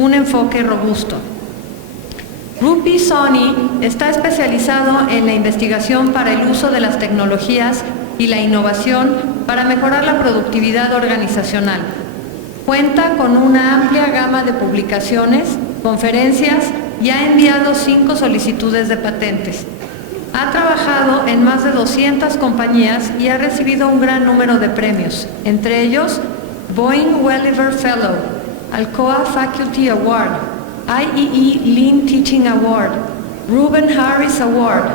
un enfoque robusto. Rupi Soni está especializado en la investigación para el uso de las tecnologías y la innovación para mejorar la productividad organizacional. Cuenta con una amplia gama de publicaciones, conferencias y ha enviado 5 solicitudes de patentes. Ha trabajado en más de 200 compañías y ha recibido un gran número de premios, entre ellos Boeing Welliver Fellow, Alcoa Faculty Award, IEE Lean Teaching Award, Reuben Harris Award,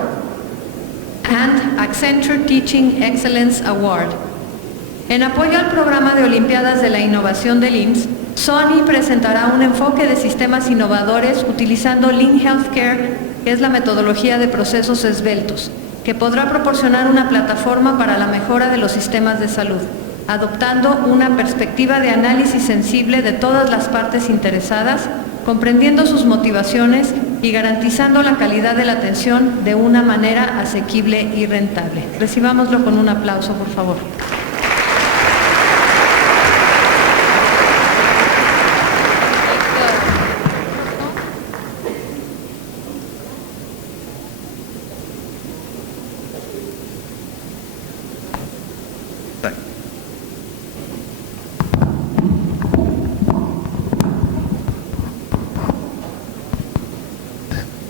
and Accenture Teaching Excellence Award. En apoyo al programa de Olimpiadas de la Innovación del IMSS, Sony presentará un enfoque de sistemas innovadores utilizando Lean Healthcare, que es la metodología de procesos esbeltos, que podrá proporcionar una plataforma para la mejora de los sistemas de salud, adoptando una perspectiva de análisis sensible de todas las partes interesadas, comprendiendo sus motivaciones y garantizando la calidad de la atención de una manera asequible y rentable. Recibámoslo con un aplauso, por favor.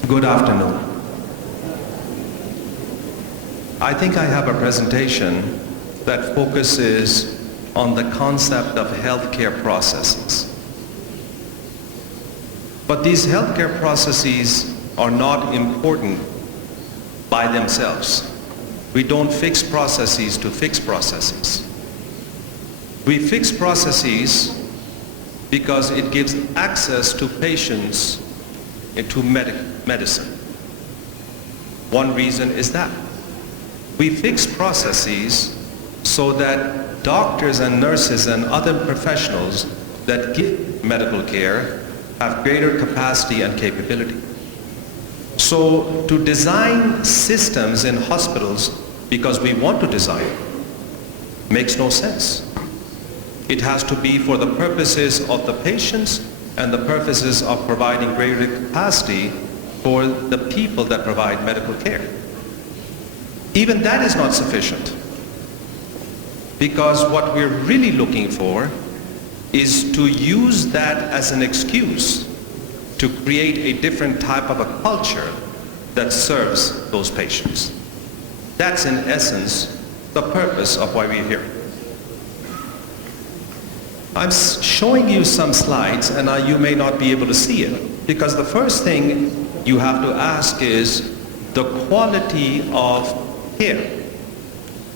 Good afternoon. I think I have a presentation that focuses on the concept of healthcare processes. But these healthcare processes are not important by themselves. We don't fix processes to fix processes. We fix processes because it gives access to patients into medicine. One reason is that. We fix processes so that doctors and nurses and other professionals that give medical care have greater capacity and capability. So to design systems in hospitals because we want to design makes no sense. It has to be for the purposes of the patients and the purposes of providing greater capacity for the people that provide medical care. Even that is not sufficient, because what we're really looking for is to use that as an excuse to create a different type of a culture that serves those patients. That's in essence the purpose of why we're here. I'm showing you some slides, and you may not be able to see it, because the first thing you have to ask is the quality of care.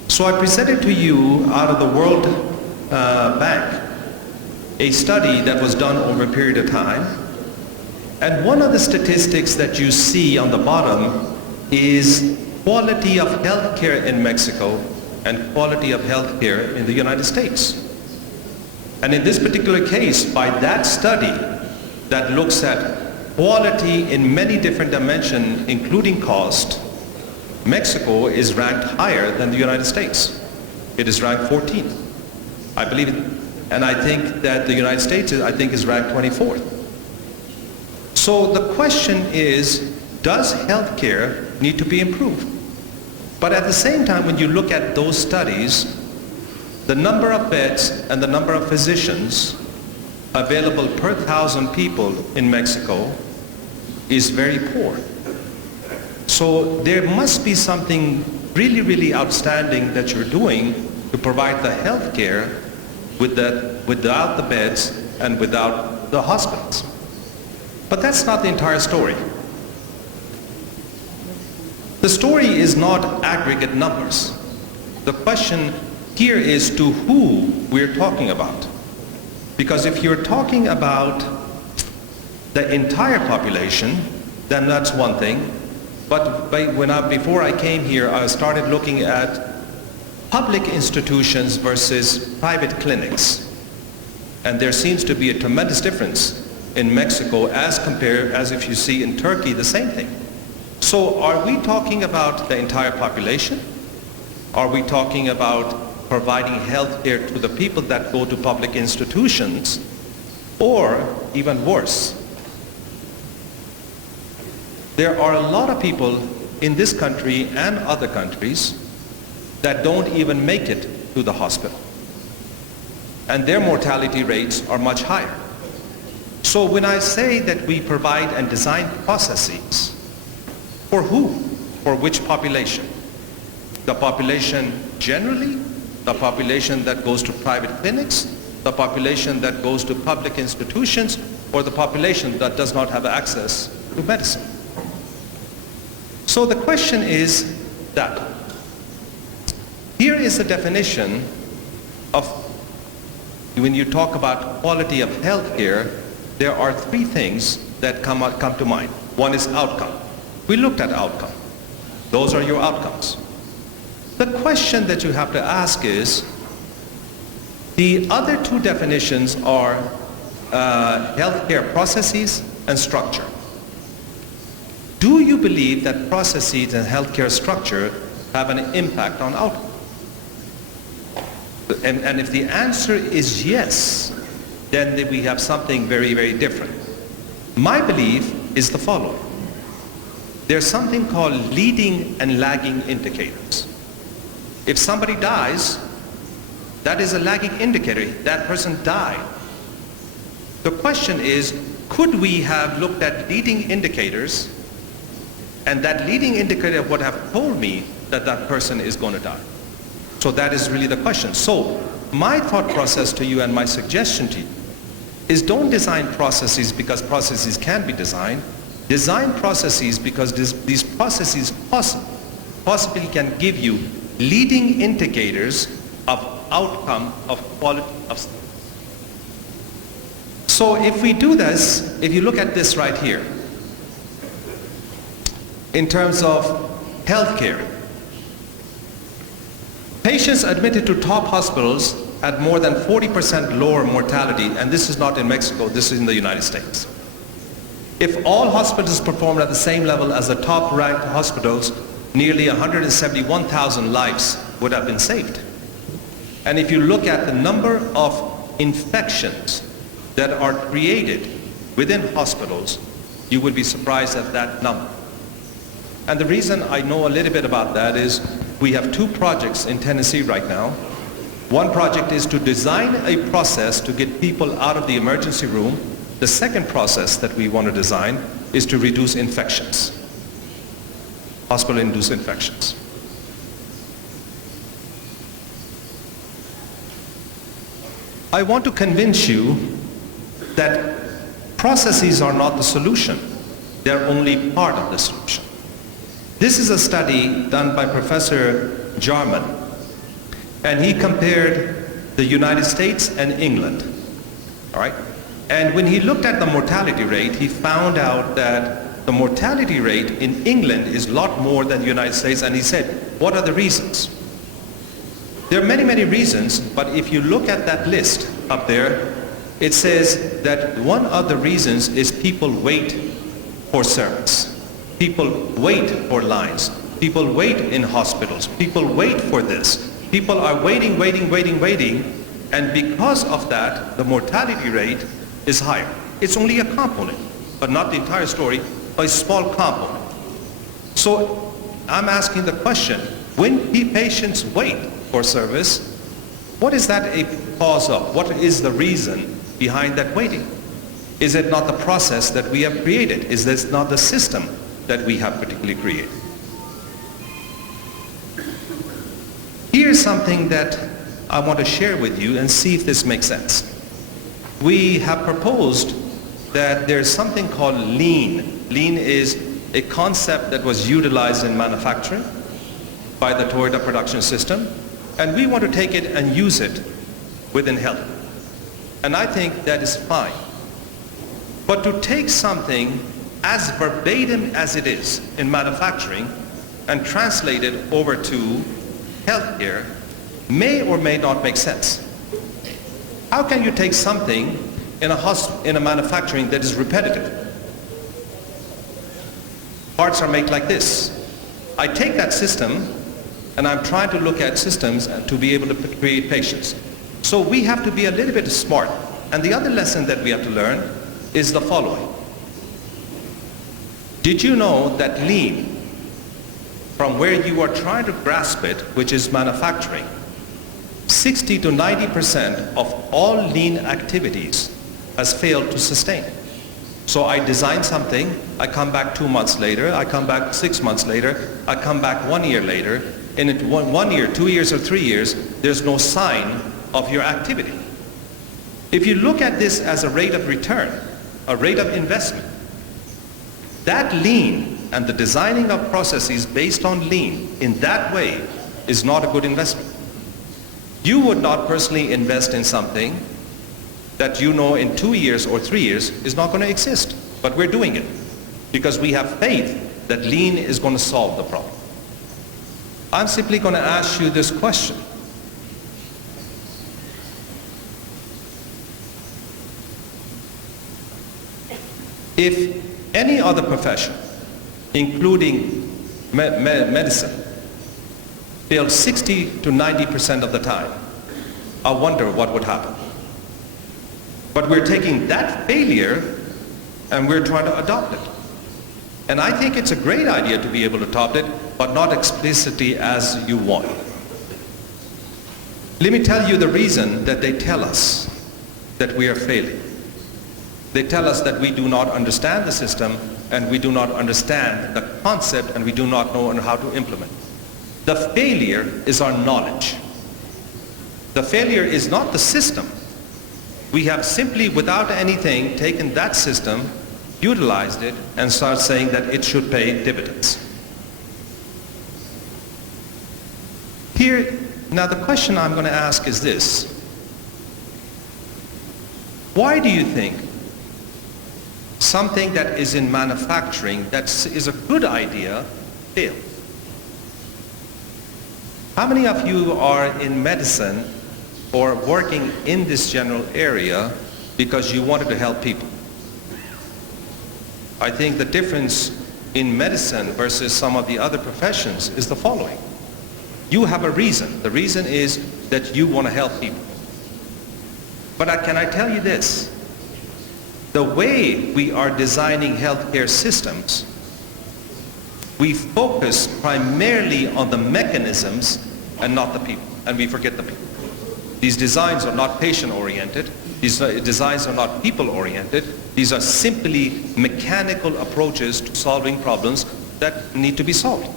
So I presented to you out of the World Bank a study that was done over a period of time, and one of the statistics that you see on the bottom is quality of healthcare in Mexico and quality of healthcare in the United States. And in this particular case, by that study that looks at quality in many different dimensions, including cost, Mexico is ranked higher than the United States. It is ranked 14th, I believe it, and I think that the United States, I think, is ranked 24th. So the question is, does healthcare need to be improved? But at the same time, when you look at those studies, the number of beds and the number of physicians available per 1,000 people in Mexico is very poor. So there must be something really, really outstanding that you're doing to provide the health care without the beds and without the hospitals. But that's not the entire story. The story is not aggregate numbers. The question here is to who we're talking about. Because if you're talking about the entire population, then that's one thing. But before I came here, I started looking at public institutions versus private clinics. And there seems to be a tremendous difference in Mexico as if you see in Turkey, the same thing. So are we talking about the entire population? Are we talking about providing health care to the people that go to public institutions? Or even worse, there are a lot of people in this country and other countries that don't even make it to the hospital. And their mortality rates are much higher. So when I say that we provide and design processes, for who? For which population? The population generally? The population that goes to private clinics? The population that goes to public institutions? Or the population that does not have access to medicine? So the question is that here is the definition of, when you talk about quality of health care, there are three things that come to mind. One is outcome. We looked at outcome. Those are your outcomes. The question that you have to ask is, the other two definitions are healthcare processes and structure. Do you believe that processes and healthcare structure have an impact on outcome? And if the answer is yes, then we have something very, very different. My belief is the following. There's something called leading and lagging indicators. If somebody dies, that is a lagging indicator. That person died. The question is, could we have looked at leading indicators, and that leading indicator would have told me that that person is going to die? So that is really the question. So my thought process to you and my suggestion to you is, don't design processes because processes can be designed. Design processes because these processes possibly can give you leading indicators of outcome of quality of service. So if we do this, if you look at this right here, in terms of healthcare, patients admitted to top hospitals had more than 40% lower mortality, and this is not in Mexico, this is in the United States. If all hospitals performed at the same level as the top-ranked hospitals, nearly 171,000 lives would have been saved. And if you look at the number of infections that are created within hospitals, you would be surprised at that number. And the reason I know a little bit about that is we have two projects in Tennessee right now. One project is to design a process to get people out of the emergency room. The second process that we want to design is to reduce infections, hospital-induced infections. I want to convince you that processes are not the solution. They're only part of the solution. This is a study done by Professor Jarman, and he compared the United States and England, all right? And when he looked at the mortality rate, he found out that the mortality rate in England is a lot more than the United States, and he said, what are the reasons? There are many, many reasons, but if you look at that list up there, it says that one of the reasons is people wait for service. People wait for lines. People wait in hospitals. People wait for this. People are waiting, and because of that, the mortality rate is higher. It's only a component, but not the entire story, a small component. So I'm asking the question, when patients wait for service, what is that a cause of? What is the reason behind that waiting? Is it not the process that we have created? Is this not the system that we have particularly created? Here's something that I want to share with you and see if this makes sense. We have proposed that there's something called lean. Lean is a concept that was utilized in manufacturing by the Toyota production system, and we want to take it and use it within health. And I think that is fine. But to take something as verbatim as it is in manufacturing and translate it over to healthcare may or may not make sense. How can you take something in a manufacturing that is repetitive? Parts are made like this. I take that system and I'm trying to look at systems to be able to create patients. So we have to be a little bit smart. And the other lesson that we have to learn is the following. Did you know that lean, from where you are trying to grasp it, which is manufacturing, 60 to 90% of all lean activities has failed to sustain. So I design something, I come back 2 months later, I come back 6 months later, I come back 1 year later, and in 1 year, 2 years, or 3 years, there's no sign of your activity. If you look at this as a rate of return, a rate of investment, that lean and the designing of processes based on lean in that way is not a good investment. You would not personally invest in something that you know in 2 years or 3 years is not going to exist. But we're doing it because we have faith that lean is going to solve the problem. I'm simply going to ask you this question. If any other profession, including medicine, failed 60 to 90% of the time, I wonder what would happen. But we're taking that failure and we're trying to adopt it. And I think it's a great idea to be able to adopt it, but not explicitly as you want. Let me tell you the reason that they tell us that we are failing. They tell us that we do not understand the system and we do not understand the concept and we do not know how to implement. The failure is our knowledge. The failure is not the system. We have simply, without anything, taken that system, utilized it, and started saying that it should pay dividends. Here, now the question I'm going to ask is this. Why do you think something that is in manufacturing that is a good idea fails? How many of you are in medicine or working in this general area because you wanted to help people? I think the difference in medicine versus some of the other professions is the following. You have a reason. The reason is that you want to help people. But can I tell you this? The way we are designing healthcare systems, we focus primarily on the mechanisms and not the people, and we forget the people. These designs are not patient-oriented. These designs are not people-oriented. These are simply mechanical approaches to solving problems that need to be solved.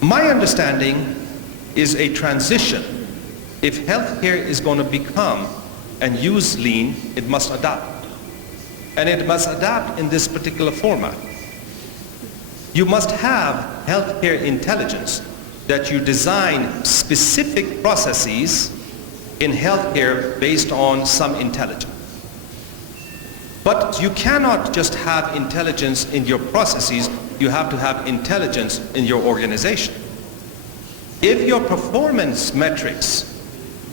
My understanding is a transition. If healthcare is going to become and use lean, it must adapt. And it must adapt in this particular format. You must have healthcare intelligence, that you design specific processes in healthcare based on some intelligence. But you cannot just have intelligence in your processes, you have to have intelligence in your organization. If your performance metrics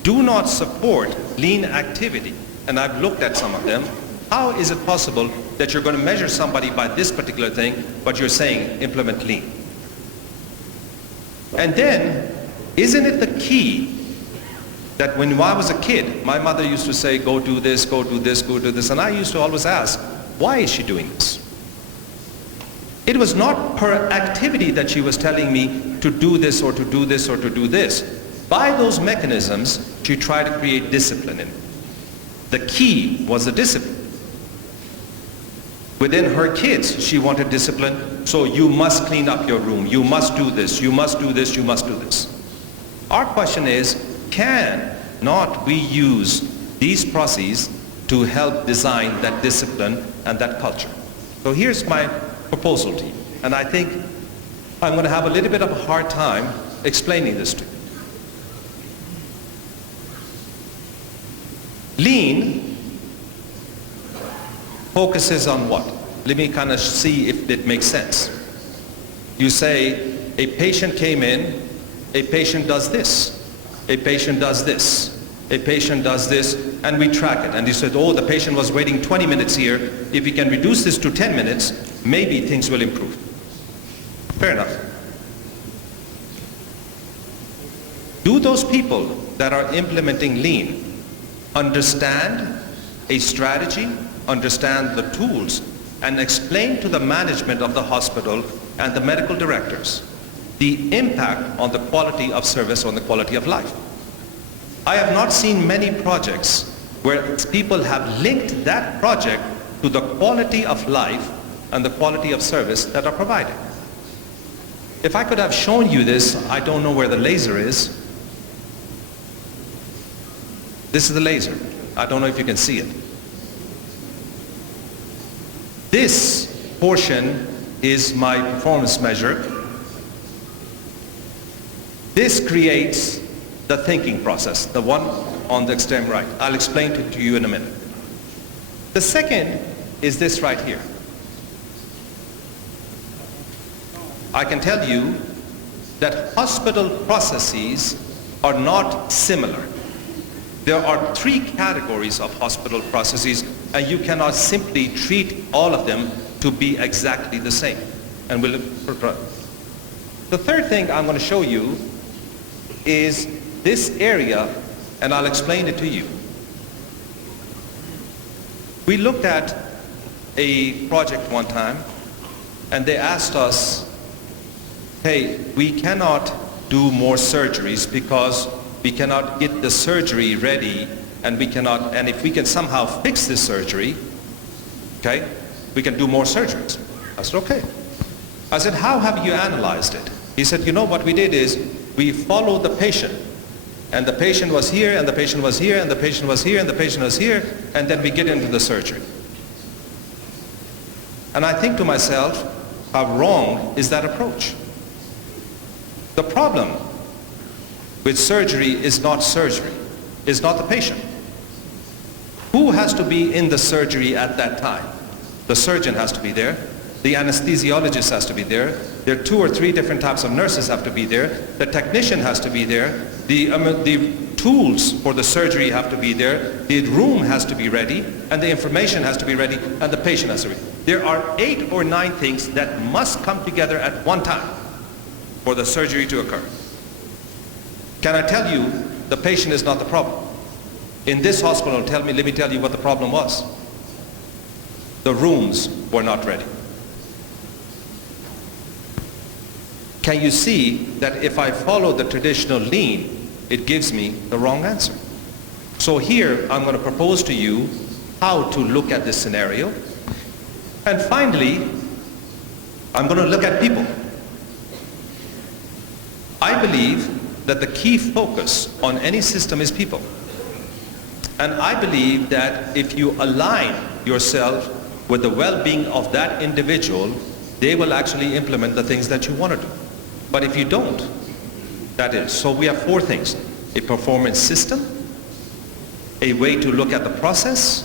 do not support lean activity, and I've looked at some of them, how is it possible that you're going to measure somebody by this particular thing, but you're saying implement lean? And then, isn't it the key that when I was a kid, my mother used to say, go do this, go do this, go do this, and I used to always ask, why is she doing this? It was not per activity that she was telling me to do this or to do this or to do this. By those mechanisms, she tried to create discipline in it. The key was the discipline. Within her kids, she wanted discipline, so you must clean up your room, you must do this, you must do this, you must do this. Our question is, can not we use these processes to help design that discipline and that culture? So here's my proposal to you, and I think I'm going to have a little bit of a hard time explaining this to you. Lean focuses on what? Let me kind of see if it makes sense. You say a patient came in, a patient does this, a patient does this, a patient does this, and we track it. And you said, oh, the patient was waiting 20 minutes here. If we can reduce this to 10 minutes, maybe things will improve. Fair enough. Do those people that are implementing lean understand a strategy, understand the tools, and explain to the management of the hospital and the medical directors the impact on the quality of service, on the quality of life. I have not seen many projects where people have linked that project to the quality of life and the quality of service that are provided. If I could have shown you this, I don't know where the laser is. This is the laser. I don't know if you can see it. This portion is my performance measure. This creates the thinking process, the one on the extreme right. I'll explain it to you in a minute. The second is this right here. I can tell you that hospital processes are not similar. There are 3 categories of hospital processes, and you cannot simply treat all of them to be exactly the same. And we'll the third thing I'm going to show you is this area, and I'll explain it to you. We looked at a project one time, and they asked us, hey, we cannot do more surgeries because we cannot get the surgery ready, and if we can somehow fix this surgery, okay, we can do more surgeries. I said, okay. I said, how have you analyzed it? He said, you know, what we did is we followed the patient, and the patient was here, and the patient was here, and the patient was here, and the patient was here, and then we get into the surgery. And I think to myself, how wrong is that approach? The problem with surgery is not the patient. Who has to be in the surgery at that time? The surgeon has to be there. The anesthesiologist has to be there. There are 2 or 3 different types of nurses have to be there. The technician has to be there. The tools for the surgery have to be there. The room has to be ready, and the information has to be ready, and the patient has to be ready. There are 8 or 9 things that must come together at one time for the surgery to occur. Can I tell you, the patient is not the problem. In this hospital, let me tell you what the problem was. The rooms were not ready. Can you see that if I follow the traditional lean, it gives me the wrong answer? So here, I'm going to propose to you how to look at this scenario. And finally, I'm going to look at people. I believe that the key focus on any system is people. And I believe that if you align yourself with the well-being of that individual, they will actually implement the things that you want to do. But if you don't, that is. So we have 4 things: a performance system, a way to look at the process,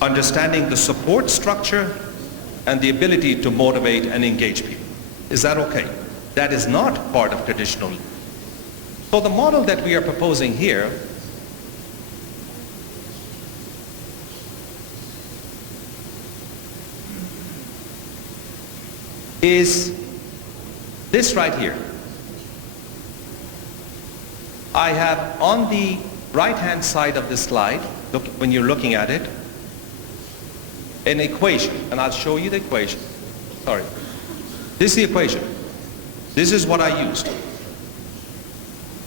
understanding the support structure, and the ability to motivate and engage people. Is that okay? That is not part of traditional. So the model that we are proposing here is this right here. I have on the right-hand side of this slide, look, when you're looking at it, an equation, and I'll show you the equation. Sorry. This is the equation. This is what I used.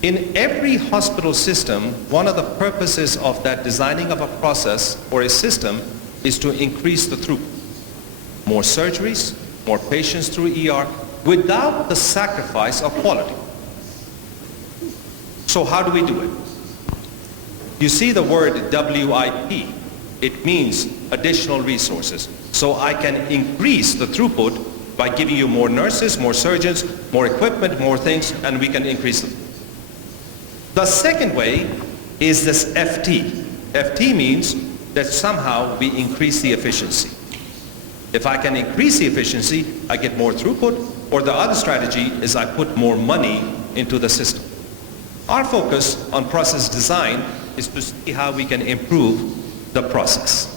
In every hospital system, one of the purposes of that designing of a process or a system is to increase the throughput. More surgeries, more patients through ER, without the sacrifice of quality. So how do we do it? You see the word WIP. It means additional resources. So I can increase the throughput by giving you more nurses, more surgeons, more equipment, more things, and we can increase them. The second way is this FT. FT means that somehow we increase the efficiency. If I can increase the efficiency, I get more throughput, or the other strategy is I put more money into the system. Our focus on process design is to see how we can improve the process.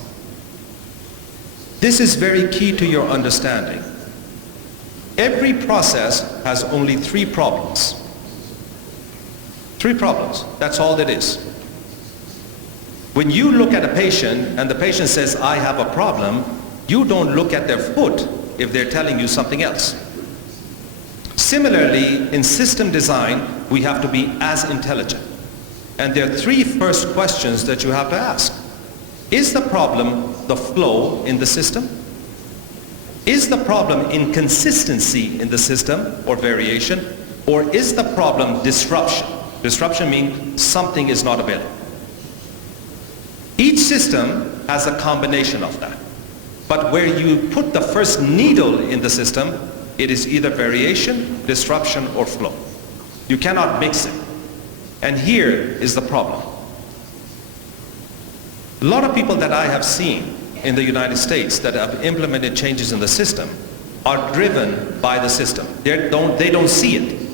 This is very key to your understanding. Every process has only 3 problems. 3 problems, that's all it is. When you look at a patient and the patient says, I have a problem, you don't look at their foot if they're telling you something else. Similarly, in system design, we have to be as intelligent. And there are three first questions that you have to ask. Is the problem the flow in the system? Is the problem inconsistency in the system or variation? Or is the problem disruption? Disruption means something is not available. Each system has a combination of that. But where you put the first needle in the system, it is either variation, disruption, or flow. You cannot mix it. And here is the problem. A lot of people that I have seen in the United States that have implemented changes in the system are driven by the system. They don't see it.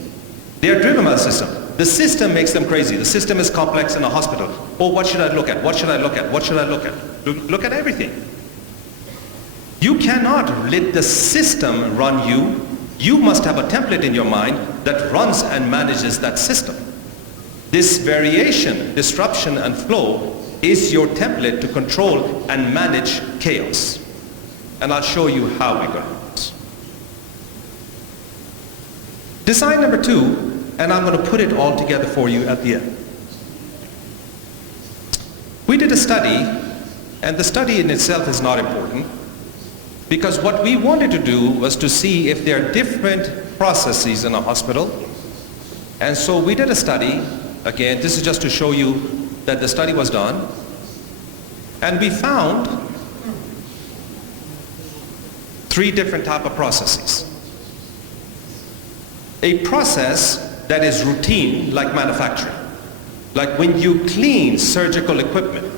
They are driven by the system. The system makes them crazy. The system is complex in a hospital. Oh, what should I look at? What should I look at? What should I look at? Look at everything. You cannot let the system run you. You must have a template in your mind that runs and manages that system. This variation, disruption, and flow is your template to control and manage chaos. And I'll show you how we're going to do this. Design number 2, and I'm going to put it all together for you at the end. We did a study, and the study in itself is not important, because what we wanted to do was to see if there are different processes in a hospital. And so we did a study. Again, this is just to show you that the study was done. And we found 3 different types of processes. A process that is routine, like manufacturing. Like when you clean surgical equipment.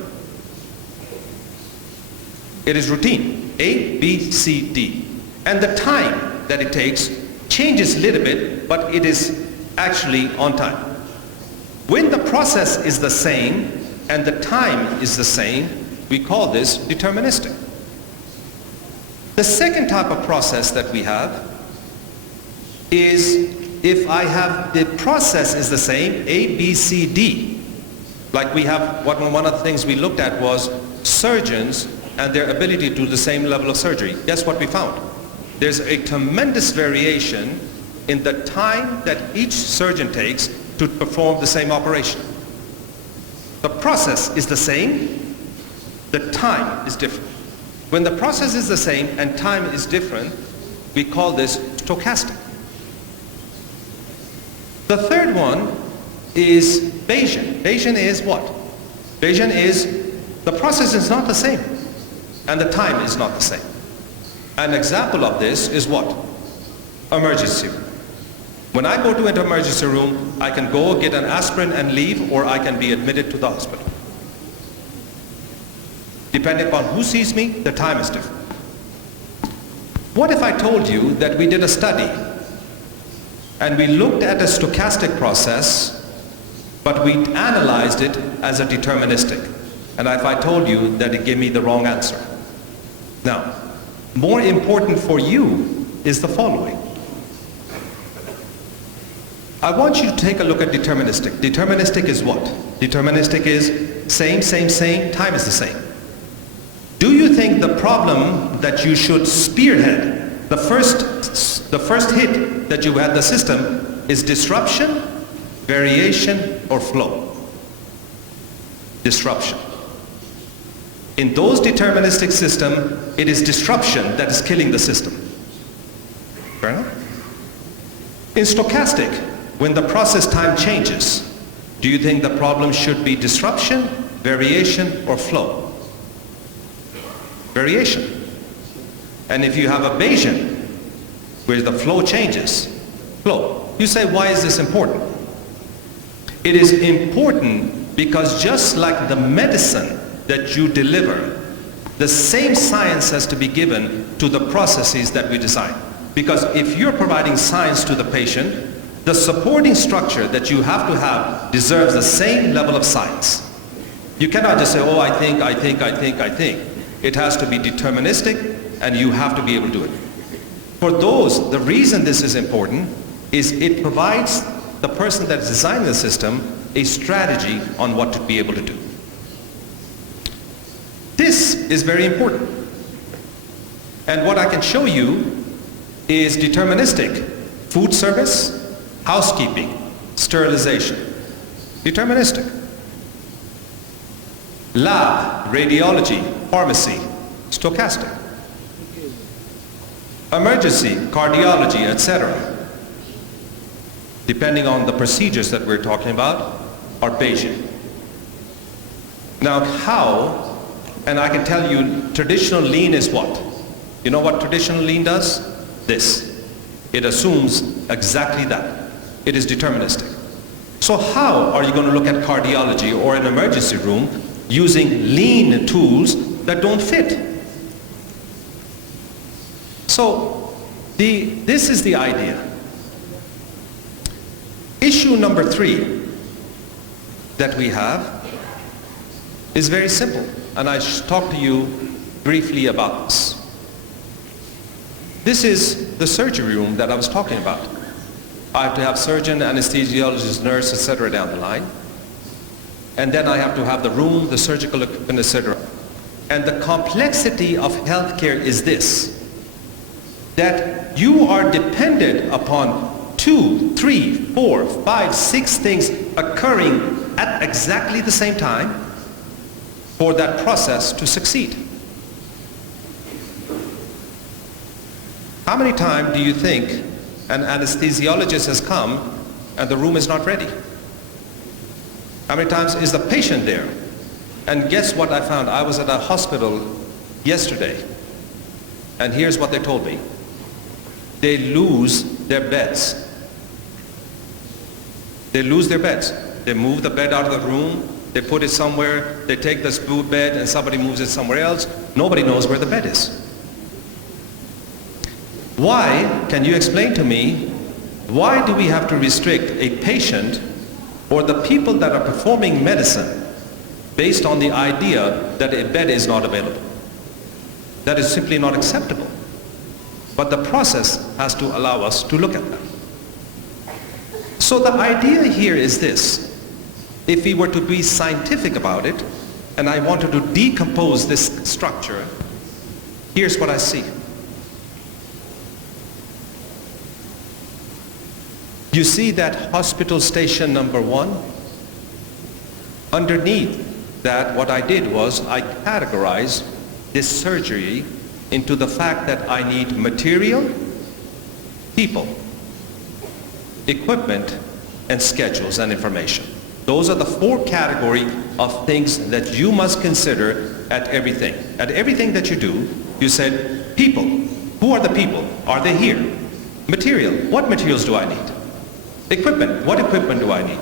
It is routine. A, B, C, D. And the time that it takes changes a little bit, but it is actually on time. When the process is the same and the time is the same, we call this deterministic. The second type of process that we have is if I have the process is the same, A, B, C, D. Like we have, one of the things we looked at was surgeons and their ability to do the same level of surgery. Guess what we found? There's a tremendous variation in the time that each surgeon takes to perform the same operation. The process is the same, the time is different. When the process is the same and time is different, we call this stochastic. The third one is Bayesian. Bayesian is what? Bayesian is the process is not the same and the time is not the same. An example of this is what? Emergency room. When I go to an emergency room, I can go get an aspirin and leave, or I can be admitted to the hospital. Depending upon who sees me, the time is different. What if I told you that we did a study and we looked at a stochastic process, but we analyzed it as a deterministic? And if I told you that it gave me the wrong answer? Now, more important for you is the following. I want you to take a look at deterministic. Deterministic is what? Deterministic is same, time is the same. Do you think the problem that you should spearhead, the first hit that you had the system is disruption, variation, or flow? Disruption. In those deterministic systems, it is disruption that is killing the system. Fair enough? In stochastic, when the process time changes, do you think the problem should be disruption, variation, or flow? Variation. And if you have a Bayesian, where the flow changes, flow. You say, why is this important? It is important because just like the medicine that you deliver, the same science has to be given to the processes that we design. Because if you're providing science to the patient, the supporting structure that you have to have deserves the same level of science. You cannot just say, oh, I think. It has to be deterministic, and you have to be able to do it. For those, the reason this is important is it provides the person that is designing the system a strategy on what to be able to do. This is very important. And what I can show you is deterministic. Food service, housekeeping, sterilization. Deterministic. Lab, radiology, pharmacy, stochastic. Emergency, cardiology, etc., depending on the procedures that we're talking about, are Bayesian. Now how, and I can tell you traditional lean is what? You know what traditional lean does? This. It assumes exactly that. It is deterministic. So how are you going to look at cardiology or an emergency room using lean tools that don't fit? So this is the idea. Issue number 3 that we have is very simple, and I should talk to you briefly about this. This is the surgery room that I was talking about. I have to have surgeon, anesthesiologist, nurse, etc. down the line. And then I have to have the room, the surgical equipment, etc. And the complexity of healthcare is this, that you are dependent upon 2, 3, 4, 5, 6 things occurring at exactly the same time for that process to succeed. How many times do you think an anesthesiologist has come and the room is not ready? How many times is the patient there? And guess what I found? I was at a hospital yesterday, and here's what they told me. They lose their beds. They lose their beds. They move the bed out of the room, they put it somewhere, they take this bed and somebody moves it somewhere else. Nobody knows where the bed is. Why, can you explain to me, why do we have to restrict a patient or the people that are performing medicine based on the idea that a bed is not available? That is simply not acceptable. But the process has to allow us to look at that. So the idea here is this. If we were to be scientific about it, and I wanted to decompose this structure, here's what I see. You see that hospital station number 1? Underneath that, what I did was I categorized this surgery into the fact that I need material, people, equipment, and schedules and information. Those are the 4 categories of things that you must consider at everything. At everything that you do, you said, people. Who are the people? Are they here? Material. What materials do I need? Equipment. What equipment do I need?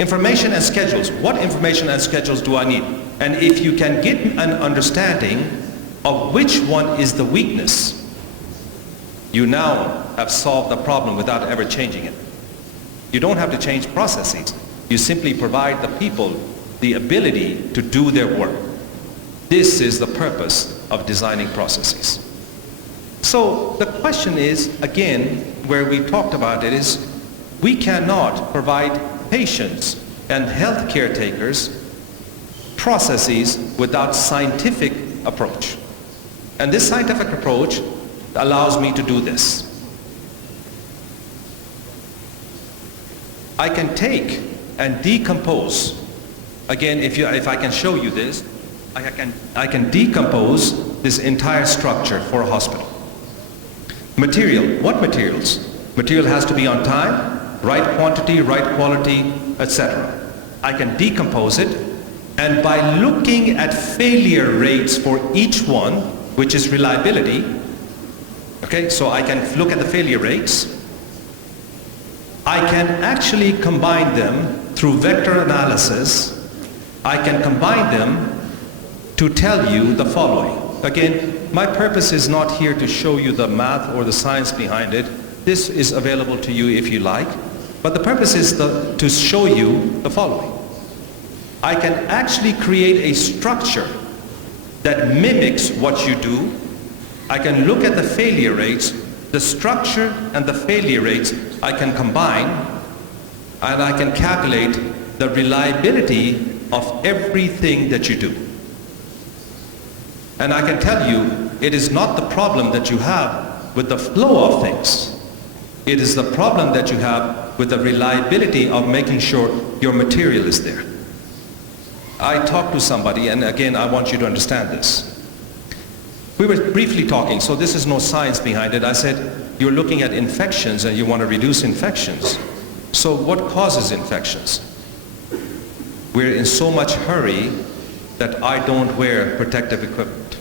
Information and schedules. What information and schedules do I need? And if you can get an understanding of which one is the weakness, you now have solved the problem without ever changing it. You don't have to change processes. You simply provide the people the ability to do their work. This is the purpose of designing processes. So the question is, again, where we talked about it is, we cannot provide patients and health caretakers processes without scientific approach. And this scientific approach allows me to do this. I can take and decompose, again, if I can show you this, I can decompose this entire structure for a hospital. Material, what materials? Material has to be on time, right quantity, right quality, etc. I can decompose it, and by looking at failure rates for each one, which is reliability, okay, so I can look at the failure rates. I can actually combine them through vector analysis. I can combine them to tell you the following. Again, my purpose is not here to show you the math or the science behind it. This is available to you if you like. But the purpose is to show you the following. I can actually create a structure that mimics what you do. I can look at the failure rates, the structure and the failure rates I can combine, and I can calculate the reliability of everything that you do. And I can tell you, it is not the problem that you have with the flow of things. It is the problem that you have with the reliability of making sure your material is there. I talked to somebody, and again, I want you to understand this. We were briefly talking, so this is no science behind it. I said, you're looking at infections and you want to reduce infections. So what causes infections? We're in so much hurry that I don't wear protective equipment.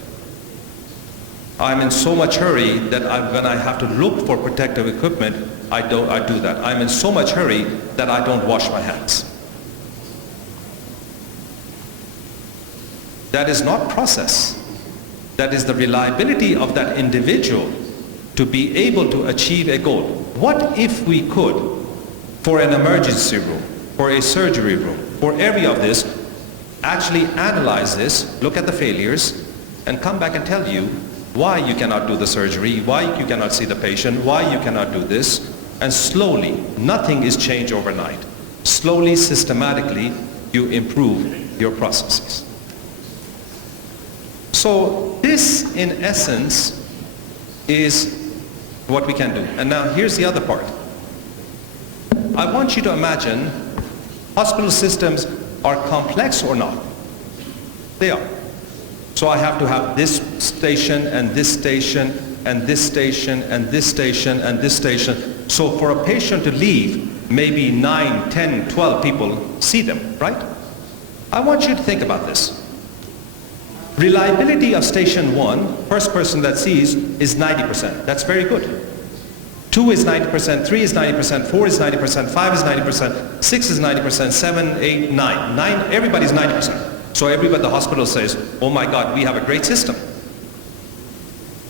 I'm in so much hurry that when I have to look for protective equipment, I do that. I'm in so much hurry that I don't wash my hands. That is not process. That is the reliability of that individual to be able to achieve a goal. What if we could, for an emergency room, for a surgery room, for every of this, actually analyze this, look at the failures, and come back and tell you why you cannot do the surgery, why you cannot see the patient, why you cannot do this, and slowly, nothing is changed overnight. Slowly, systematically, you improve your processes. So this, in essence, is what we can do. And now here's the other part. I want you to imagine hospital systems are complex or not. They are. So I have to have this station and this station and this station and this station and this station. So for a patient to leave, maybe 9, 10, 12 people see them, right? I want you to think about this. Reliability of station 1, first person that sees, is 90%. That's very good. 2 is 90%, 3 is 90%, 4 is 90%, 5 is 90%, 6 is 90%, 7, 8, 9. 9, everybody's 90%. So everybody at the hospital says, oh my God, we have a great system.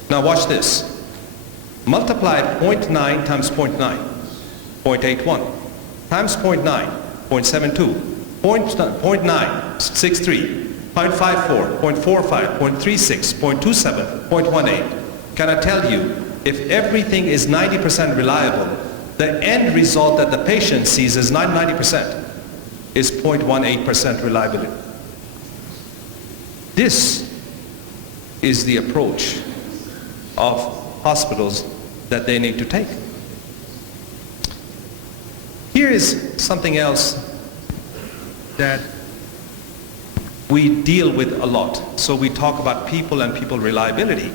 Now watch this. Multiply 0.9 times 0.9, 0.81, times 0.9, 0.72, 0.963, 0.54, 0.45, 0.36, 0.27, 0.18. Can I tell you, if everything is 90% reliable, the end result that the patient sees is not 90%, is 0.18% reliability. This is the approach of hospitals that they need to take. Here is something else that we deal with a lot. So we talk about people and people reliability.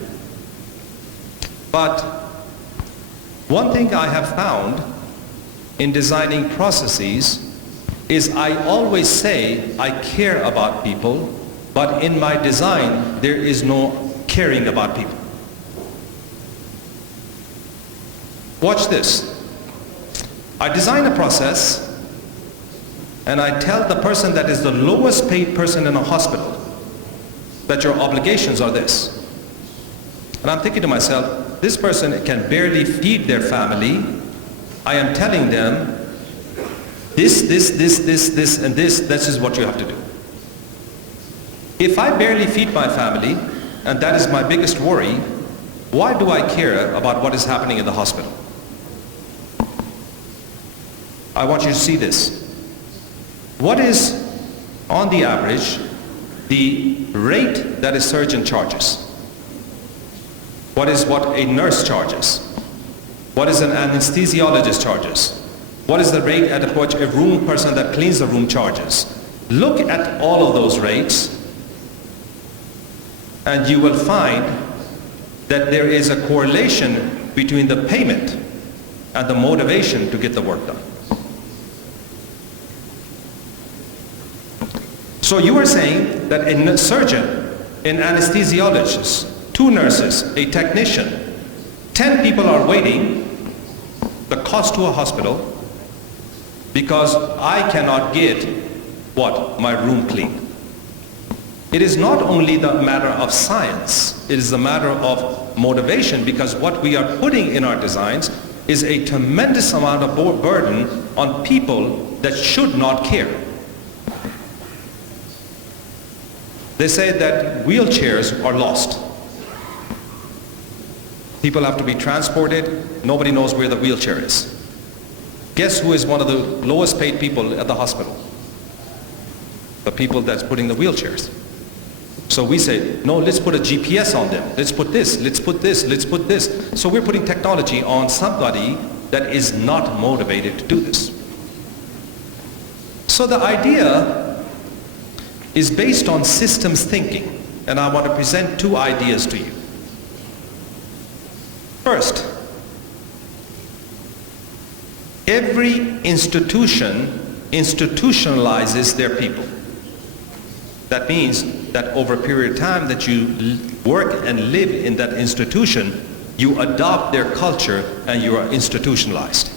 But one thing I have found in designing processes is I always say I care about people, but in my design there is no caring about people. Watch this. I design a process and I tell the person that is the lowest paid person in a hospital that your obligations are this. And I'm thinking to myself, this person can barely feed their family. I am telling them this, and this is what you have to do. If I barely feed my family, and that is my biggest worry, why do I care about what is happening in the hospital? I want you to see this. What is, on the average, the rate that a surgeon charges? What is what a nurse charges? What is an anesthesiologist charges? What is the rate at which a room person that cleans the room charges? Look at all of those rates, and you will find that there is a correlation between the payment and the motivation to get the work done. So you are saying that a surgeon, an anesthesiologist, 2 nurses, a technician, 10 people are waiting, the cost to a hospital, because I cannot get what? My room cleaned. It is not only the matter of science, it is a matter of motivation, because what we are putting in our designs is a tremendous amount of burden on people that should not care. They say that wheelchairs are lost. People have to be transported. Nobody knows where the wheelchair is. Guess who is one of the lowest paid people at the hospital? The people that's putting the wheelchairs. So we say, no, let's put a GPS on them. Let's put this, let's put this, let's put this. So we're putting technology on somebody that is not motivated to do this. So the idea is based on systems thinking, and I want to present two ideas to you. First, every institution institutionalizes their people. That means that over a period of time that you work and live in that institution, you adopt their culture and you are institutionalized.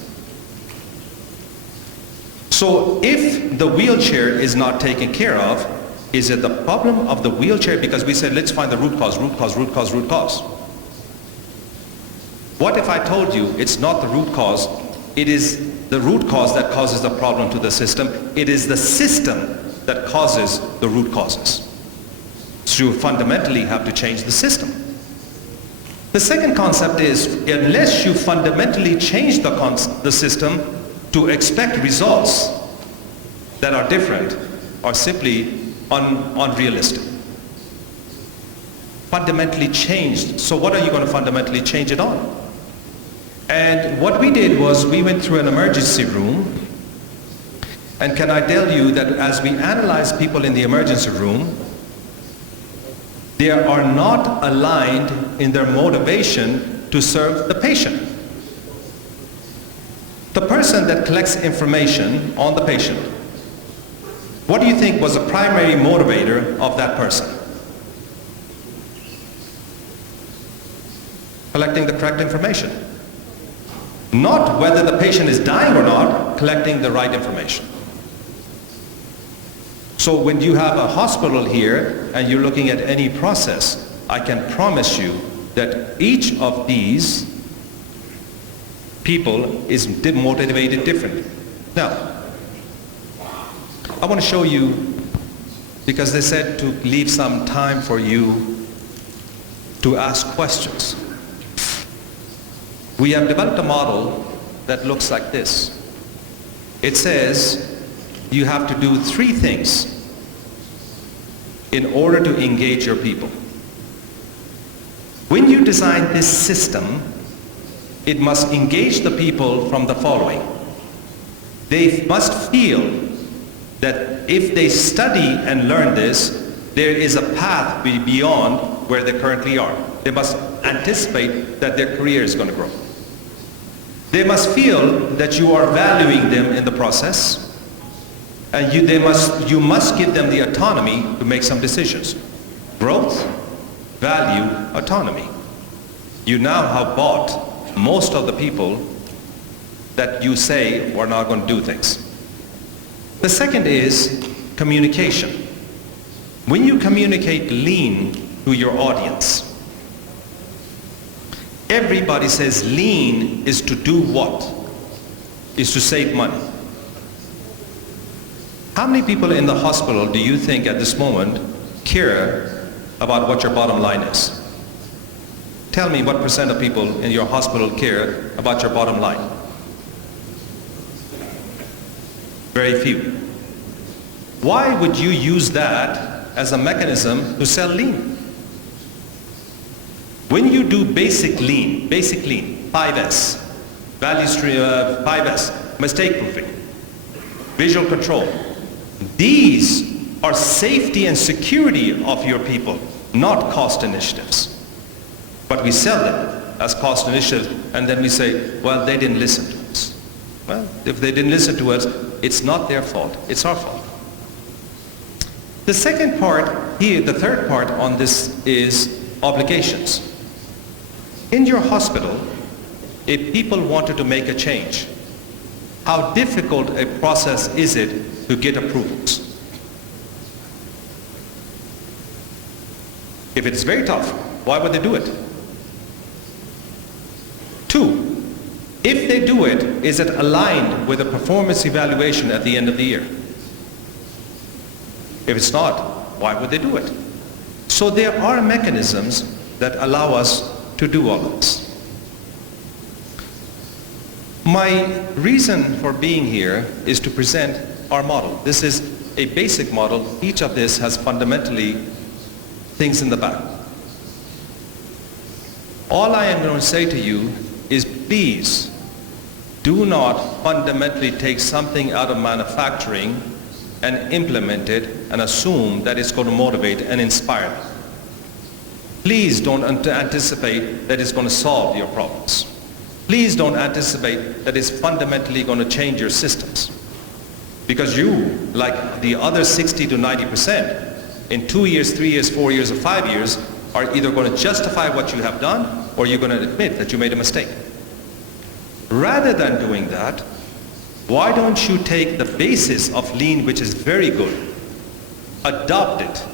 So if the wheelchair is not taken care of, is it the problem of the wheelchair? Because we said, let's find the root cause, root cause, root cause, root cause. What if I told you it's not the root cause, it is the root cause that causes the problem to the system, it is the system that causes the root causes. So you fundamentally have to change the system. The second concept is, unless you fundamentally change the system, to expect results that are different are simply unrealistic. Fundamentally changed. So what are you going to fundamentally change it on? And what we did was we went through an emergency room, and can I tell you that as we analyze people in the emergency room, they are not aligned in their motivation to serve the patient. The person that collects information on the patient, what do you think was the primary motivator of that person? Collecting the correct information. Not whether the patient is dying or not, collecting the right information. So when you have a hospital here and you're looking at any process, I can promise you that each of these people is motivated differently. Now, I want to show you, because they said to leave some time for you to ask questions. We have developed a model that looks like this. It says you have to do three things in order to engage your people. When you design this system, it must engage the people from the following. They must feel that if they study and learn this, there is a path beyond where they currently are. They must anticipate that their career is going to grow. They must feel that you are valuing them in the process, and you must give them the autonomy to make some decisions. Growth, value, autonomy. You now have bought most of the people that you say are not going to do things. The second is communication. When you communicate lean to your audience, everybody says lean is to do what? Is to save money. How many people in the hospital do you think at this moment care about what your bottom line is? Tell me what % of people in your hospital care about your bottom line. Very few. Why would you use that as a mechanism to sell lean? When you do basic lean, 5S, value stream, 5S, mistake proofing, visual control, these are safety and security of your people, not cost initiatives. But we sell them as cost initiatives, and then we say, well, they didn't listen to us. Well, if they didn't listen to us, it's not their fault, it's our fault. The second part here, the third part on this is obligations. In your hospital, if people wanted to make a change, how difficult a process is it to get approvals? If it's very tough, why would they do it? 2, if they do it, is it aligned with a performance evaluation at the end of the year? If it's not, why would they do it? So there are mechanisms that allow us to do all of this. My reason for being here is to present our model. This is a basic model. Each of this has fundamentally things in the back. All I am going to say to you is please do not fundamentally take something out of manufacturing and implement it and assume that it's going to motivate and inspire them. Please don't anticipate that it's going to solve your problems. Please don't anticipate that it's fundamentally going to change your systems. Because you, like the other 60 to 90%, in 2 years, 3 years, 4 years, or 5 years, are either going to justify what you have done or you're going to admit that you made a mistake. Rather than doing that, why don't you take the basis of lean, which is very good, adopt it,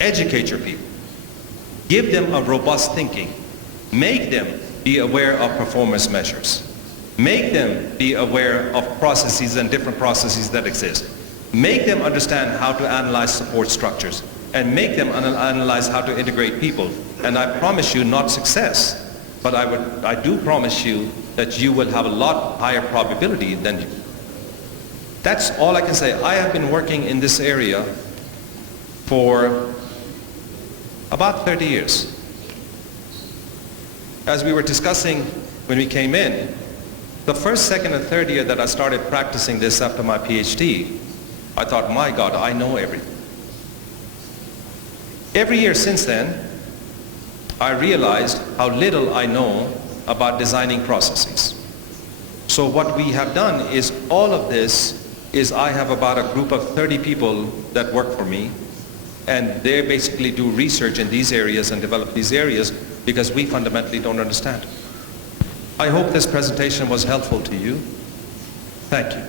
educate your people, give them a robust thinking, make them be aware of performance measures, make them be aware of processes and different processes that exist, make them understand how to analyze support structures, and make them analyze how to integrate people. And I promise you, not success, but I do promise you that you will have a lot higher probability than you. That's all I can say. I have been working in this area for about 30 years. As we were discussing when we came in, the first, second, and third year that I started practicing this after my PhD, I thought, my God, I know everything. Every year since then, I realized how little I know about designing processes. So what we have done is all of this is I have about a group of 30 people that work for me, and they basically do research in these areas and develop these areas because we fundamentally don't understand. I hope this presentation was helpful to you. Thank you.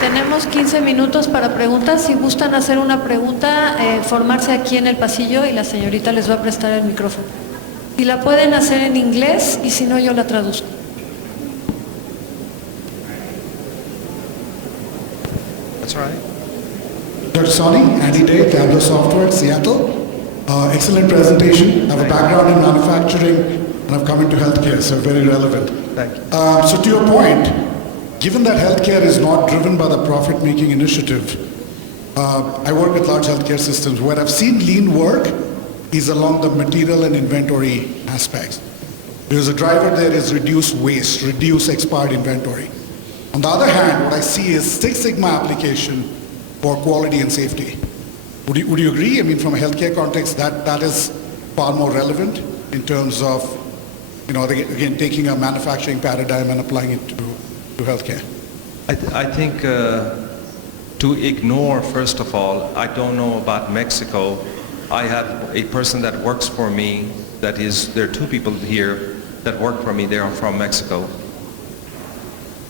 Tenemos 15 minutos para preguntas. Si gustan hacer una pregunta, formarse aquí en el pasillo y la señorita les va a prestar el micrófono. Si la pueden hacer en inglés y si no, yo la traduzco. That's all right. Dr. Soni, Andy Day, Tableau Software, Seattle. Excellent presentation. I have a background in manufacturing and I've come into healthcare, so very relevant. Thank you. So to your point, given that healthcare is not driven by the profit-making initiative, I work with large healthcare systems. Where I've seen lean work is along the material and inventory aspects. Because the driver there is reduce waste, reduce expired inventory. On the other hand, what I see is Six Sigma application for quality and safety. Would you agree? I mean, from a healthcare context, that is far more relevant in terms of, again, taking a manufacturing paradigm and applying it to healthcare. I think to ignore, first of all, I don't know about Mexico. I have a person that works for me, there are two people here that work for me, they are from Mexico.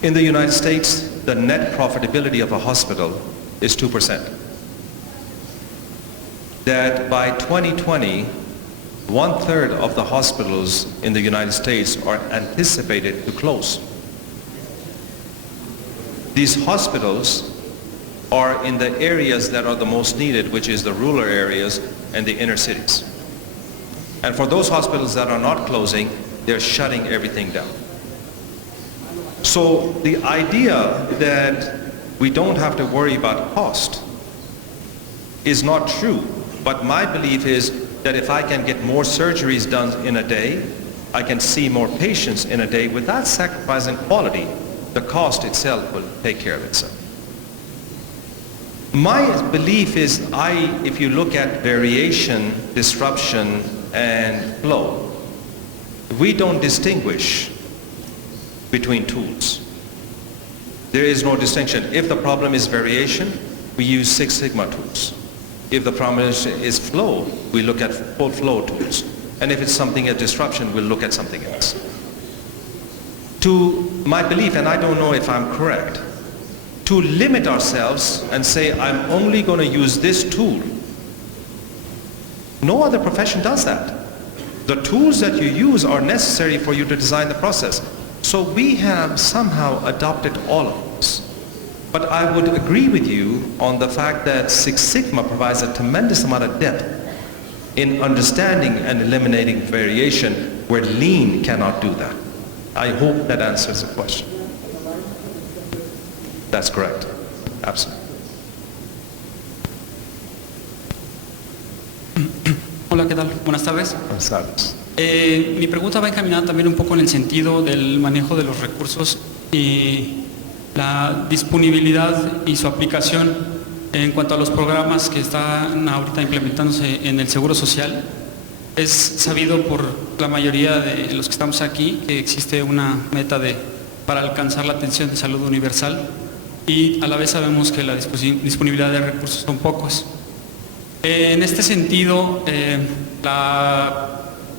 In the United States, the net profitability of a hospital is 2%. That by 2020, 1/3 of the hospitals in the United States are anticipated to close. These hospitals are in the areas that are the most needed, which is the rural areas and the inner cities. And for those hospitals that are not closing, they're shutting everything down. So the idea that we don't have to worry about cost is not true. But my belief is that if I can get more surgeries done in a day, I can see more patients in a day without sacrificing quality, the cost itself will take care of itself. My belief is if you look at variation, disruption, and flow, we don't distinguish between tools. There is no distinction. If the problem is variation, we use Six Sigma tools. If the problem is flow, we look at full flow tools. And if it's something at disruption, we'll look at something else. To my belief, and I don't know if I'm correct, to limit ourselves and say, I'm only going to use this tool. No other profession does that. The tools that you use are necessary for you to design the process. So we have somehow adopted all of this. But I would agree with you on the fact that Six Sigma provides a tremendous amount of depth in understanding and eliminating variation where lean cannot do that. I hope that answers the question. That's correct. Absolutely. Hola, ¿qué tal? Buenas tardes. Buenas tardes. Mi pregunta va encaminada también un poco en el sentido del manejo de los recursos y la disponibilidad y su aplicación en cuanto a los programas que están ahorita implementándose en el Seguro Social. Es sabido por la mayoría de los que estamos aquí que existe una meta para alcanzar la atención de salud universal y a la vez sabemos que la disponibilidad de recursos son pocos. En este sentido, la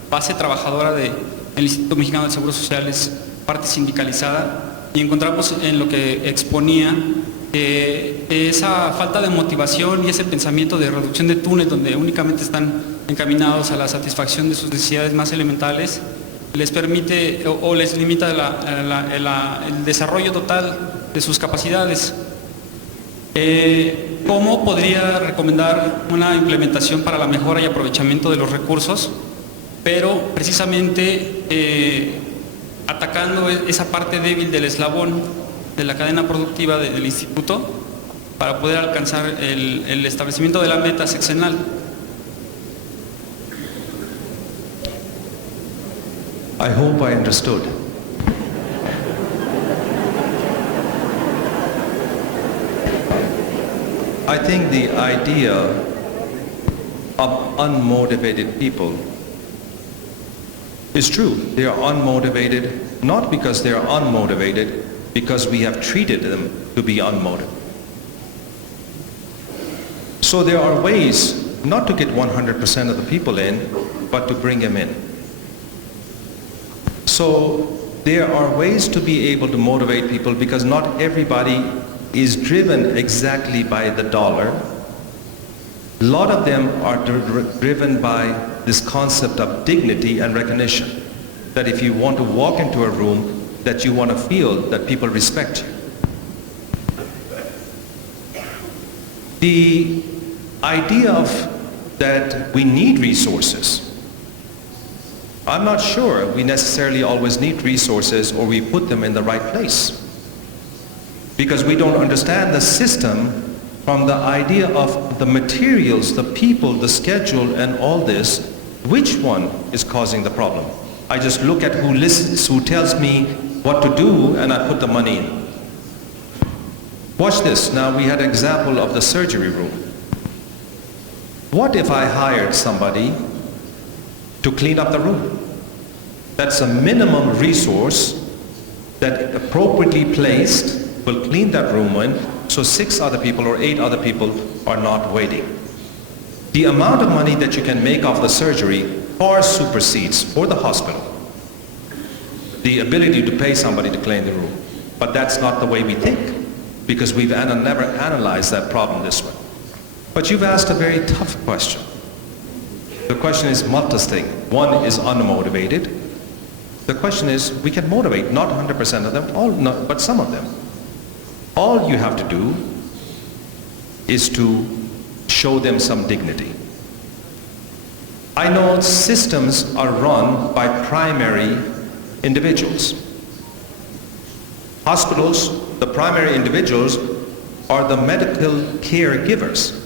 base trabajadora del Instituto Mexicano del Seguro Social es parte sindicalizada y encontramos en lo que exponía esa falta de motivación y ese pensamiento de reducción de túnel donde únicamente están encaminados a la satisfacción de sus necesidades más elementales les permite o les limita el desarrollo total de sus capacidades. ¿Cómo podría recomendar una implementación para la mejora y aprovechamiento de los recursos, pero precisamente atacando esa parte débil del eslabón de la cadena productiva del instituto para poder alcanzar el establecimiento de la meta sexenal? I hope I understood. I think the idea of unmotivated people is true. They are unmotivated, not because they are unmotivated, because we have treated them to be unmotivated. So there are ways not to get 100% of the people in, but to bring them in. So there are ways to be able to motivate people because not everybody is driven exactly by the dollar. A lot of them are driven by this concept of dignity and recognition. That if you want to walk into a room, that you want to feel that people respect you. The idea of that we need resources, I'm not sure we necessarily always need resources or we put them in the right place. Because we don't understand the system from the idea of the materials, the people, the schedule, and all this, which one is causing the problem? I just look at who listens, who tells me what to do, and I put the money in. Watch this. Now we had an example of the surgery room. What if I hired somebody to clean up the room? That's a minimum resource that appropriately placed will clean that room in, so 6 other people or 8 other people are not waiting. The amount of money that you can make off the surgery far supersedes, for the hospital, the ability to pay somebody to clean the room. But that's not the way we think, because we've never analyzed that problem this way. But you've asked a very tough question. The question is multi-thing. One is unmotivated. The question is, we can motivate, not 100% of them, but some of them. All you have to do is to show them some dignity. I know systems are run by primary individuals. Hospitals, the primary individuals are the medical caregivers.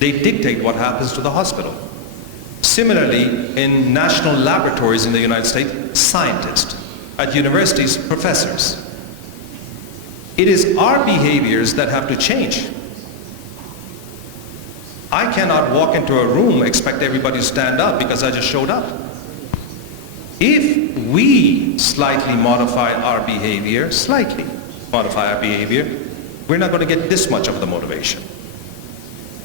They dictate what happens to the hospital. Similarly, in national laboratories in the United States, scientists. At universities, professors. It is our behaviors that have to change. I cannot walk into a room, expect everybody to stand up because I just showed up. If we slightly modify our behavior, we're not going to get this much of the motivation.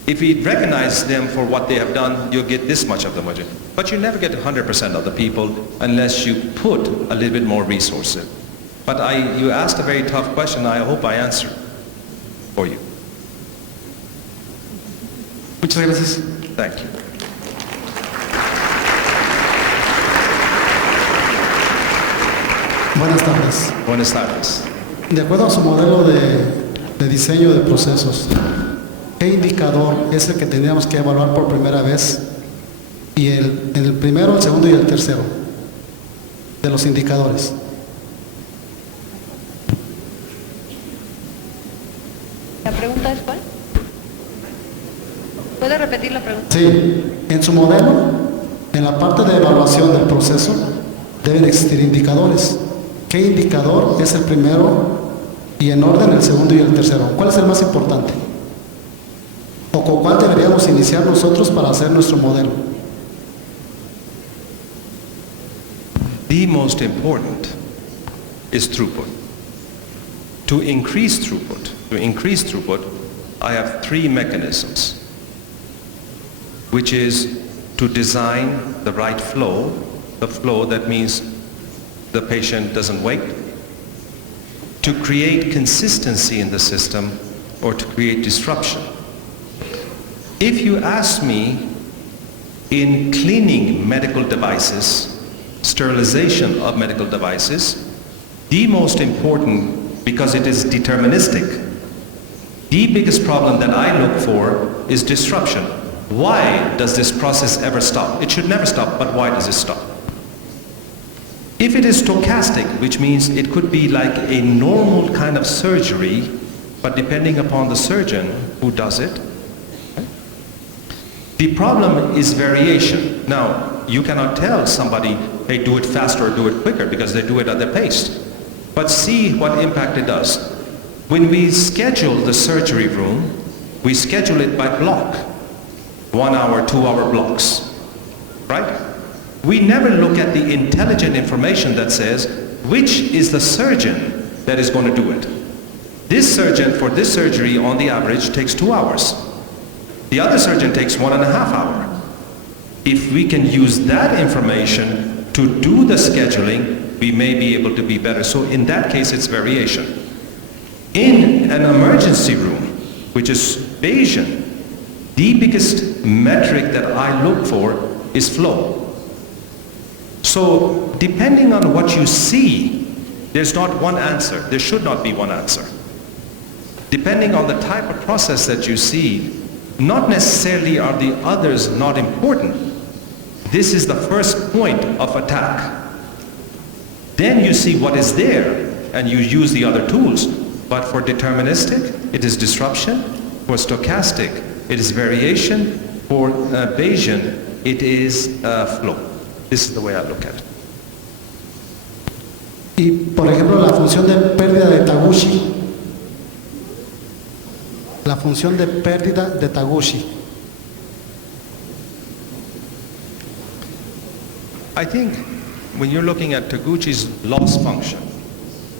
If we recognize them for what they have done, you'll get this much of the motivation. But you never get 100% of the people unless you put a little bit more resources. But you asked a very tough question. I hope I answered for you. Muchas gracias. Thank you. Buenas tardes. Buenas tardes. De acuerdo a su modelo de diseño de procesos, ¿qué indicador es el que tendríamos que evaluar por primera vez? Y el primero, el segundo y el tercero de los indicadores. ¿La pregunta es cuál? ¿Puede repetir la pregunta? Sí, en su modelo, en la parte de evaluación del proceso, deben existir indicadores. ¿Qué indicador es el primero y en orden el segundo y el tercero? ¿Cuál es el más importante? ¿O con cuál deberíamos iniciar nosotros para hacer nuestro modelo? The most important is throughput. To increase throughput, I have three mechanisms, which is to design the right flow, the flow that means the patient doesn't wait, to create consistency in the system, or to create disruption. If you ask me, in cleaning medical devices, sterilization of medical devices, the most important, because it is deterministic, the biggest problem that I look for is disruption. Why does this process ever stop? It should never stop, but why does it stop? If it is stochastic, which means it could be like a normal kind of surgery, but depending upon the surgeon who does it, the problem is variation. Now, you cannot tell somebody, hey, do it faster or do it quicker, because they do it at their pace. But see what impact it does. When we schedule the surgery room, we schedule it by block. 1 hour, 2 hour blocks, right? We never look at the intelligent information that says, which is the surgeon that is going to do it. This surgeon for this surgery on the average takes 2 hours. The other surgeon takes 1.5 hours. If we can use that information to do the scheduling, we may be able to be better. So in that case, it's variation. In an emergency room, which is Bayesian, the biggest metric that I look for is flow. So depending on what you see, there's not one answer. There should not be one answer. Depending on the type of process that you see, not necessarily are the others not important. This is the first point of attack. Then you see what is there and you use the other tools. But for deterministic, it is disruption. For stochastic, it is variation. For Bayesian, it is flow. This is the way I look at it. Y, por ejemplo, la función de pérdida de Taguchi. La función de pérdida de Taguchi. I think when you're looking at Taguchi's loss function,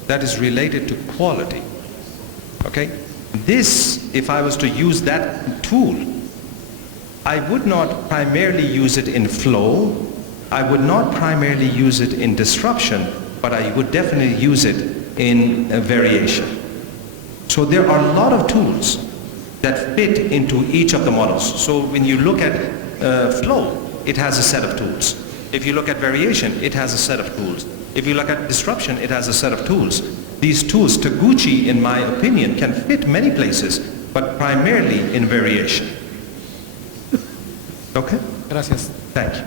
that is related to quality. Okay? This, if I was to use that tool, I would not primarily use it in flow, I would not primarily use it in disruption, but I would definitely use it in variation. So there are a lot of tools that fit into each of the models. So when you look at flow, it has a set of tools. If you look at variation, it has a set of tools. If you look at disruption, it has a set of tools. These tools, Taguchi, in my opinion, can fit many places, but primarily in variation. Okay? Gracias. Thank you.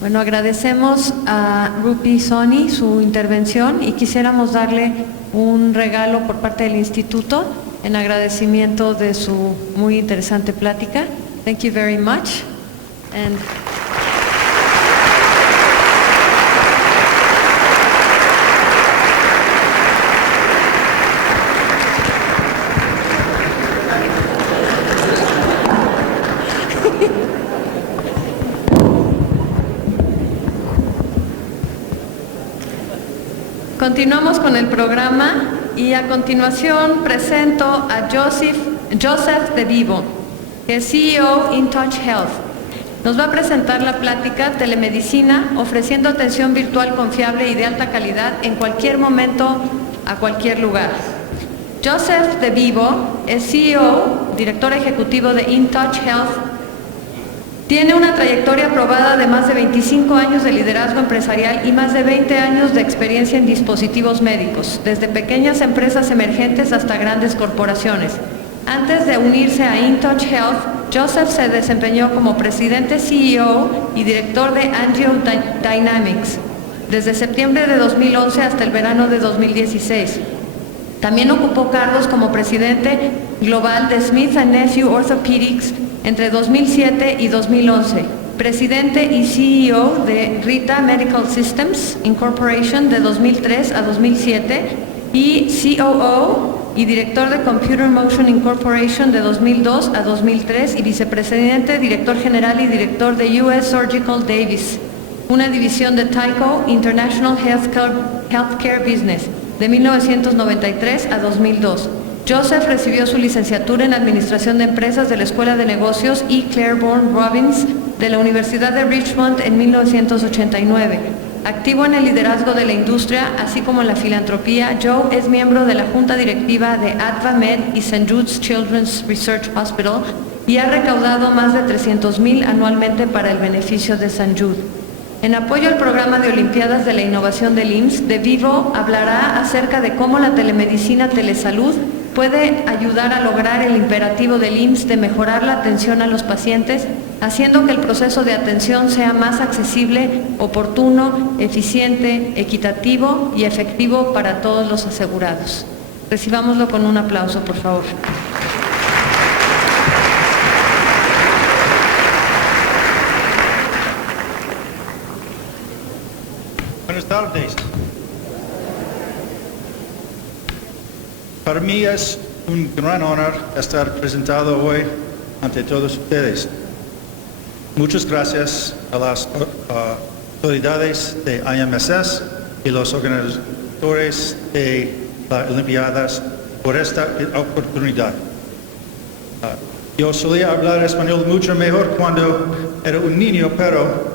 Bueno, agradecemos a Rupi Soni su intervención y quisiéramos darle un regalo por parte del instituto en agradecimiento de su muy interesante plática. Thank you very much. And continuamos con el programa y a continuación presento a Joseph De Vivo, que es CEO InTouch Health. Nos va a presentar la plática Telemedicina, ofreciendo atención virtual confiable y de alta calidad en cualquier momento, a cualquier lugar. Joseph De Vivo es CEO, director ejecutivo de InTouch Health. Tiene una trayectoria probada de más de 25 años de liderazgo empresarial y más de 20 años de experiencia en dispositivos médicos, desde pequeñas empresas emergentes hasta grandes corporaciones. Antes de unirse a InTouch Health, Joseph se desempeñó como presidente, CEO y director de AngioDynamics desde septiembre de 2011 hasta el verano de 2016. También ocupó cargos como presidente global de Smith & Nephew Orthopedics entre 2007 y 2011, presidente y CEO de Rita Medical Systems Incorporation de 2003 a 2007 y COO y director de Computer Motion Incorporation de 2002 a 2003 y vicepresidente, director general y director de US Surgical Davis, una división de Tyco International Healthcare Business de 1993 a 2002. Joseph recibió su licenciatura en Administración de Empresas de la Escuela de Negocios E. Claiborne Robbins de la Universidad de Richmond en 1989. Activo en el liderazgo de la industria, así como en la filantropía, Joe es miembro de la junta directiva de AdvaMed y St. Jude's Children's Research Hospital y ha recaudado más de $300,000 anualmente para el beneficio de St. Jude. En apoyo al programa de Olimpiadas de la Innovación del IMSS, De Vivo hablará acerca de cómo la telemedicina telesalud puede ayudar a lograr el imperativo del IMSS de mejorar la atención a los pacientes, haciendo que el proceso de atención sea más accesible, oportuno, eficiente, equitativo y efectivo para todos los asegurados. Recibámoslo con un aplauso, por favor. Buenas tardes. Para mí es un gran honor estar presentado hoy ante todos ustedes. Muchas gracias a las autoridades de IMSS y los organizadores de las Olimpiadas por esta oportunidad. Yo solía hablar español mucho mejor cuando era un niño, pero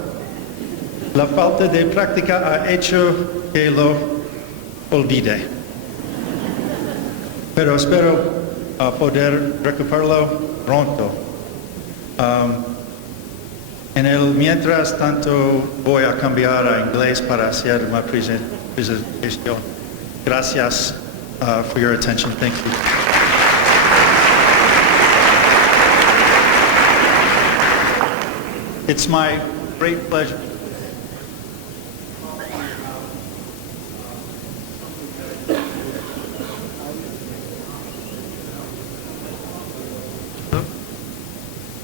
la falta de práctica ha hecho que lo olvide. Pero espero poder recuperarlo pronto. Mientras tanto voy a cambiar a inglés para hacer una presentación. Gracias for your attention. Thank you. It's my great pleasure.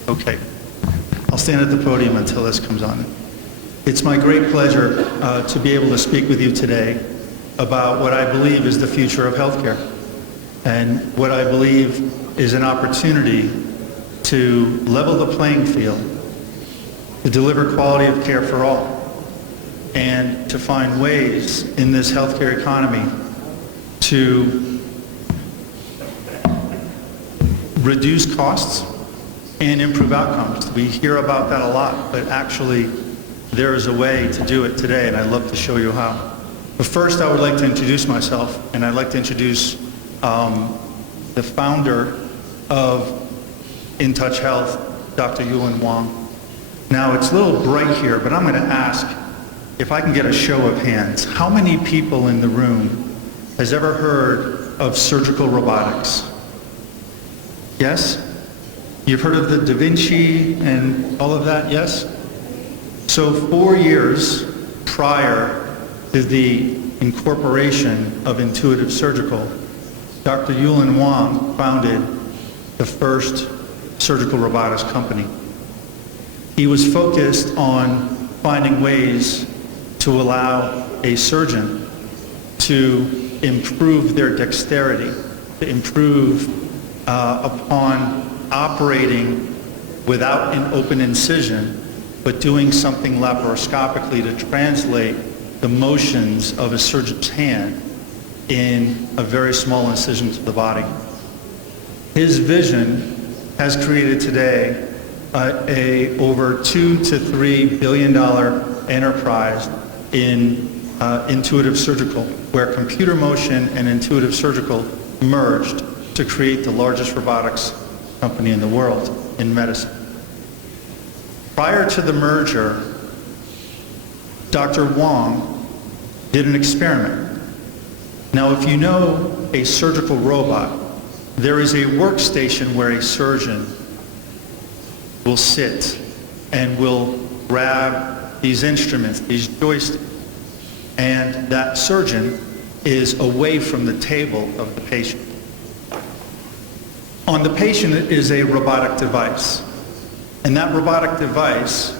Okay, I'll stand at the podium until this comes on. It's my great pleasure to be able to speak with you today about what I believe is the future of healthcare and what I believe is an opportunity to level the playing field, to deliver quality of care for all, and to find ways in this healthcare economy to reduce costs and improve outcomes. We hear about that a lot, but actually there is a way to do it today, and I'd love to show you how. But first, I would like to introduce myself, and I'd like to introduce the founder of In Touch Health, Dr. Yulin Wang. Now, it's a little bright here, but I'm going to ask if I can get a show of hands. How many people in the room has ever heard of surgical robotics? Yes? You've heard of the Da Vinci and all of that, yes? So 4 years prior to the incorporation of Intuitive Surgical, Dr. Yulin Wang founded the first surgical robotics company. He was focused on finding ways to allow a surgeon to improve their dexterity, to improve upon operating without an open incision, but doing something laparoscopically to translate the motions of a surgeon's hand in a very small incision to the body. His vision has created today a over $2 to $3 billion enterprise in Intuitive Surgical, where computer motion and Intuitive Surgical merged to create the largest robotics company in the world in medicine. Prior to the merger, Dr. Wang did an experiment. Now, if you know a surgical robot, there is a workstation where a surgeon will sit and will grab these instruments, these joysticks, and that surgeon is away from the table of the patient. On the patient is a robotic device, and that robotic device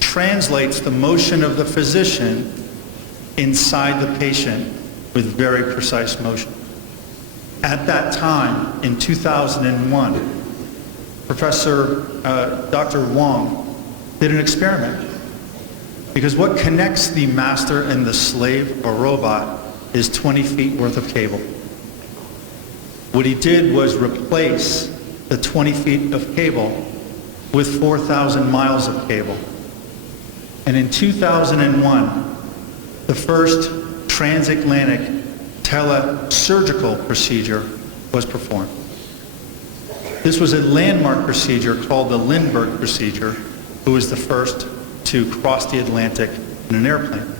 translates the motion of the physician inside the patient with very precise motion. At that time, in 2001, Dr. Wong did an experiment. Because what connects the master and the slave or robot is 20 feet worth of cable. What he did was replace the 20 feet of cable with 4,000 miles of cable. And in 2001, the first transatlantic telesurgical procedure was performed. This was a landmark procedure called the Lindbergh procedure, who was the first to cross the Atlantic in an airplane.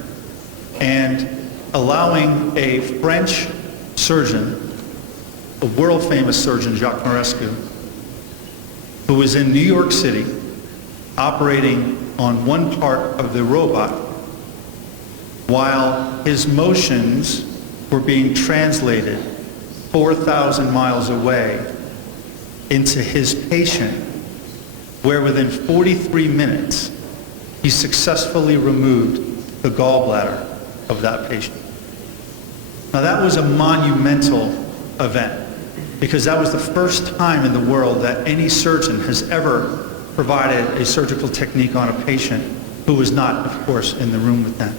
And allowing a French surgeon, a world-famous surgeon, Jacques Marescu, who was in New York City, operating on one part of the robot, while his motions were being translated 4,000 miles away into his patient, where within 43 minutes, he successfully removed the gallbladder of that patient. Now that was a monumental event, because that was the first time in the world that any surgeon has ever provided a surgical technique on a patient who was not, of course, in the room with them.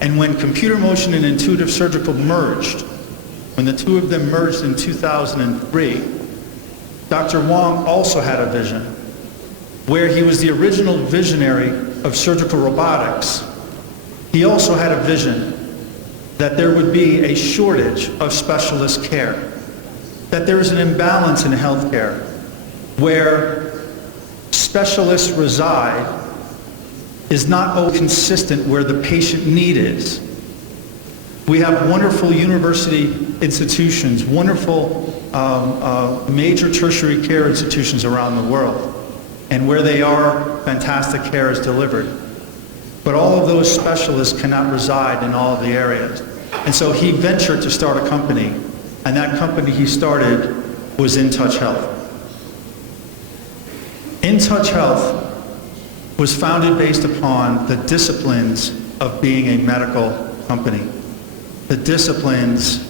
And when computer motion and intuitive surgical merged, when the two of them merged in 2003, Dr. Wong also had a vision where he was the original visionary of surgical robotics. He also had a vision that there would be a shortage of specialist care, that there is an imbalance in healthcare where specialists reside is not always consistent where the patient need is. We have wonderful university institutions, wonderful major tertiary care institutions around the world, and where they are, fantastic care is delivered. But all of those specialists cannot reside in all of the areas. And so he ventured to start a company, and that company he started was In Touch Health. In Touch Health was founded based upon the disciplines of being a medical company. The disciplines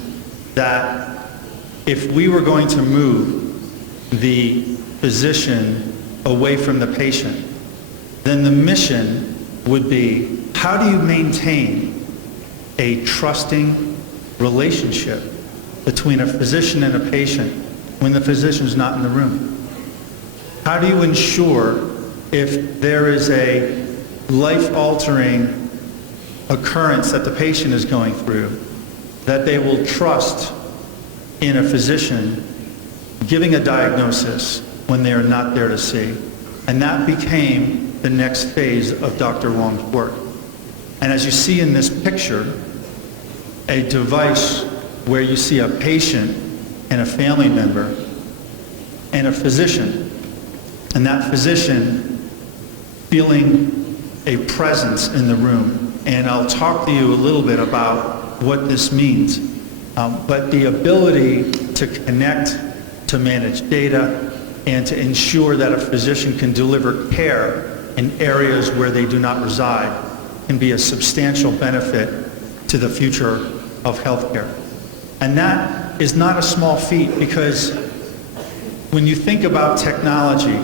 that if we were going to move the physician away from the patient, then the mission would be, how do you maintain a trusting relationship between a physician and a patient when the physician's not in the room? How do you ensure if there is a life-altering occurrence that the patient is going through, that they will trust in a physician giving a diagnosis when they are not there to see? And that became the next phase of Dr. Wong's work. And as you see in this picture, a device where you see a patient and a family member and a physician, and that physician feeling a presence in the room. And I'll talk to you a little bit about what this means. But the ability to connect, to manage data, and to ensure that a physician can deliver care in areas where they do not reside can be a substantial benefit to the future of healthcare. And that is not a small feat, because when you think about technology,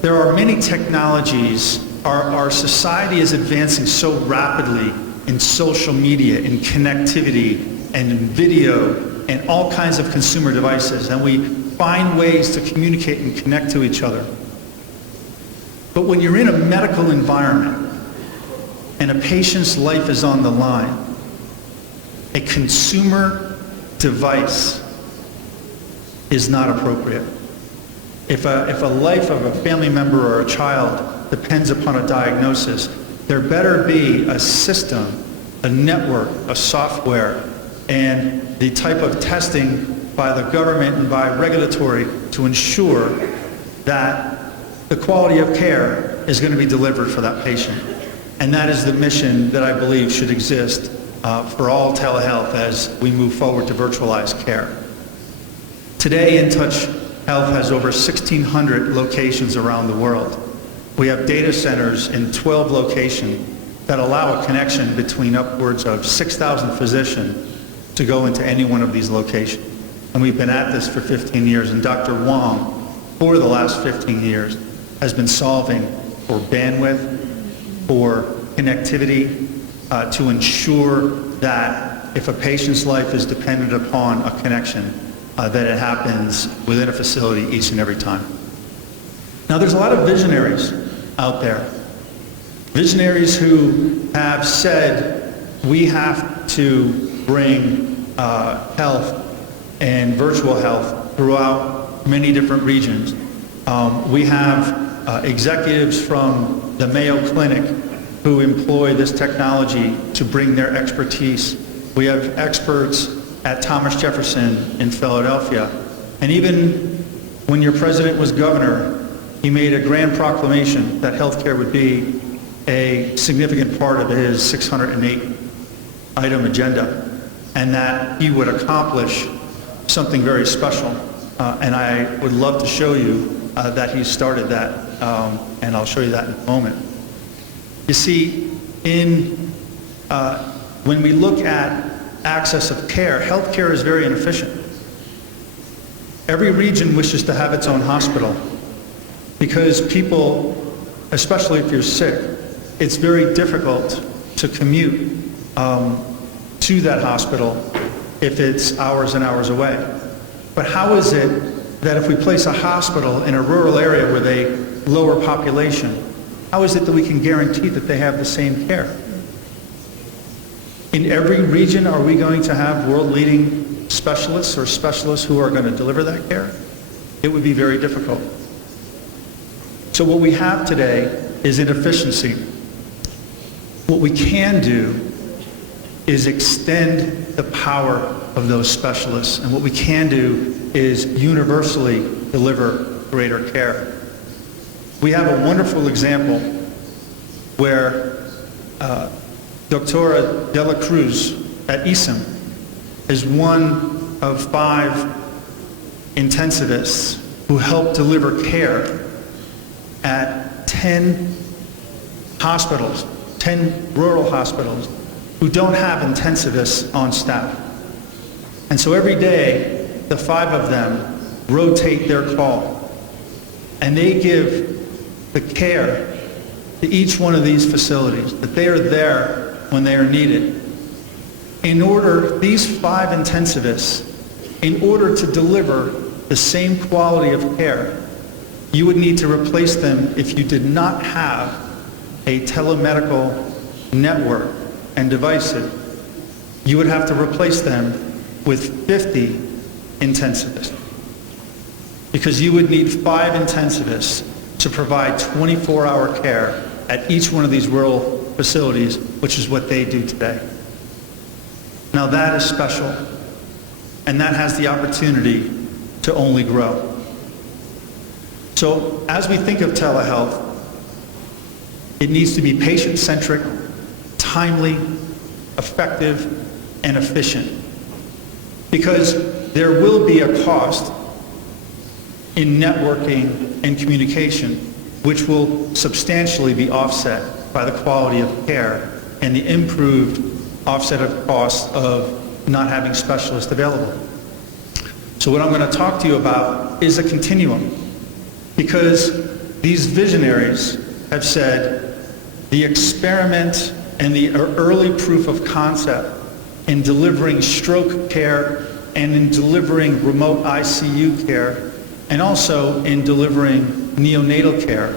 there are many technologies. Our society is advancing so rapidly in social media, in connectivity, and in video, and all kinds of consumer devices, and we find ways to communicate and connect to each other. But when you're in a medical environment and a patient's life is on the line, a consumer device is not appropriate. If a life of a family member or a child depends upon a diagnosis, there better be a system, a network, a software, and the type of testing by the government and by regulatory to ensure that the quality of care is going to be delivered for that patient. And that is the mission that I believe should exist for all telehealth as we move forward to virtualized care. Today, InTouch Health has over 1,600 locations around the world. We have data centers in 12 locations that allow a connection between upwards of 6,000 physicians to go into any one of these locations. And we've been at this for 15 years, and Dr. Wong, for the last 15 years, has been solving for bandwidth, for connectivity, to ensure that if a patient's life is dependent upon a connection, that it happens within a facility each and every time. Now, there's a lot of visionaries out there. Visionaries who have said, we have to bring health and virtual health throughout many different regions. We have executives from the Mayo Clinic who employ this technology to bring their expertise. We have experts at Thomas Jefferson in Philadelphia. And even when your president was governor, he made a grand proclamation that healthcare would be a significant part of his 608-item agenda, and that he would accomplish something very special. And I would love to show you that he started that, and I'll show you that in a moment. You see, when we look at access of care, healthcare is very inefficient. Every region wishes to have its own hospital because people, especially if you're sick, it's very difficult to commute to that hospital if it's hours and hours away. But how is it that if we place a hospital in a rural area with a lower population, how is it that we can guarantee that they have the same care? In every region, are we going to have world-leading specialists or specialists who are going to deliver that care? It would be very difficult. So what we have today is inefficiency. What we can do is extend the power of those specialists, and what we can do is universally deliver greater care. We have a wonderful example where Doctora De La Cruz at ISIM is one of 5 intensivists who helped deliver care at 10 hospitals, 10 rural hospitals who don't have intensivists on staff. And so every day, the 5 of them rotate their call, and they give the care to each one of these facilities, that they are there when they are needed. In order, these 5 intensivists, in order to deliver the same quality of care, you would need to replace them if you did not have a telemedical network and devices. You would have to replace them with 50 intensivists, because you would need 5 intensivists to provide 24-hour care at each one of these rural facilities, which is what they do today. Now that is special, and that has the opportunity to only grow. So as we think of telehealth, it needs to be patient-centric, timely, effective, and efficient, because there will be a cost in networking and communication, which will substantially be offset by the quality of care and the improved offset of costs of not having specialists available. So what I'm going to talk to you about is a continuum, because these visionaries have said the experiment and the early proof of concept in delivering stroke care and in delivering remote ICU care and also in delivering neonatal care,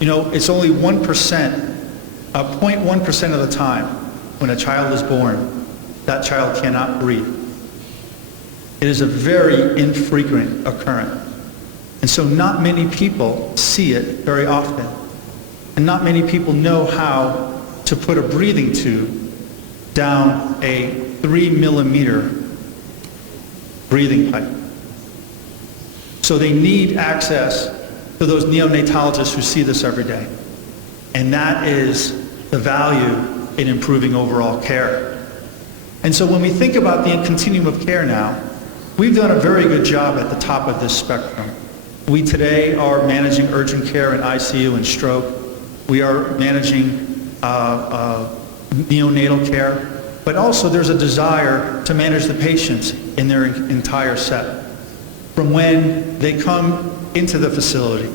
you know, it's only 0.1% of the time when a child is born, that child cannot breathe. It is a very infrequent occurrence. And so not many people see it very often. And not many people know how to put a breathing tube down a 3-millimeter breathing pipe. So they need access to for those neonatologists who see this every day. And that is the value in improving overall care. And so when we think about the continuum of care now, we've done a very good job at the top of this spectrum. We today are managing urgent care and ICU and stroke. We are managing neonatal care, but also there's a desire to manage the patients in their entire set. From when they come into the facility,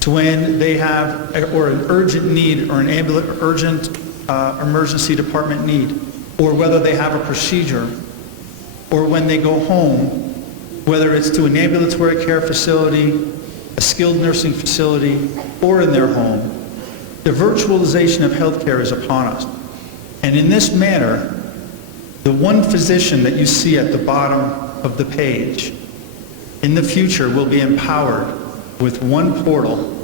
to when they have or an urgent need or an urgent emergency department need, or whether they have a procedure, or when they go home, whether it's to an ambulatory care facility, a skilled nursing facility, or in their home, the virtualization of healthcare is upon us. And in this manner, the one physician that you see at the bottom of the page in the future will be empowered with one portal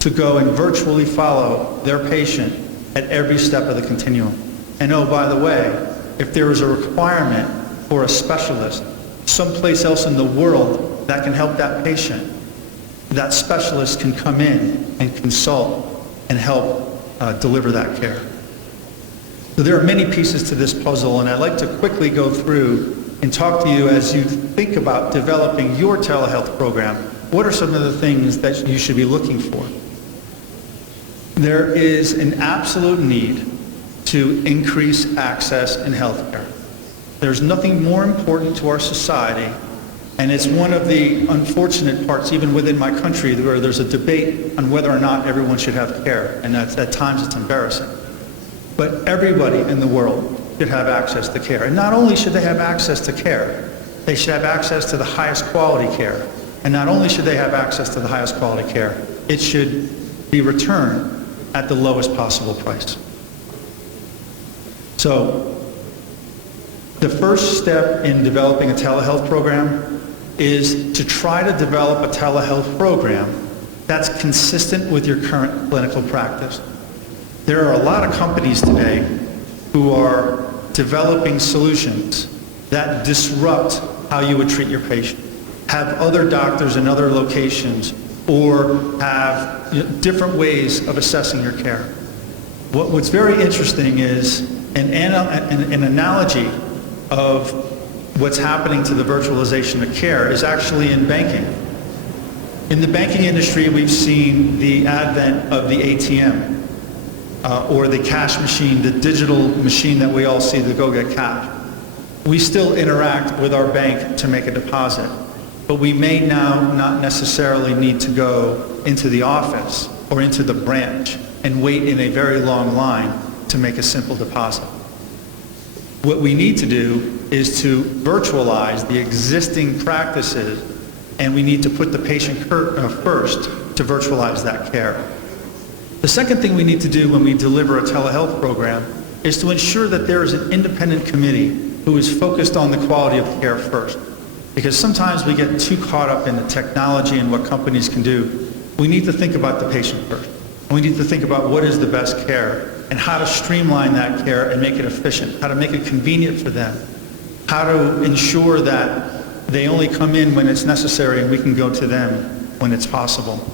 to go and virtually follow their patient at every step of the continuum. And oh, by the way, if there is a requirement for a specialist someplace else in the world that can help that patient, that specialist can come in and consult and help deliver that care. So there are many pieces to this puzzle, and I'd like to quickly go through and talk to you as you think about developing your telehealth program. What are some of the things that you should be looking for? There is an absolute need to increase access in healthcare. There's nothing more important to our society, and it's one of the unfortunate parts, even within my country, where there's a debate on whether or not everyone should have care, and at times it's embarrassing. But everybody in the world should have access to care. And not only should they have access to care, they should have access to the highest quality care. And not only should they have access to the highest quality care, it should be returned at the lowest possible price. So, the first step in developing a telehealth program is to try to develop a telehealth program that's consistent with your current clinical practice. There are a lot of companies today who are developing solutions that disrupt how you would treat your patient, have other doctors in other locations, or have different ways of assessing your care. What's very interesting is an analogy of what's happening to the virtualization of care is actually in banking. In the banking industry, we've seen the advent of the ATM, or the cash machine, the digital machine that we all see to go get cash. We still interact with our bank to make a deposit, but we may now not necessarily need to go into the office or into the branch and wait in a very long line to make a simple deposit. What we need to do is to virtualize the existing practices, and we need to put the patient first to virtualize that care. The second thing we need to do when we deliver a telehealth program is to ensure that there is an independent committee who is focused on the quality of care first. Because sometimes we get too caught up in the technology and what companies can do. We need to think about the patient first. And we need to think about what is the best care and how to streamline that care and make it efficient, how to make it convenient for them, how to ensure that they only come in when it's necessary and we can go to them when it's possible.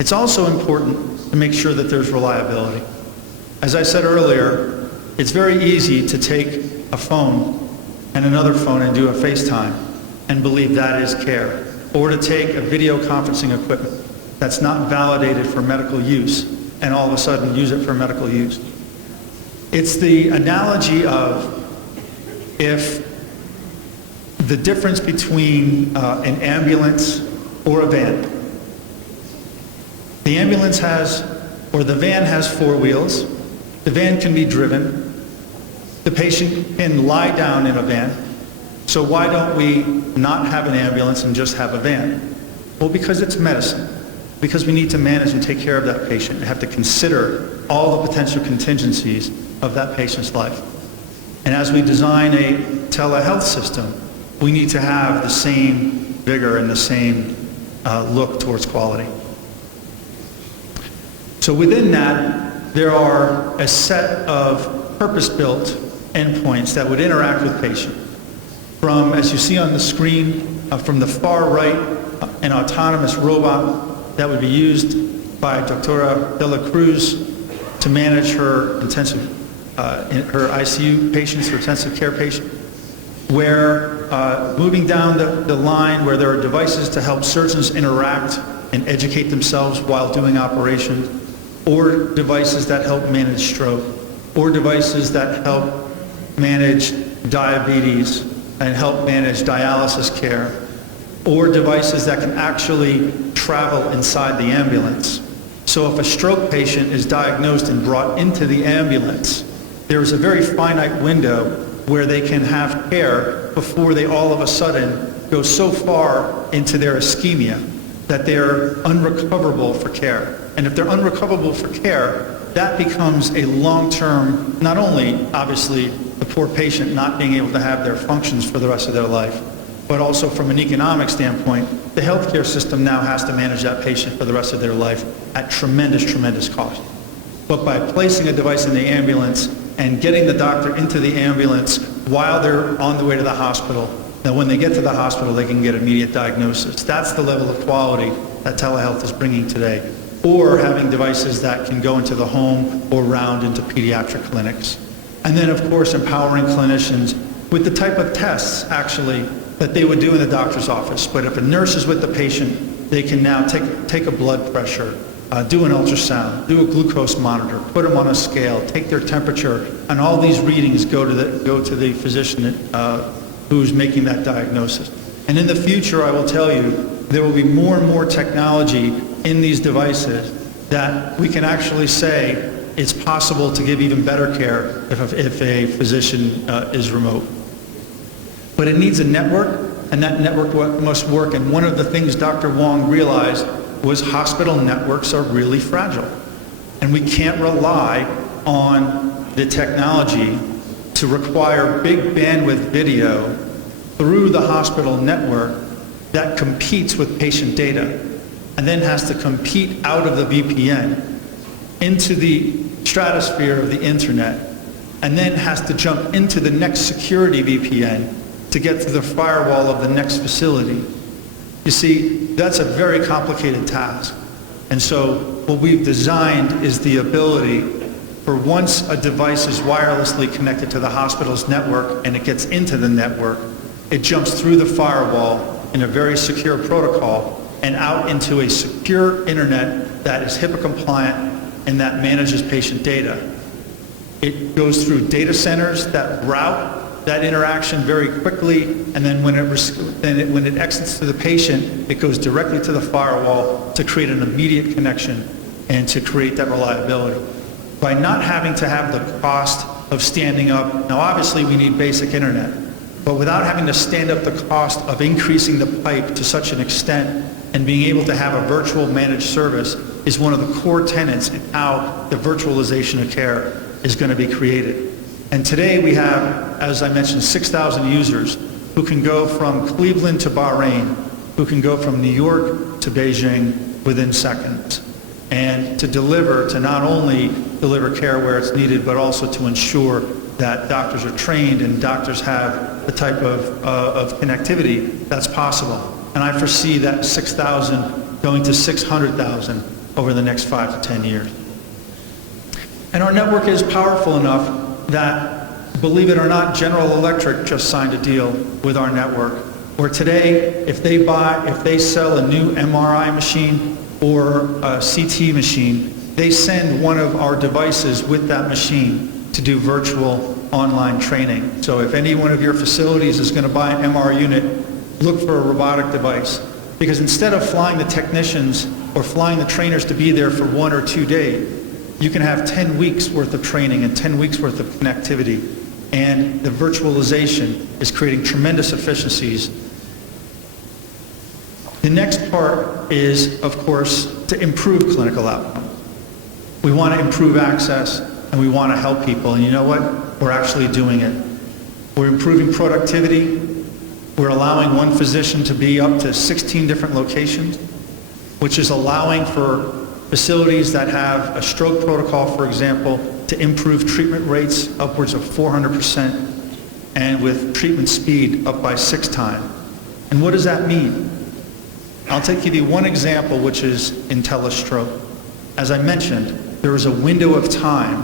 It's also important to make sure that there's reliability. As I said earlier, it's very easy to take a phone and another phone and do a FaceTime and believe that is care, or to take a video conferencing equipment that's not validated for medical use and all of a sudden use it for medical use. It's the analogy of if the difference between an ambulance or a van. The ambulance has, or the van has 4 wheels. The van can be driven. The patient can lie down in a van. So why don't we not have an ambulance and just have a van? Well, because it's medicine. Because we need to manage and take care of that patient and have to consider all the potential contingencies of that patient's life. And as we design a telehealth system, we need to have the same vigor and the same look towards quality. So within that, there are a set of purpose-built endpoints that would interact with patients. From, as you see on the screen, from the far right an autonomous robot that would be used by Dra. De La Cruz to manage her her ICU patients, her intensive care patients, where moving down the line where there are devices to help surgeons interact and educate themselves while doing operations, or devices that help manage stroke, or devices that help manage diabetes and help manage dialysis care, or devices that can actually travel inside the ambulance. So if a stroke patient is diagnosed and brought into the ambulance, there is a very finite window where they can have care before they all of a sudden go so far into their ischemia that they're unrecoverable for care. And if they're unrecoverable for care, that becomes a long-term, not only obviously the poor patient not being able to have their functions for the rest of their life, but also from an economic standpoint, the healthcare system now has to manage that patient for the rest of their life at tremendous, tremendous cost. But by placing a device in the ambulance and getting the doctor into the ambulance while they're on the way to the hospital, now when they get to the hospital, they can get immediate diagnosis. That's the level of quality that telehealth is bringing today. Or having devices that can go into the home or round into pediatric clinics. And then, of course, empowering clinicians with the type of tests, actually, that they would do in the doctor's office. But if a nurse is with the patient, they can now take a blood pressure, do an ultrasound, do a glucose monitor, put them on a scale, take their temperature, and all these readings go to the physician who's making that diagnosis. And in the future, I will tell you, there will be more and more technology in these devices that we can actually say it's possible to give even better care if a physician is remote. But it needs a network, and that network must work. And one of the things Dr. Wong realized was hospital networks are really fragile. And we can't rely on the technology to require big bandwidth video through the hospital network that competes with patient data and then has to compete out of the VPN into the stratosphere of the internet and then has to jump into the next security VPN to get to the firewall of the next facility. You see, that's a very complicated task. And so what we've designed is the ability for once a device is wirelessly connected to the hospital's network and it gets into the network, it jumps through the firewall in a very secure protocol and out into a secure internet that is HIPAA compliant and that manages patient data. It goes through data centers that route that interaction very quickly, and then when it exits to the patient, it goes directly to the firewall to create an immediate connection and to create that reliability. By not having to have the cost of standing up, now obviously we need basic internet, but without having to stand up the cost of increasing the pipe to such an extent and being able to have a virtual managed service is one of the core tenets in how the virtualization of care is going to be created. And today we have, as I mentioned, 6,000 users who can go from Cleveland to Bahrain, who can go from New York to Beijing within seconds, and to not only deliver care where it's needed, but also to ensure that doctors are trained and doctors have the type of connectivity that's possible. And I foresee that 6,000 going to 600,000 over the next 5 to 10 years. And our network is powerful enough that, believe it or not, General Electric just signed a deal with our network, where today, if they sell a new MRI machine or a CT machine, they send one of our devices with that machine to do virtual online training. So if any one of your facilities is going to buy an MR unit, look for a robotic device. Because instead of flying the technicians or flying the trainers to be there for 1 or 2 days, you can have 10 weeks worth of training and 10 weeks worth of connectivity. And the virtualization is creating tremendous efficiencies. The next part is, of course, to improve clinical outcome. We want to improve access and we want to help people. And you know what? We're actually doing it. We're improving productivity. We're allowing one physician to be up to 16 different locations, which is allowing for facilities that have a stroke protocol, for example, to improve treatment rates upwards of 400% and with treatment speed up by 6 times. And what does that mean? I'll give you one example, which is IntelliStroke. As I mentioned, there is a window of time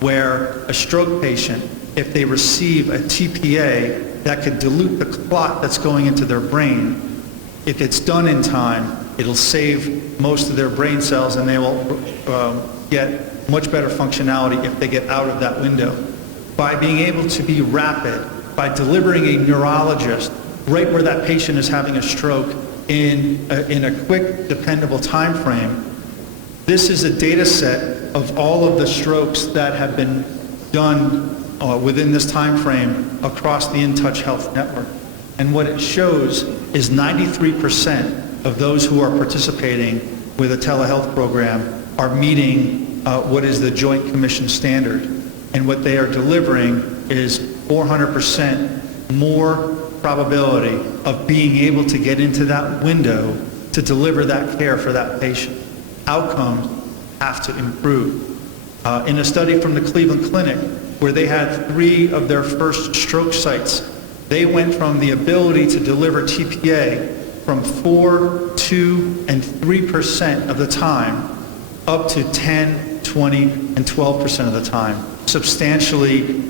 where a stroke patient, if they receive a TPA that could dilute the clot that's going into their brain, if it's done in time, it'll save most of their brain cells and they will get much better functionality if they get out of that window. By being able to be rapid, by delivering a neurologist right where that patient is having a stroke in a quick, dependable time frame, this is a data set of all of the strokes that have been done within this time frame across the InTouch Health network. And what it shows is 93% of those who are participating with a telehealth program are meeting what is the Joint Commission standard. And what they are delivering is 400% more probability of being able to get into that window to deliver that care for that patient. Outcomes have to improve. In a study from the Cleveland Clinic, where they had 3 of their first stroke sites, they went from the ability to deliver TPA from 4, 2, and 3% of the time up to 10, 20, and 12% of the time, substantially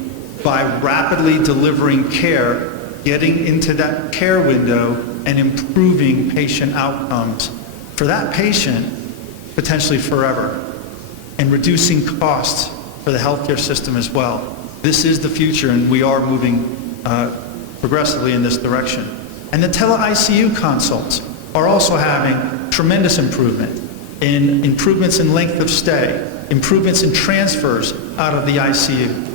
by rapidly delivering care, getting into that care window, and improving patient outcomes for that patient, potentially forever, and reducing costs for the healthcare system as well. This is the future, and we are moving progressively in this direction. And the tele-ICU consults are also having tremendous improvements in length of stay, improvements in transfers out of the ICU,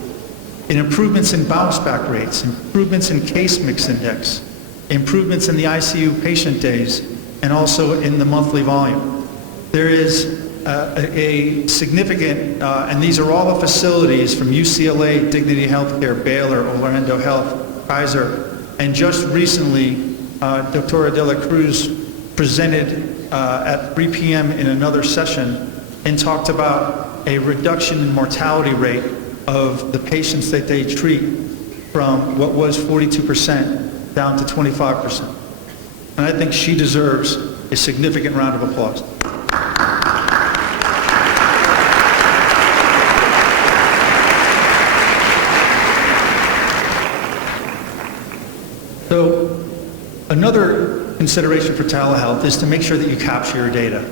in improvements in bounce back rates, improvements in case mix index, improvements in the ICU patient days, and also in the monthly volume. There is a significant, and these are all the facilities from UCLA, Dignity Healthcare, Baylor, Orlando Health, Kaiser, and just recently, Dr. De La Cruz presented at 3 p.m. in another session and talked about a reduction in mortality rate of the patients that they treat from what was 42% down to 25%. And I think she deserves a significant round of applause. So another consideration for telehealth is to make sure that you capture your data.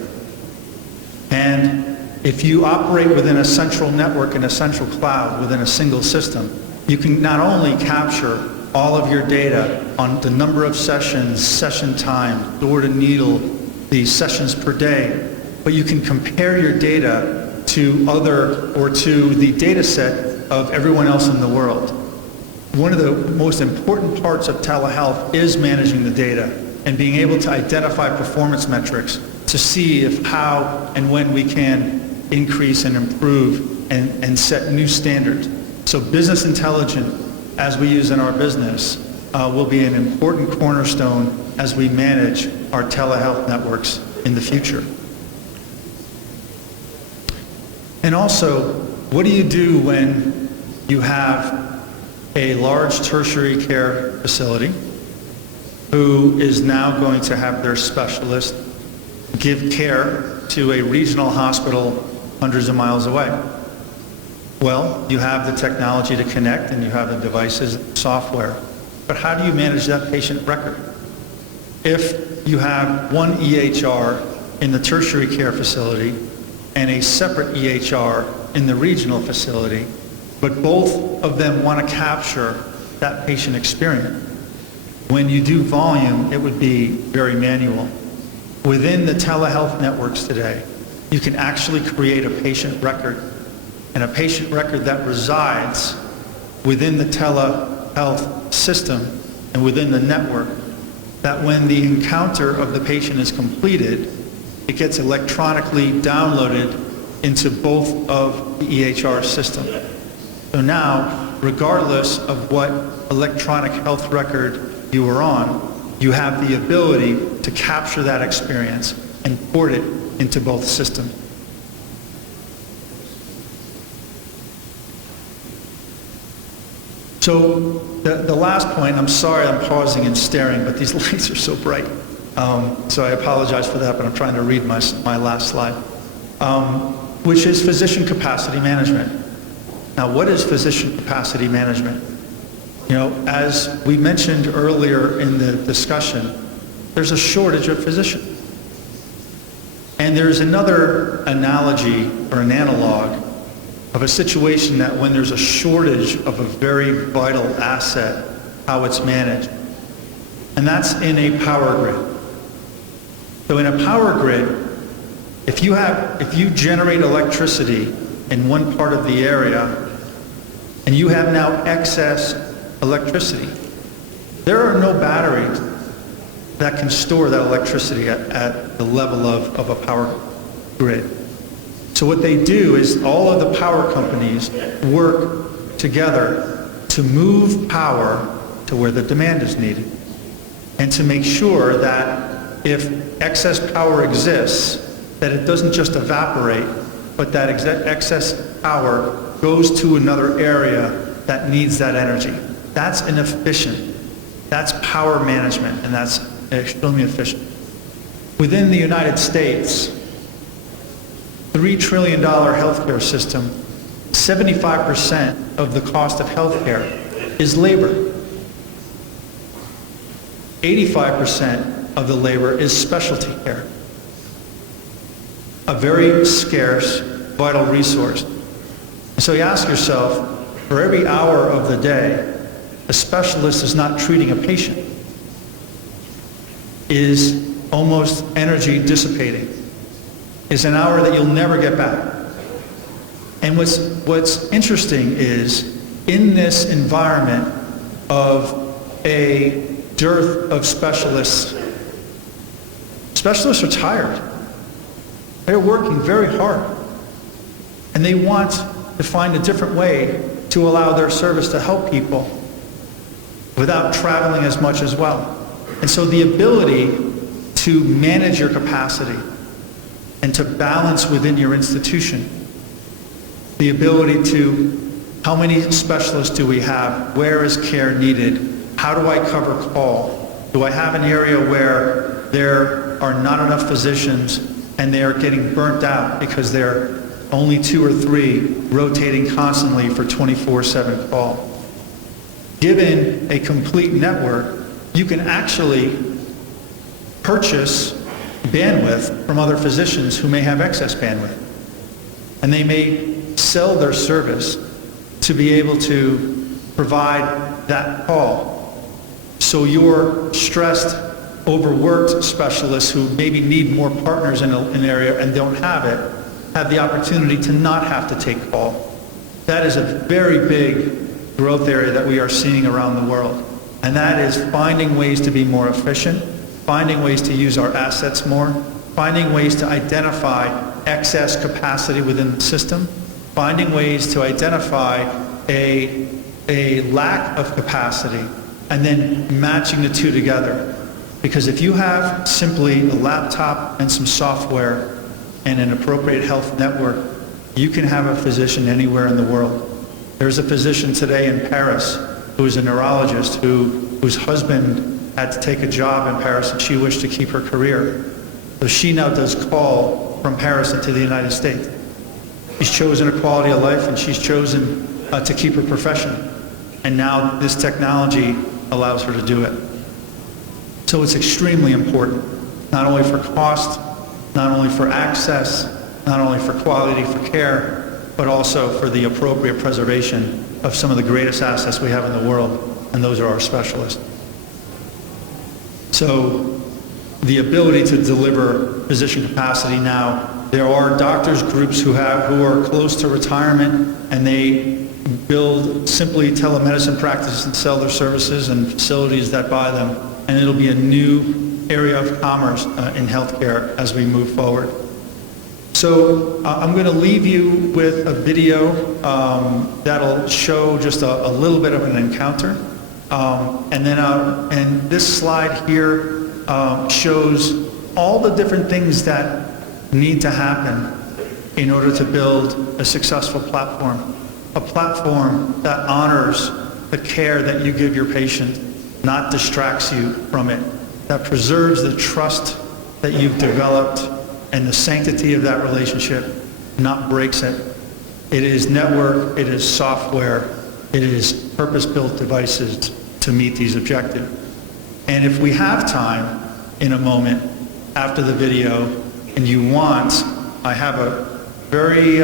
And if you operate within a central network and a central cloud within a single system, you can not only capture all of your data on the number of sessions, session time, door to needle, the sessions per day, but you can compare your data to the data set of everyone else in the world. One of the most important parts of telehealth is managing the data and being able to identify performance metrics to see if how and when we can increase and improve and set new standards. So business intelligence, as we use in our business, will be an important cornerstone as we manage our telehealth networks in the future. And also, what do you do when you have a large tertiary care facility who is now going to have their specialist give care to a regional hospital hundreds of miles away? Well, you have the technology to connect and you have the devices, software. But how do you manage that patient record? If you have one EHR in the tertiary care facility and a separate EHR in the regional facility, but both of them want to capture that patient experience, when you do volume, it would be very manual. Within the telehealth networks today, you can actually create a patient record, and a patient record that resides within the telehealth system and within the network, that when the encounter of the patient is completed, it gets electronically downloaded into both of the EHR systems. So now, regardless of what electronic health record you are on, you have the ability to capture that experience and port it into both systems. So the last point, I'm sorry I'm pausing and staring, but these lights are so bright. So I apologize for that, but I'm trying to read my last slide, which is physician capacity management. Now, what is physician capacity management? You know, as we mentioned earlier in the discussion, there's a shortage of physicians. And there's another analogy or an analog of a situation that when there's a shortage of a very vital asset, how it's managed. And that's in a power grid. So in a power grid, if you generate electricity in one part of the area and you have now excess electricity, there are no batteries that can store that electricity at the level of a power grid. So what they do is all of the power companies work together to move power to where the demand is needed and to make sure that if excess power exists, that it doesn't just evaporate, but that excess power goes to another area that needs that energy. That's inefficient. That's power management, and that's extremely efficient. Within the United States, $3 trillion healthcare system, 75% of the cost of healthcare is labor. 85% of the labor is specialty care, a very scarce, vital resource. So you ask yourself, for every hour of the day, a specialist is not treating a patient, is almost energy dissipating, is an hour that you'll never get back. And what's interesting is, in this environment of a dearth of specialists are tired. They're working very hard. And they want to find a different way to allow their service to help people without traveling as much as well. And so the ability to manage your capacity and to balance within your institution, the ability to, how many specialists do we have? Where is care needed? How do I cover call? Do I have an area where there are not enough physicians and they are getting burnt out because they're only 2 or 3 rotating constantly for 24/7 call? Given a complete network, you can actually purchase bandwidth from other physicians who may have excess bandwidth. And they may sell their service to be able to provide that call. So your stressed, overworked specialists who maybe need more partners in an area and don't have it, have the opportunity to not have to take call. That is a very big growth area that we are seeing around the world. And that is finding ways to be more efficient, finding ways to use our assets more, finding ways to identify excess capacity within the system, finding ways to identify a lack of capacity, and then matching the two together. Because if you have simply a laptop and some software and an appropriate health network, you can have a physician anywhere in the world. There's a physician today in Paris who is a neurologist whose husband had to take a job in Paris and she wished to keep her career. So she now does call from Paris into the United States. She's chosen a quality of life and she's chosen to keep her profession. And now this technology allows her to do it. So it's extremely important, not only for cost, not only for access, not only for quality for care, but also for the appropriate preservation of some of the greatest assets we have in the world, and those are our specialists. So the ability to deliver physician capacity now, there are doctors groups who are close to retirement, and they build simply telemedicine practices and sell their services and facilities that buy them, and it'll be a new area of commerce in healthcare as we move forward. So I'm going to leave you with a video that'll show just a little bit of an encounter, and this slide here shows all the different things that need to happen in order to build a successful platform, a platform that honors the care that you give your patient, not distracts you from it, that preserves the trust that you've developed and the sanctity of that relationship, not breaks it. It is network, it is software, it is purpose-built devices to meet these objectives. And if we have time in a moment after the video and you want, I have a very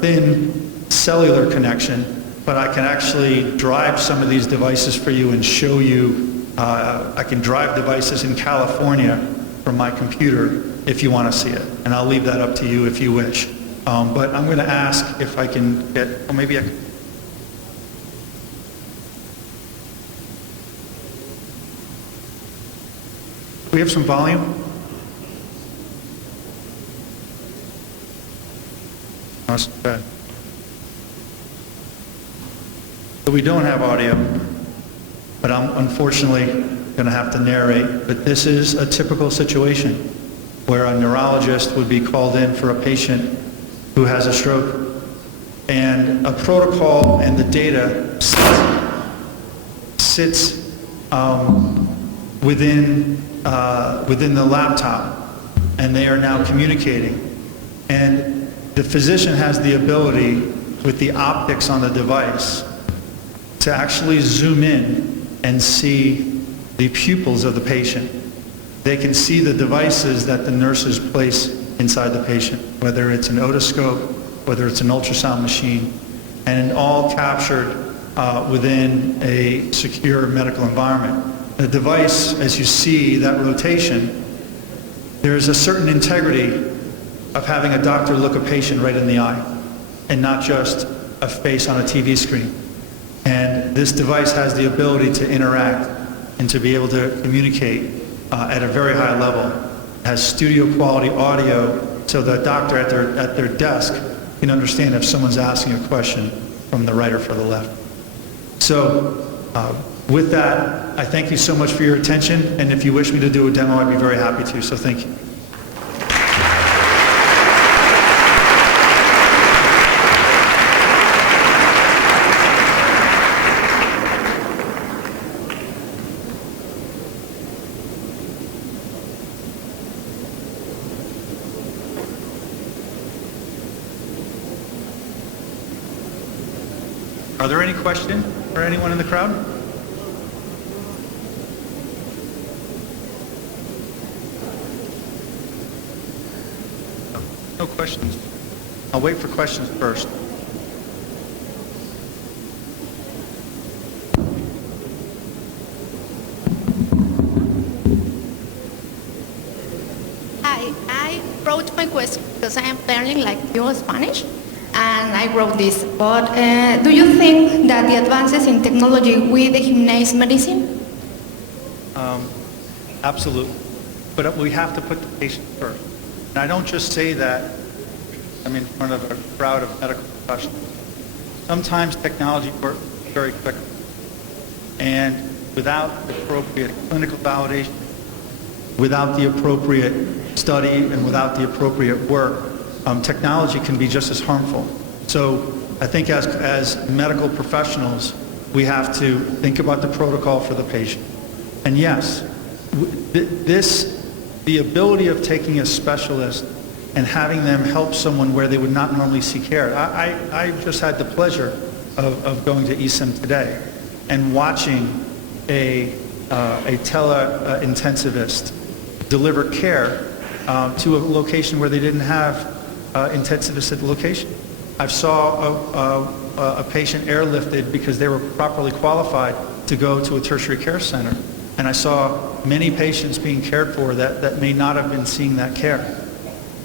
thin cellular connection, but I can actually drive some of these devices for you and show you. I can drive devices in California from my computer if you want to see it. And I'll leave that up to you if you wish. But I'm going to ask if I can get, or maybe I can. We have some volume? That's bad. So we don't have audio, but I'm unfortunately going to have to narrate. But this is a typical situation where a neurologist would be called in for a patient who has a stroke. And a protocol and the data sits within the laptop, and they are now communicating. And the physician has the ability, with the optics on the device, to actually zoom in and see the pupils of the patient. They can see the devices that the nurses place inside the patient, whether it's an otoscope, whether it's an ultrasound machine, and all captured within a secure medical environment. The device, as you see that rotation, there's a certain integrity of having a doctor look a patient right in the eye and not just a face on a TV screen. And this device has the ability to interact and to be able to communicate at a very high level. It has studio quality audio, so the doctor at their desk can understand if someone's asking a question from the right or from the left. So with that, I thank you so much for your attention, and if you wish me to do a demo, I'd be very happy to, so thank you. Are there any questions for anyone in the crowd? No questions. I'll wait for questions first. Hi, I wrote my question because I am learning like pure Spanish, and I wrote this. But do you think that the advances in technology with the humane medicine? Absolutely. But we have to put the patient first. And I don't just say that, I'm in front of a crowd of medical professionals. Sometimes technology works very quickly. And without the appropriate clinical validation, without the appropriate study, and without the appropriate work, technology can be just as harmful. So I think as medical professionals, we have to think about the protocol for the patient. And yes, the ability of taking a specialist and having them help someone where they would not normally see care. I just had the pleasure of going to ESIM today and watching a tele-intensivist deliver care to a location where they didn't have intensivists at the location. I saw a patient airlifted because they were properly qualified to go to a tertiary care center. And I saw many patients being cared for that may not have been seeing that care.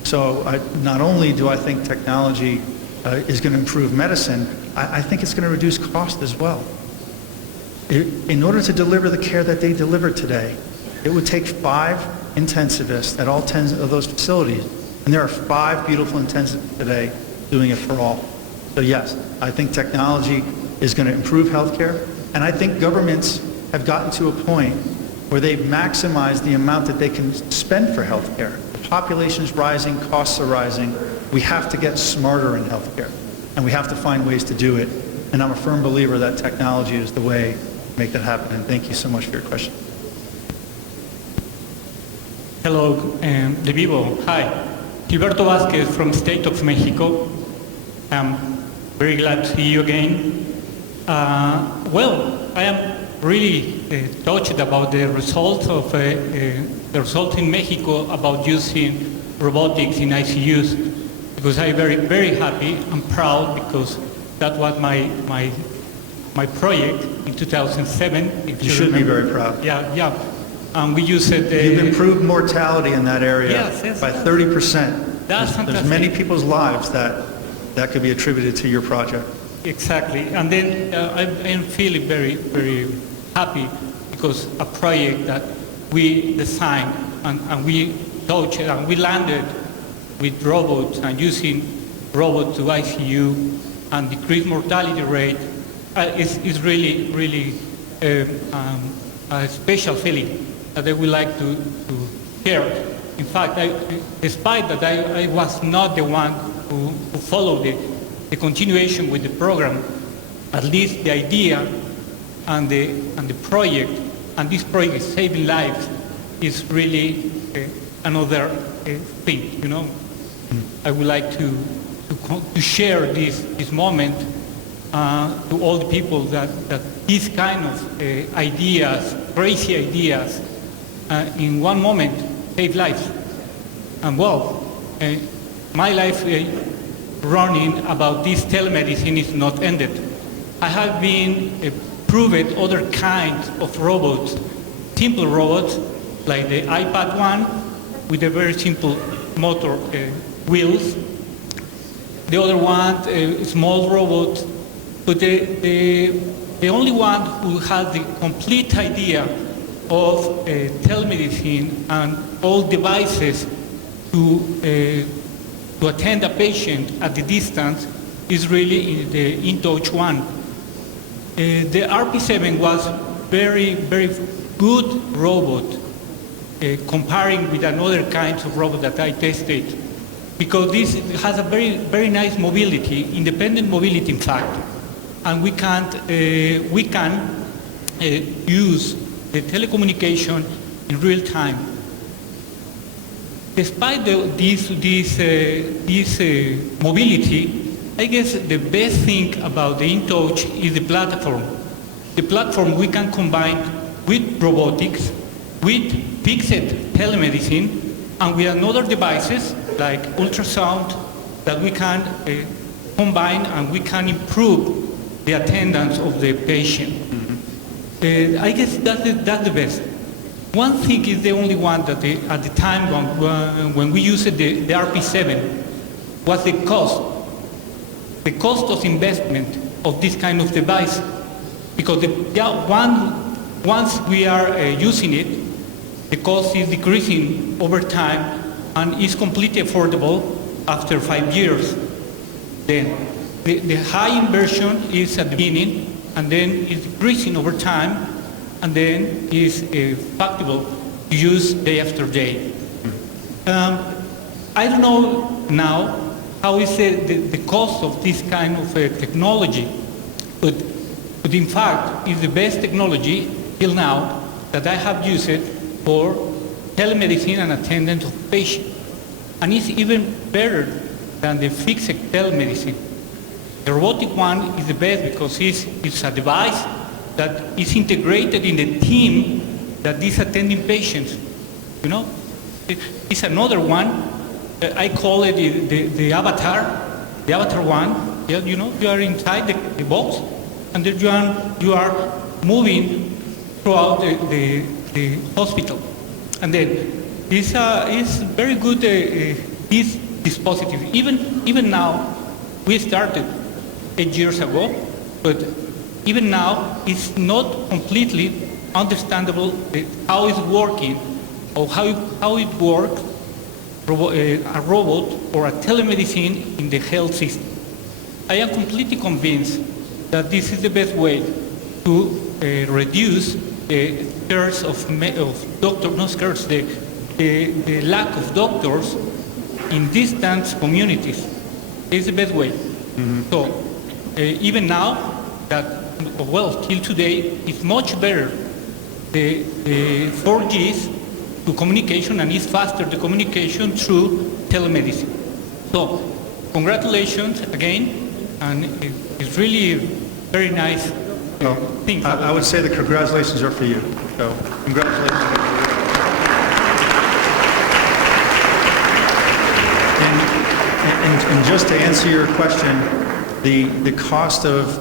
So not only do I think technology is going to improve medicine, I think it's going to reduce cost as well. In order to deliver the care that they deliver today, it would take 5 intensivists at all 10 of those facilities. And there are 5 beautiful intensivists today doing it for all. So yes, I think technology is going to improve healthcare. And I think governments have gotten to a point where they've maximized the amount that they can spend for healthcare. The population's rising, costs are rising. We have to get smarter in healthcare, and we have to find ways to do it. And I'm a firm believer that technology is the way to make that happen. And thank you so much for your question. Hello, De Vivo. Hi. Gilberto Vázquez from State of Mexico. I'm very glad to see you again. Well, I am really touched about the result of the result in Mexico about using robotics in ICUs, because I'm very happy and proud, because that was my project in 2007. If You should be remember. very proud. Yeah. We used it. You've improved mortality in that area Yes, by 30%. That's There's fantastic. many people's lives that could be attributed to your project. Exactly, and then I'm feeling very happy, because a project that we designed and we touched and we landed with robots and using robots to ICU and decrease mortality rate is really a special feeling that I would like to share. In fact, despite that I was not the one who followed the continuation with the program, at least the idea and the project, and this project is saving lives, is really another thing, you know. I would like to share this moment to all the people that these kind of ideas, crazy ideas, in one moment save lives. And well, my life running about this telemedicine is not ended. I have been proved other kinds of robots, simple robots, like the iPad 1 with a very simple motor wheels. The other one, a small robot, but the only one who has the complete idea of telemedicine and all devices to attend a patient at the distance is really the InTouch 1. The RP7 was very good robot comparing with another kinds of robot that I tested, because this has a very nice mobility, independent mobility in fact, and we can use the telecommunication in real time. Despite this mobility, I guess the best thing about the InTouch is the platform. The platform we can combine with robotics, with fixed telemedicine, and with other devices like ultrasound that we can combine, and we can improve the attendance of the patient. I guess that's the best. One thing is the only one that at the time when we used the RP7 was the cost of investment of this kind of device, because once we are using it, the cost is decreasing over time and is completely affordable after 5 years. Then the high inversion is at the beginning, and then it's decreasing over time, and then is factible to use day after day. I don't know now how is the cost of this kind of technology, but in fact it's the best technology till now that I have used it for telemedicine and attendance of patients, and it's even better than the fixed telemedicine. The robotic one is the best because it's a device that is integrated in the team that is attending patients. You know, it's another one. I call it the avatar one. Yeah, you know, you are inside the box, and then you are moving throughout the hospital, and then this is very good. This dispositive. Even now, we started 8 years ago, but even now, it's not completely understandable how it's working or how it works, a robot or a telemedicine in the health system. I am completely convinced that this is the best way to reduce the scarce of doctors, not scarce, the lack of doctors in distant communities. It's the best way. So even now, that, well, till today, it's much better. The 4Gs to communication, and it's faster the communication through telemedicine. So, congratulations again, and it's really very nice thing. I would say the congratulations are for you. So, congratulations. And just to answer your question, the cost of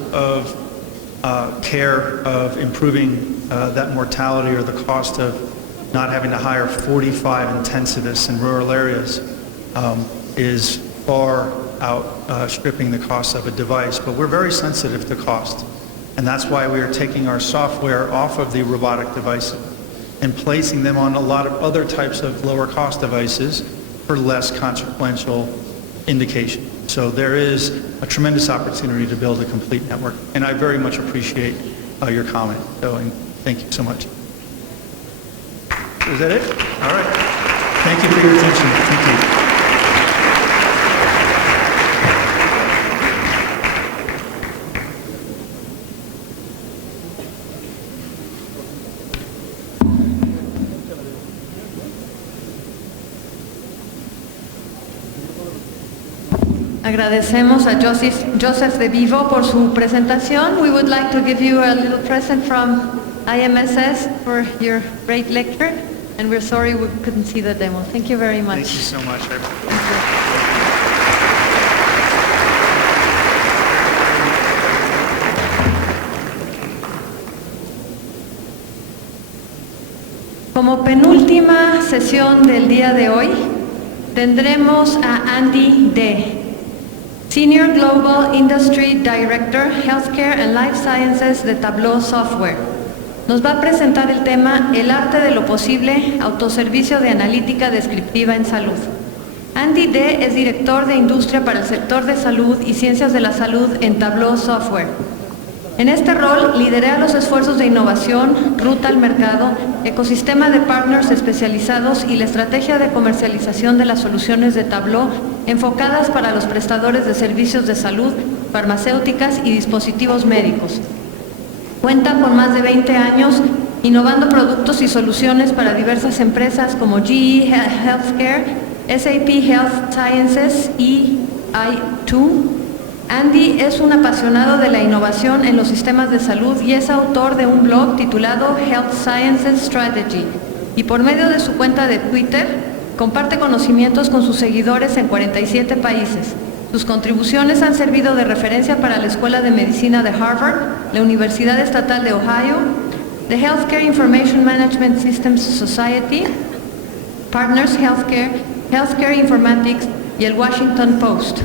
care, of improving that mortality, or the cost of not having to hire 45 intensivists in rural areas is far outstripping the cost of a device. But we're very sensitive to cost. And that's why we are taking our software off of the robotic devices and placing them on a lot of other types of lower cost devices for less consequential indication. So there is a tremendous opportunity to build a complete network. And I very much appreciate your comment. So, and thank you so much. Is that it? All right. Thank you for your attention. Thank you. Agradecemos a Joseph De Vivo por su presentación. We would like to give you a little present from IMSS for your great lecture, and we're sorry we couldn't see the demo. Thank you very much. Thank you so much. Como penúltima sesión del día de hoy, tendremos a Andy D., Senior Global Industry Director, Healthcare and Life Sciences de Tableau Software. Nos va a presentar el tema El arte de lo posible, autoservicio de analítica descriptiva en salud. Andy D. es director de industria para el sector de salud y ciencias de la salud en Tableau Software. En este rol, liderea los esfuerzos de innovación, ruta al mercado, ecosistema de partners especializados y la estrategia de comercialización de las soluciones de Tableau enfocadas para los prestadores de servicios de salud, farmacéuticas y dispositivos médicos. Cuenta con más de 20 años innovando productos y soluciones para diversas empresas como GE Healthcare, SAP Health Sciences y i2. Andy es un apasionado de la innovación en los sistemas de salud y es autor de un blog titulado Health Sciences Strategy, y por medio de su cuenta de Twitter comparte conocimientos con sus seguidores en 47 países. Sus contribuciones han servido de referencia para la Escuela de Medicina de Harvard, la Universidad Estatal de Ohio, the Healthcare Information Management Systems Society, Partners Healthcare, Healthcare Informatics y el Washington Post.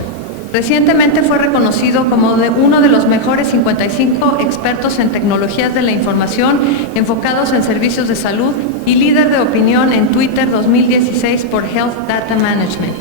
Recientemente fue reconocido como uno de los mejores 55 expertos en tecnologías de la información enfocados en servicios de salud y líder de opinión en Twitter 2016 por Health Data Management.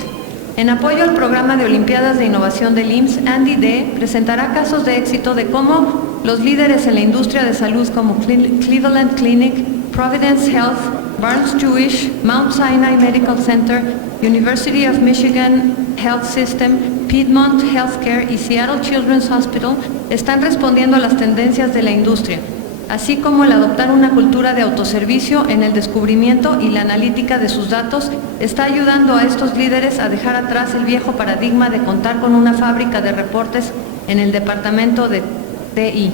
En apoyo al programa de Olimpiadas de Innovación del IMSS, Andy D. presentará casos de éxito de cómo los líderes en la industria de salud como Cleveland Clinic, Providence Health, Barnes-Jewish, Mount Sinai Medical Center, University of Michigan Health System, Piedmont Healthcare y Seattle Children's Hospital están respondiendo a las tendencias de la industria, así como el adoptar una cultura de autoservicio en el descubrimiento y la analítica de sus datos está ayudando a estos líderes a dejar atrás el viejo paradigma de contar con una fábrica de reportes en el departamento de TI.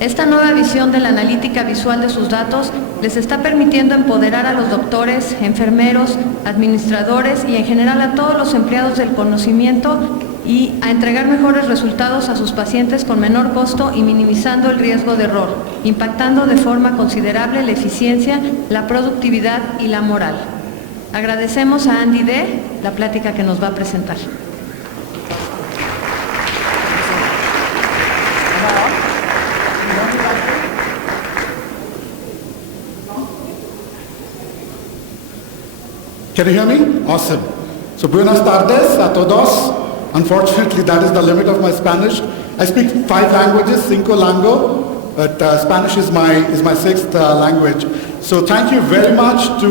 Esta nueva visión de la analítica visual de sus datos les está permitiendo empoderar a los doctores, enfermeros, administradores y en general a todos los empleados del conocimiento y a entregar mejores resultados a sus pacientes con menor costo y minimizando el riesgo de error, impactando de forma considerable la eficiencia, la productividad y la moral. Agradecemos a Andy D. la plática que nos va a presentar. Can you hear me? Awesome. So buenas tardes a todos. Unfortunately, that is the limit of my Spanish. I speak 5 languages, 5 lango, but Spanish is my 6th language. So thank you very much to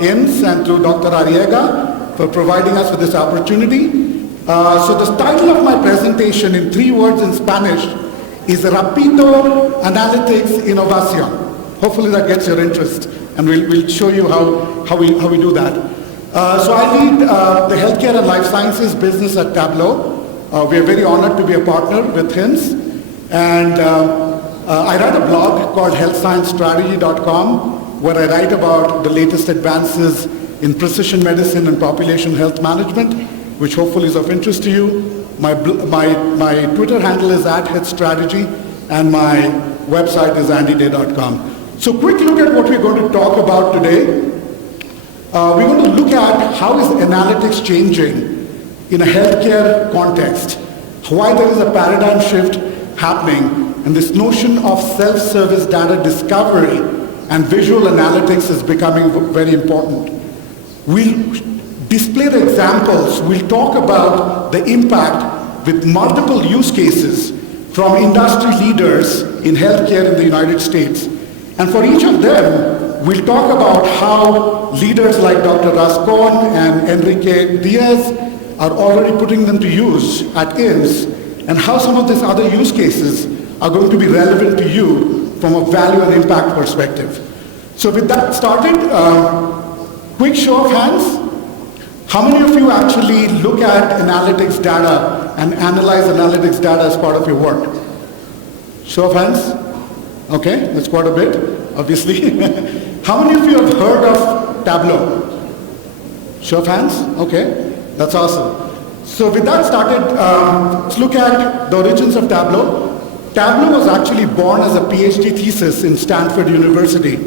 IMSS and to Dr. Arriaga for providing us with this opportunity. So the title of my presentation in 3 words in Spanish is Rápido Analytics Innovación. Hopefully that gets your interest. and we'll show you how we do that. So I lead the healthcare and life sciences business at Tableau. We are very honored to be a partner with HIMSS, and I write a blog called healthsciencestrategy.com, where I write about the latest advances in precision medicine and population health management, which hopefully is of interest to you. My Twitter handle is @healthstrategy, and my website is andyday.com. So quick look at what we're going to talk about today. We're going to look at how is analytics changing in a healthcare context, why there is a paradigm shift happening, and this notion of self-service data discovery and visual analytics is becoming very important. We'll display the examples. We'll talk about the impact with multiple use cases from industry leaders in healthcare in the United States. And for each of them, we'll talk about how leaders like Dr. Rascon and Enrique Diaz are already putting them to use at IMSS, and how some of these other use cases are going to be relevant to you from a value and impact perspective. So with that started, quick show of hands. How many of you actually look at analytics data and analyze analytics data as part of your work? Show of hands. Okay, that's quite a bit, obviously. How many of you have heard of Tableau? Show of hands. Okay, that's awesome. So with that started, let's look at the origins of Tableau. Tableau was actually born as a PhD thesis in Stanford University,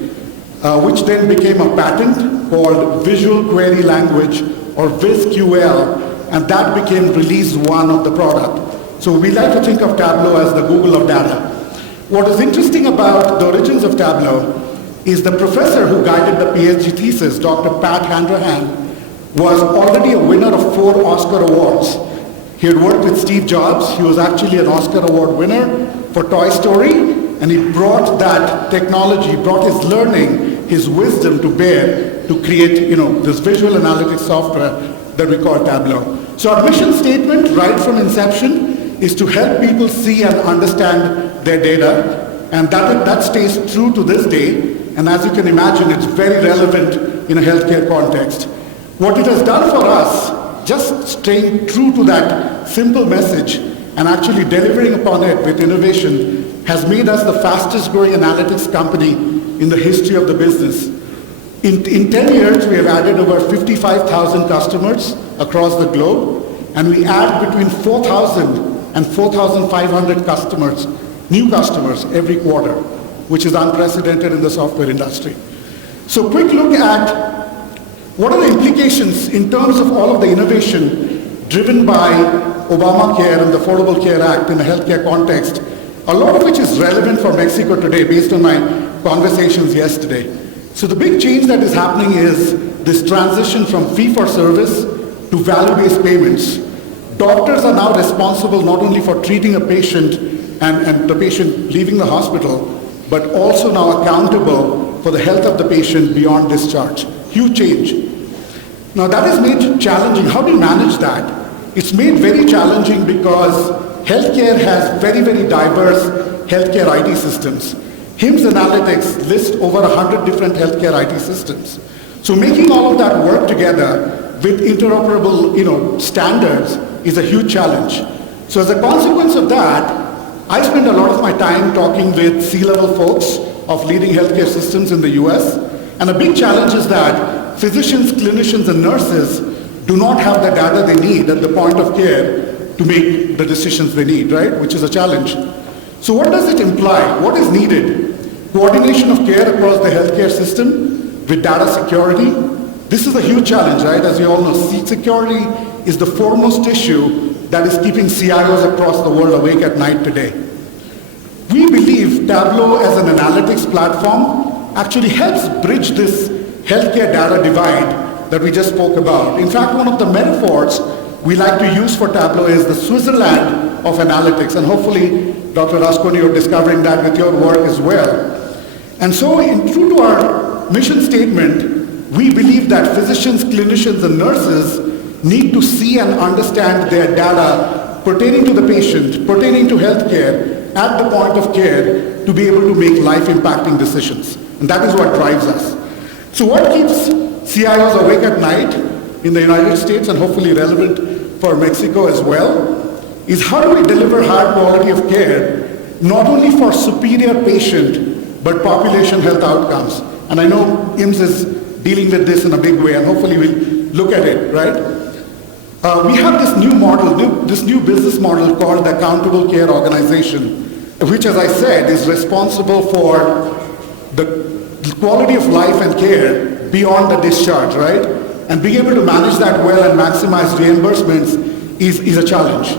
which then became a patent called Visual Query Language, or VizQL, and that became release 1 of the product. So we like to think of Tableau as the Google of data. What is interesting about the origins of Tableau is the professor who guided the PhD thesis, Dr. Pat Hanrahan, was already a winner of 4 Oscar awards. He had worked with Steve Jobs. He was actually an Oscar Award winner for Toy Story, and he brought that technology, brought his learning, his wisdom to bear to create, this visual analytics software that we call Tableau. So our mission statement, right from inception, is to help people see and understand their data, and that stays true to this day. And as you can imagine, it's very relevant in a healthcare context. What it has done for us, just staying true to that simple message and actually delivering upon it with innovation, has made us the fastest growing analytics company in the history of the business. In 10 years, we have added over 55,000 customers across the globe, and we add between 4,000 and 4,500 customers, new customers every quarter, which is unprecedented in the software industry. So quick look at what are the implications in terms of all of the innovation driven by Obamacare and the Affordable Care Act in a healthcare context, a lot of which is relevant for Mexico today based on my conversations yesterday. So the big change that is happening is this transition from fee-for-service to value-based payments. Doctors are now responsible not only for treating a patient and the patient leaving the hospital, but also now accountable for the health of the patient beyond discharge. Huge change. Now that is made challenging. How do you manage that? It's made very challenging because healthcare has very, very diverse healthcare IT systems. HIMSS Analytics lists over 100 different healthcare IT systems. So making all of that work together with interoperable, standards is a huge challenge. So as a consequence of that, I spend a lot of my time talking with C-level folks of leading healthcare systems in the US, and a big challenge is that physicians, clinicians, and nurses do not have the data they need at the point of care to make the decisions they need, right? Which is a challenge. So what does it imply? What is needed? Coordination of care across the healthcare system with data security. This is a huge challenge, right? As you all know, security is the foremost issue that is keeping CIOs across the world awake at night today. We believe Tableau as an analytics platform actually helps bridge this healthcare data divide that we just spoke about. In fact, one of the metaphors we like to use for Tableau is the Switzerland of analytics, and hopefully, Dr. Rasconi, you're discovering that with your work as well. And so, true to our mission statement, we believe that physicians, clinicians, and nurses need to see and understand their data pertaining to the patient, pertaining to healthcare, at the point of care, to be able to make life-impacting decisions. And that is what drives us. So what keeps CIOs awake at night in the United States and hopefully relevant for Mexico as well is how do we deliver high quality of care not only for superior patient but population health outcomes. And I know IMSS is dealing with this in a big way and hopefully we'll look at it, right? We have this new model, this new business model called the Accountable Care Organization, which as I said is responsible for the quality of life and care beyond the discharge, right? And being able to manage that well and maximize reimbursements is a challenge.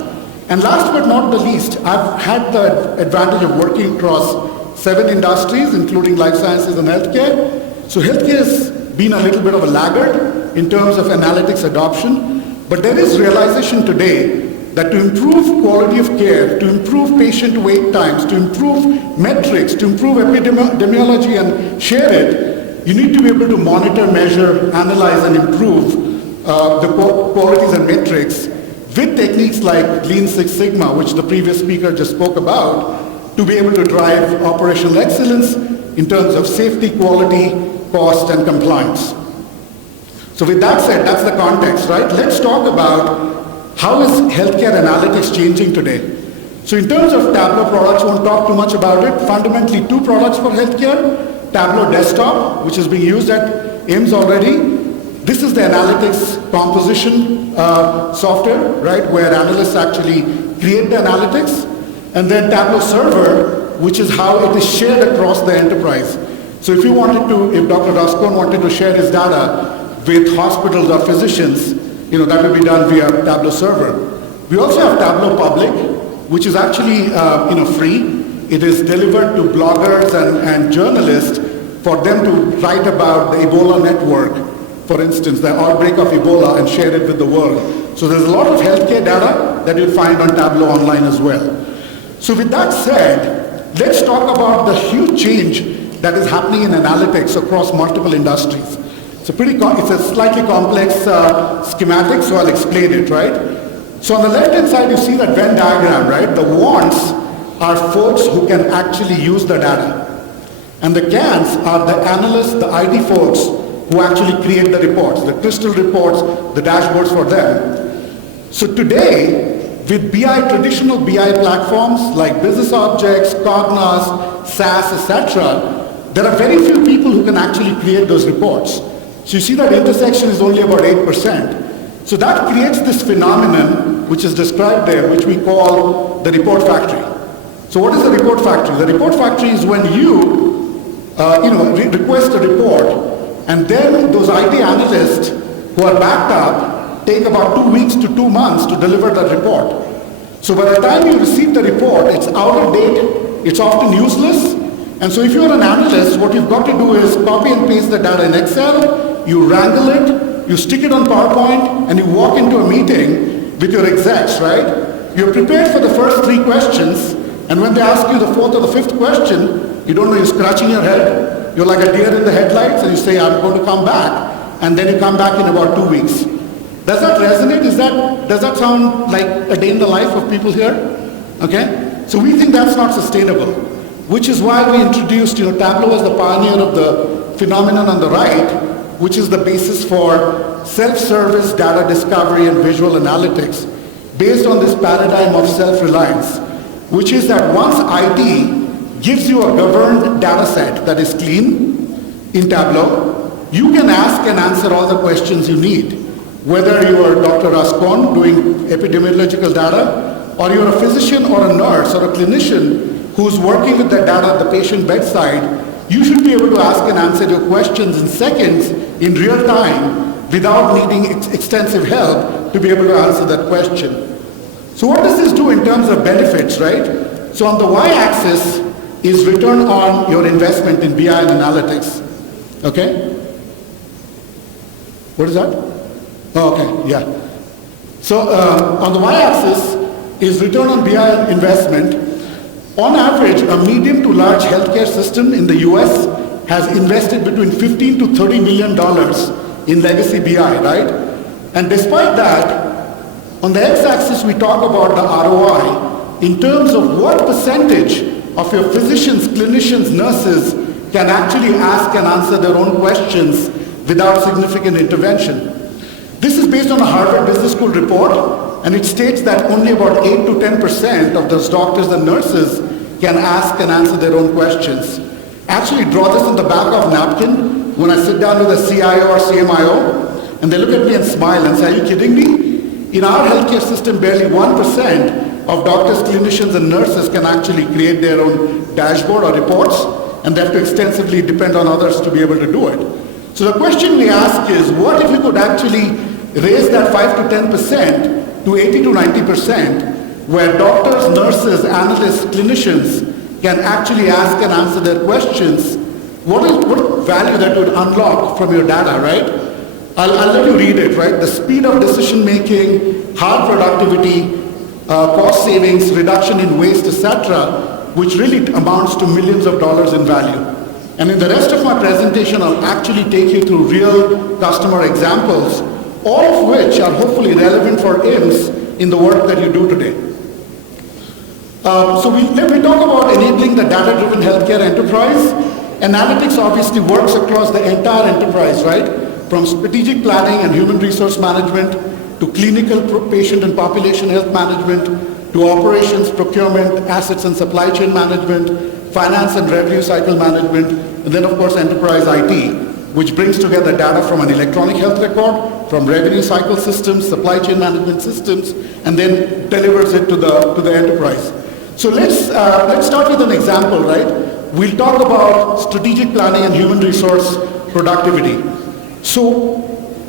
And last but not the least, I've had the advantage of working across 7 industries, including life sciences and healthcare. So healthcare has been a little bit of a laggard in terms of analytics adoption, but there is realization today that to improve quality of care, to improve patient wait times, to improve metrics, to improve epidemiology and share it, you need to be able to monitor, measure, analyze, and improve the qualities and metrics with techniques like Lean Six Sigma, which the previous speaker just spoke about, to be able to drive operational excellence in terms of safety, quality, cost, and compliance. So with that said, that's the context, right? Let's talk about how is healthcare analytics changing today. So in terms of Tableau products, I won't talk too much about it. Fundamentally, 2 products for healthcare. Tableau Desktop, which is being used at IMSS already. This is the analytics composition software, right, where analysts actually create the analytics. And then Tableau Server, which is how it is shared across the enterprise. So if Dr. Rascon wanted to share his data with hospitals or physicians, that will be done via Tableau Server. We also have Tableau Public, which is actually free. It is delivered to bloggers and journalists for them to write about the Ebola network, for instance, the outbreak of Ebola, and share it with the world. So there's a lot of healthcare data that you'll find on Tableau online as well. So with that said, let's talk about the huge change that is happening in analytics across multiple industries. It's a slightly complex schematic, so I'll explain it, right? So on the left-hand side, you see that Venn diagram, right? The wants are folks who can actually use the data. And the cans are the analysts, the IT folks who actually create the reports, the crystal reports, the dashboards for them. So today, with BI, traditional BI platforms like Business Objects, Cognos, SAS, etc., there are very few people who can actually create those reports. So you see that intersection is only about 8%. So that creates this phenomenon, which is described there, which we call the report factory. So what is the report factory? The report factory is when you request a report, and then those IT analysts who are backed up take about 2 weeks to 2 months to deliver that report. So by the time you receive the report, it's out of date, it's often useless, and so if you're an analyst, what you've got to do is copy and paste the data in Excel, you wrangle it, you stick it on PowerPoint, and you walk into a meeting with your execs, right? You're prepared for the first 3 questions, and when they ask you the 4th or the 5th question, you don't know, you're scratching your head, you're like a deer in the headlights, and you say, I'm going to come back, and then you come back in about 2 weeks. Does that resonate? Does that sound like a day in the life of people here? Okay? So we think that's not sustainable, which is why we introduced, Tableau as the pioneer of the phenomenon on the right, which is the basis for self-service data discovery and visual analytics, based on this paradigm of self-reliance, which is that once IT gives you a governed data set that is clean in Tableau, you can ask and answer all the questions you need. Whether you are Dr. Rascon doing epidemiological data, or you're a physician or a nurse or a clinician who's working with that data at the patient bedside, you should be able to ask and answer your questions in seconds in real time without needing extensive help to be able to answer that question. So what does this do in terms of benefits, right? So on the y-axis is return on your investment in BI and analytics. Okay? What is that? Oh, okay, yeah. So on the y-axis is return on BI investment. On average, a medium to large healthcare system in the US has invested between $15 to $30 million in legacy BI, right? And despite that, on the x-axis we talk about the ROI in terms of what percentage of your physicians, clinicians, nurses can actually ask and answer their own questions without significant intervention. This is based on a Harvard Business School report, and it states that only about 8 to 10% of those doctors and nurses can ask and answer their own questions. Actually draw this on the back of a napkin when I sit down with a CIO or CMIO, and they look at me and smile and say, are you kidding me? In our healthcare system, barely 1% of doctors, clinicians, and nurses can actually create their own dashboard or reports, and they have to extensively depend on others to be able to do it. So the question we ask is, what if we could actually raise that 5 to 10% to 80 to 90%, where doctors, nurses, analysts, clinicians can actually ask and answer their questions? What value that would unlock from your data, right? I'll let you read it, right? The speed of decision making, hard productivity, cost savings, reduction in waste, etc., which really amounts to millions of dollars in value. And in the rest of my presentation, I'll actually take you through real customer examples, all of which are hopefully relevant for IMSS in the work that you do today. Let me talk about enabling the data-driven healthcare enterprise. Analytics obviously works across the entire enterprise, right? From strategic planning and human resource management to clinical patient and population health management to operations, procurement, assets and supply chain management, finance and revenue cycle management, and then of course enterprise IT, which brings together data from an electronic health record, from revenue cycle systems, supply chain management systems, and then delivers it to the enterprise. So let's start with an example, right? We'll talk about strategic planning and human resource productivity. So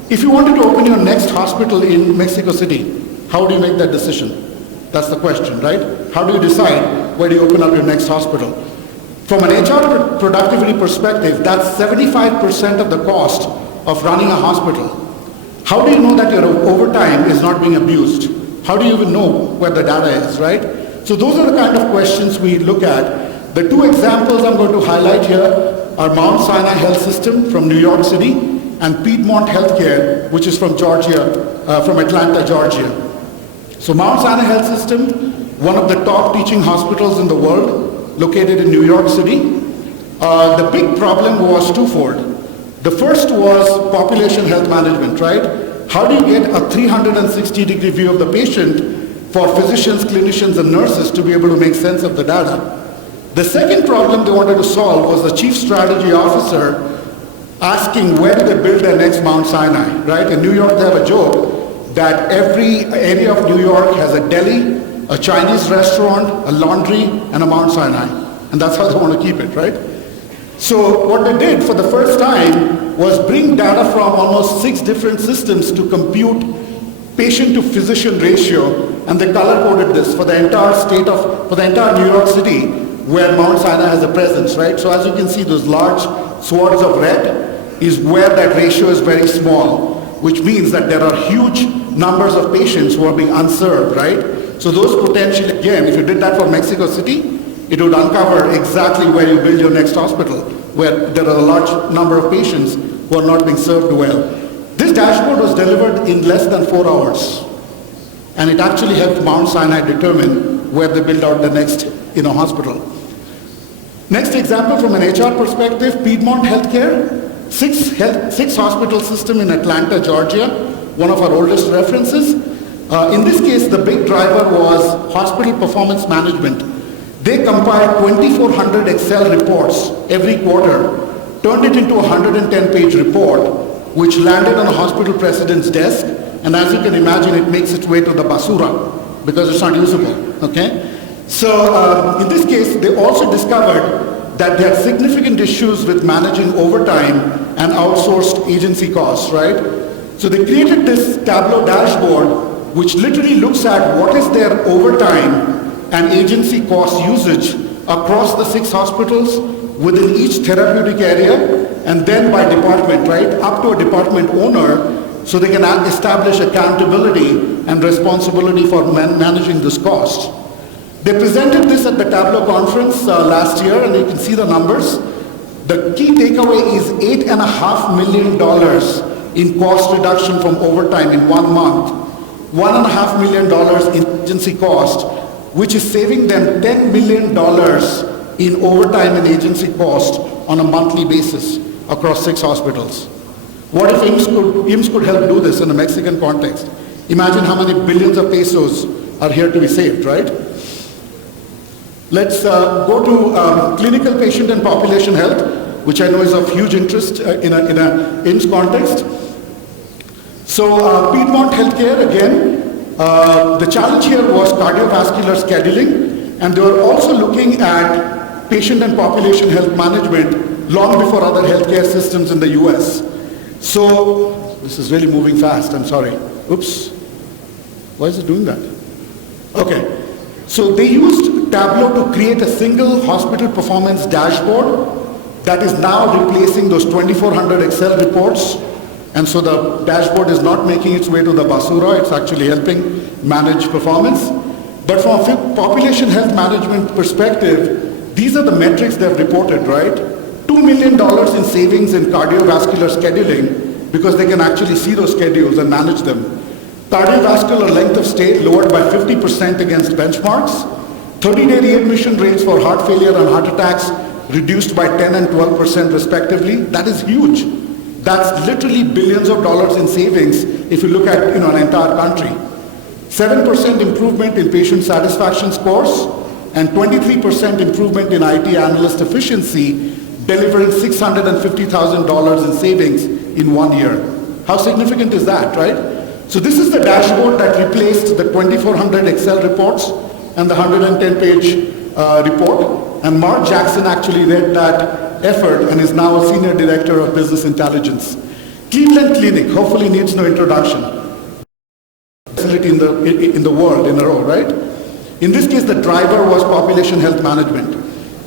if you wanted to open your next hospital in Mexico City, how do you make that decision? That's the question, right? How do you decide where do you open up your next hospital? From an HR productivity perspective, that's 75% of the cost of running a hospital. How do you know that your overtime is not being abused? How do you even know where the data is, right? So those are the kind of questions we look at. The two examples I'm going to highlight here are Mount Sinai Health System from New York City and Piedmont Healthcare, which is from Atlanta, Georgia. So Mount Sinai Health System, one of the top teaching hospitals in the world, located in New York City. The big problem was twofold. The first was population health management, right? How do you get a 360-degree view of the patient for physicians, clinicians, and nurses to be able to make sense of the data? The second problem they wanted to solve was the chief strategy officer asking where do they build their next Mount Sinai, right? In New York, they have a joke that every area of New York has a deli, a Chinese restaurant, a laundry, and a Mount Sinai. And that's how they want to keep it, right? So what they did for the first time was bring data from almost 6 different systems to compute patient to physician ratio, and they color-coded this for the entire New York City where Mount Sinai has a presence, right? So as you can see, those large swaths of red is where that ratio is very small, which means that there are huge numbers of patients who are being unserved, right? So those potentially, again, if you did that for Mexico City, it would uncover exactly where you build your next hospital, where there are a large number of patients who are not being served well. This dashboard was delivered in less than 4 hours, and it actually helped Mount Sinai determine where they build out the next hospital. Next example from an HR perspective, Piedmont Healthcare, 6 hospital system in Atlanta, Georgia, one of our oldest references. In this case, the big driver was hospital performance management. They compiled 2,400 Excel reports every quarter, turned it into a 110-page report, which landed on a hospital president's desk, and as you can imagine, it makes its way to the basura because it's not usable, okay? So in this case, they also discovered that they had significant issues with managing overtime and outsourced agency costs, right? So they created this Tableau dashboard which literally looks at what is their overtime and agency cost usage across the 6 hospitals within each therapeutic area, and then by department, right, up to a department owner, so they can establish accountability and responsibility for managing this cost. They presented this at the Tableau conference last year, and you can see the numbers. The key takeaway is $8.5 million in cost reduction from overtime in 1 month. $1.5 million in agency cost, which is saving them $10 million in overtime and agency cost on a monthly basis across 6 hospitals. What if IMSS could help do this in a Mexican context? Imagine how many billions of pesos are here to be saved, right? Let's go to clinical patient and population health, which I know is of huge interest in a IMSS context. So Piedmont Healthcare, again, the challenge here was cardiovascular scheduling, and they were also looking at patient and population health management long before other healthcare systems in the US. So, this is really moving fast, I'm sorry. Oops, why is it doing that? Okay, so they used Tableau to create a single hospital performance dashboard that is now replacing those 2,400 Excel reports. And so the dashboard is not making its way to the basura, it's actually helping manage performance. But from a population health management perspective, these are the metrics they've reported, right? $2 million in savings in cardiovascular scheduling because they can actually see those schedules and manage them. Cardiovascular length of stay lowered by 50% against benchmarks. 30-day readmission rates for heart failure and heart attacks reduced by 10 and 12% respectively. That is huge. That's literally billions of dollars in savings if you look at an entire country. 7% improvement in patient satisfaction scores and 23% improvement in IT analyst efficiency, delivering $650,000 in savings in 1 year. How significant is that, right? So this is the dashboard that replaced the 2,400 Excel reports and the 110-page report. And Mark Jackson actually led that effort and is now a senior director of business intelligence. Cleveland Clinic hopefully needs no introduction. Facility in the world in a row, right? In this case, the driver was population health management.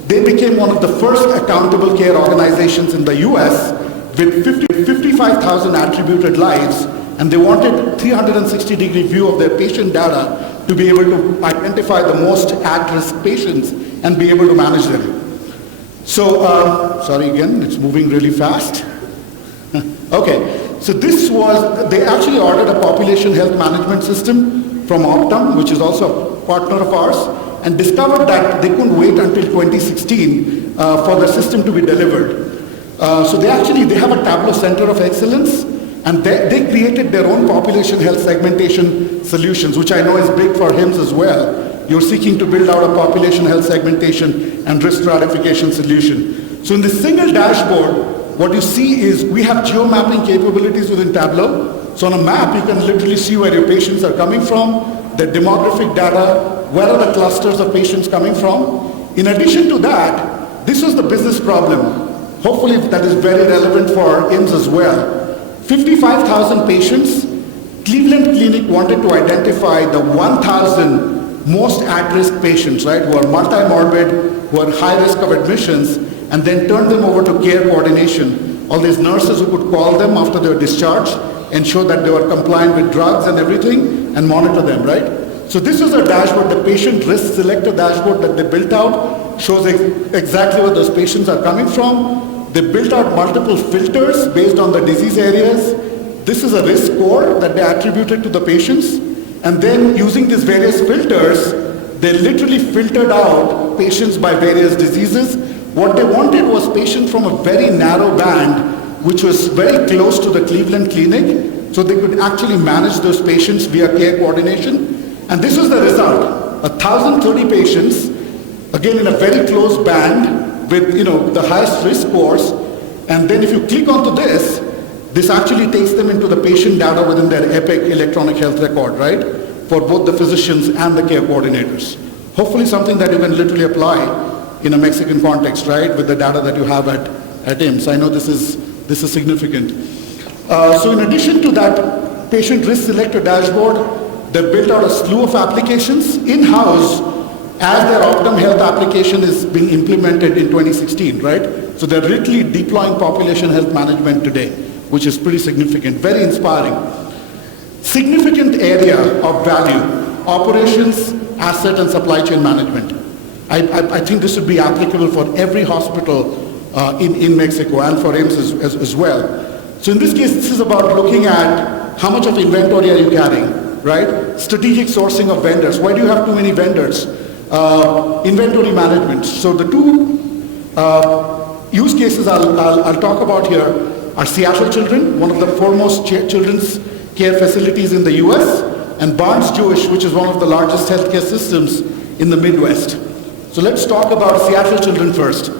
They became one of the first accountable care organizations in the US with 55,000 attributed lives, and they wanted 360-degree view of their patient data to be able to identify the most at-risk patients and be able to manage them. So, sorry again, it's moving really fast. Okay, so this was, they actually ordered a population health management system from Optum, which is also a partner of ours, and discovered that they couldn't wait until 2016 for the system to be delivered. So they have a Tableau Center of Excellence, and they created their own population health segmentation solutions, which I know is big for HIMSS as well. You're seeking to build out a population health segmentation and risk stratification solution. So in this single dashboard, what you see is we have geo-mapping capabilities within Tableau. So on a map, you can literally see where your patients are coming from, the demographic data, where are the clusters of patients coming from. In addition to that, this was the business problem. Hopefully that is very relevant for IMSS as well. 55,000 patients, Cleveland Clinic wanted to identify the 1,000 most at-risk patients, right, who are multi-morbid, who are high risk of admissions, and then turn them over to care coordination. All these nurses who could call them after they were discharged, ensure that they were compliant with drugs and everything, and monitor them, right? So this is a dashboard, the patient risk selector dashboard that they built out, shows exactly where those patients are coming from. They built out multiple filters based on the disease areas. This is a risk score that they attributed to the patients. And then using these various filters, they literally filtered out patients by various diseases. What they wanted was patients from a very narrow band, which was very close to the Cleveland Clinic, so they could actually manage those patients via care coordination. And this was the result. 1,030 patients, again in a very close band with the highest risk scores. And then if you click onto this actually takes them into the patient data within their EPIC electronic health record, right? For both the physicians and the care coordinators. Hopefully something that you can literally apply in a Mexican context, right? With the data that you have at IMSS. I know this is significant. So in addition to that patient risk selector dashboard, they built out a slew of applications in-house as their Optum Health application is being implemented in 2016, right? So they're literally deploying population health management today, which is pretty significant, very inspiring. Significant area of value, operations, asset and supply chain management. I think this would be applicable for every hospital in Mexico and for IMSS as well. So in this case, this is about looking at how much of inventory are you carrying, right? Strategic sourcing of vendors. Why do you have too many vendors? inventory management. So the two use cases I'll talk about here are Seattle Children, one of the foremost children's care facilities in the US, and Barnes-Jewish, which is one of the largest healthcare systems in the Midwest. So let's talk about Seattle Children first.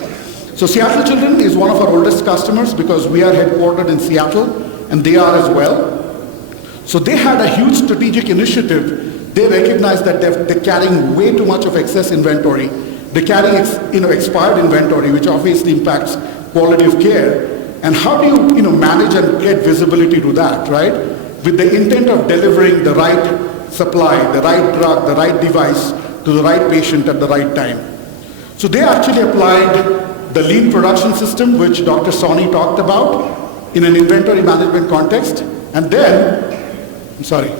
So Seattle Children is one of our oldest customers because we are headquartered in Seattle, and they are as well. So they had a huge strategic initiative. They recognized that they're carrying way too much of excess inventory. They're carrying expired inventory, which obviously impacts quality of care. And how do you manage and get visibility to that, right? With the intent of delivering the right supply, the right drug, the right device to the right patient at the right time. So they actually applied the lean production system, which Dr. Soni talked about, in an inventory management context. And then, I'm sorry,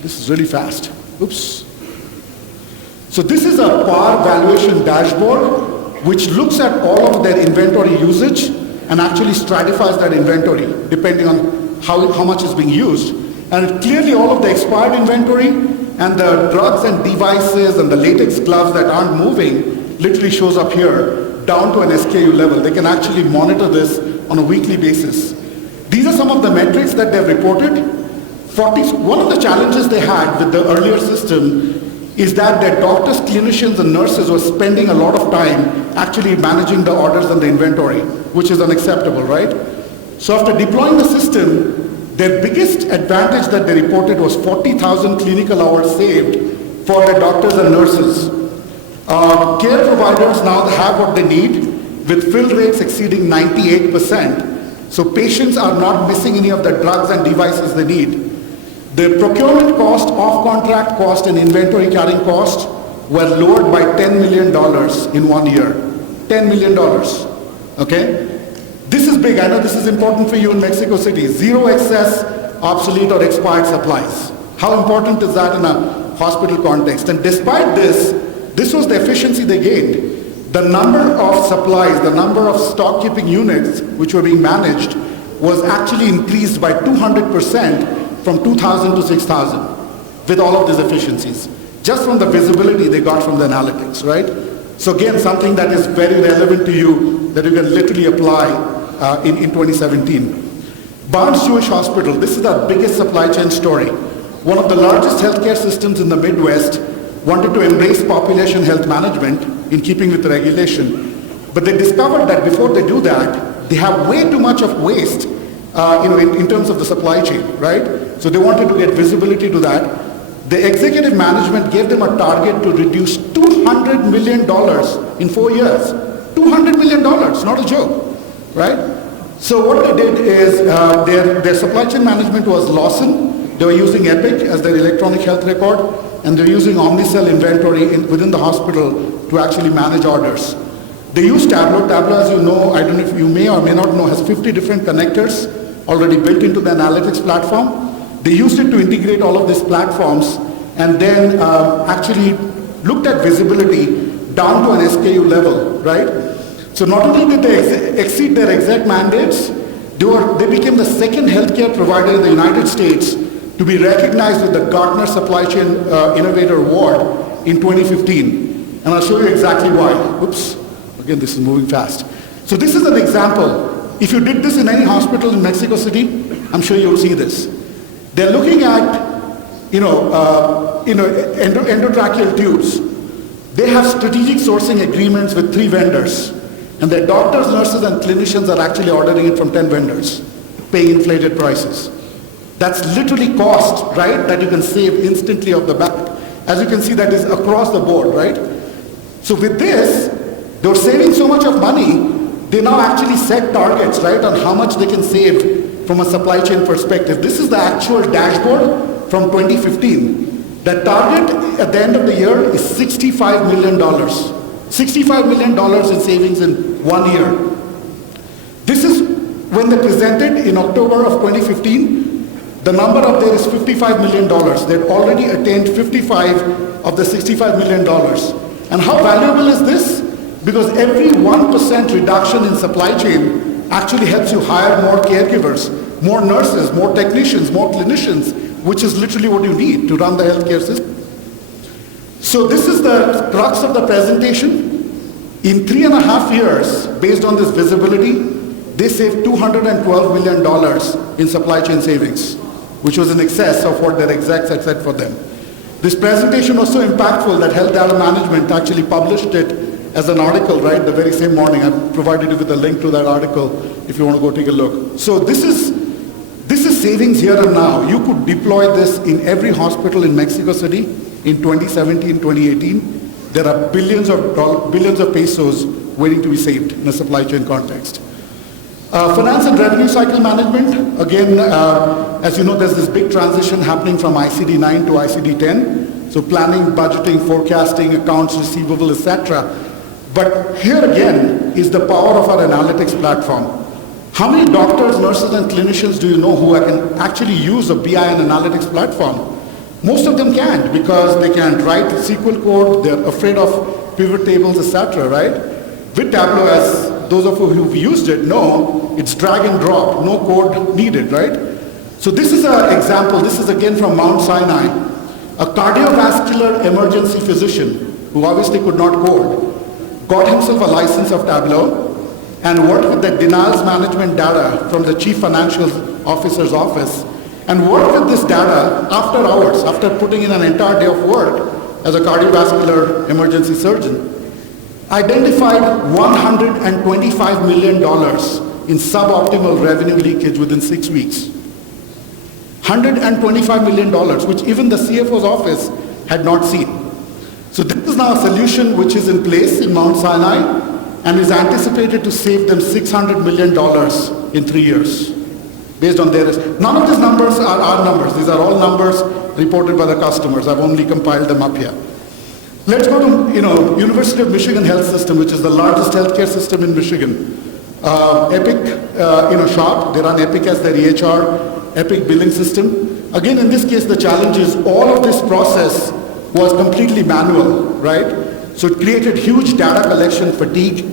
this is really fast. Oops. So this is a PAR valuation dashboard, which looks at all of their inventory usage and actually stratifies that inventory depending on how much is being used. And clearly all of the expired inventory and the drugs and devices and the latex gloves that aren't moving literally shows up here down to an SKU level. They can actually monitor this on a weekly basis. These are some of the metrics that they've reported. One of the challenges they had with the earlier system is that their doctors, clinicians, and nurses were spending a lot of time actually managing the orders and the inventory, which is unacceptable, right? So after deploying the system, their biggest advantage that they reported was 40,000 clinical hours saved for their doctors and nurses. Care providers now have what they need, with fill rates exceeding 98%. So patients are not missing any of the drugs and devices they need. The procurement cost, off-contract cost, and inventory carrying cost were lowered by $10 million in 1 year. $10 million, okay? This is big. I know this is important for you in Mexico City. Zero excess, obsolete, or expired supplies. How important is that in a hospital context? And despite this was the efficiency they gained. The number of supplies, the number of stock-keeping units which were being managed was actually increased by 200%. From 2,000 to 6,000 with all of these efficiencies, just from the visibility they got from the analytics, right? So again, something that is very relevant to you that you can literally apply in 2017. Barnes-Jewish Hospital, this is our biggest supply chain story. One of the largest healthcare systems in the Midwest wanted to embrace population health management in keeping with the regulation, but they discovered that before they do that, they have way too much of waste in terms of the supply chain, right? So they wanted to get visibility to that. The executive management gave them a target to reduce $200 million in 4 years. $200 million, not a joke, right? So what they did is their supply chain management was Lawson. They were using Epic as their electronic health record, and they're using Omnicell inventory within the hospital to actually manage orders. They use Tableau. Tableau, as you know, I don't know if you may or may not know, has 50 different connectors already built into the analytics platform. They used it to integrate all of these platforms and then actually looked at visibility down to an SKU level, right? So not only did they exceed their exec mandates, they became the second healthcare provider in the United States to be recognized with the Gartner Supply Chain Innovator Award in 2015. And I'll show you exactly why. Oops, again, this is moving fast. So this is an example. If you did this in any hospital in Mexico City, I'm sure you'll see this. They're looking at, endotracheal tubes. They have strategic sourcing agreements with 3 vendors. And their doctors, nurses, and clinicians are actually ordering it from 10 vendors, paying inflated prices. That's literally cost, right, that you can save instantly off the back. As you can see, that is across the board, right? So with this, they're saving so much of money, they now actually set targets, right, on how much they can save from a supply chain perspective. This is the actual dashboard from 2015. The target at the end of the year is $65 million. $65 million in savings in 1 year. This is when they presented in October of 2015. The number up there is $55 million. They've already attained 55 of the $65 million. And how valuable is this? Because every 1% reduction in supply chain actually helps you hire more caregivers, more nurses, more technicians, more clinicians, which is literally what you need to run the healthcare system. So this is the crux of the presentation. In 3.5 years, based on this visibility, they saved $212 million in supply chain savings, which was in excess of what their execs had set for them. This presentation was so impactful that Health Data Management actually published it as an article, right, the very same morning. I provided you with a link to that article if you want to go take a look. So this is savings here and now. You could deploy this in every hospital in Mexico City in 2017, 2018. There are billions of pesos waiting to be saved in a supply chain context. Finance and revenue cycle management, again, as you know, there's this big transition happening from ICD-9 to ICD-10. So planning, budgeting, forecasting, accounts receivable, etc. But here again is the power of our analytics platform. How many doctors, nurses, and clinicians do you know who can actually use a BI and analytics platform? Most of them can't because they can't write SQL code, they're afraid of pivot tables, etc., right? With Tableau, as those of you who've used it know, it's drag and drop, no code needed, right? So this is an example, this is again from Mount Sinai. A cardiovascular emergency physician, who obviously could not code, got himself a license of Tableau and worked with the denials management data from the Chief Financial Officer's office and worked with this data after hours, after putting in an entire day of work as a cardiovascular emergency surgeon, identified $125 million in suboptimal revenue leakage within 6 weeks. $125 million, which even the CFO's office had not seen. So this is now a solution which is in place in Mount Sinai and is anticipated to save them $600 million in 3 years. Based on their risk. None of these numbers are our numbers. These are all numbers reported by the customers. I've only compiled them up here. Let's go to University of Michigan Health System, which is the largest healthcare system in Michigan. Epic, shop. They run Epic as their EHR, Epic billing system. Again, in this case, the challenge is all of this process was completely manual, right? So it created huge data collection fatigue.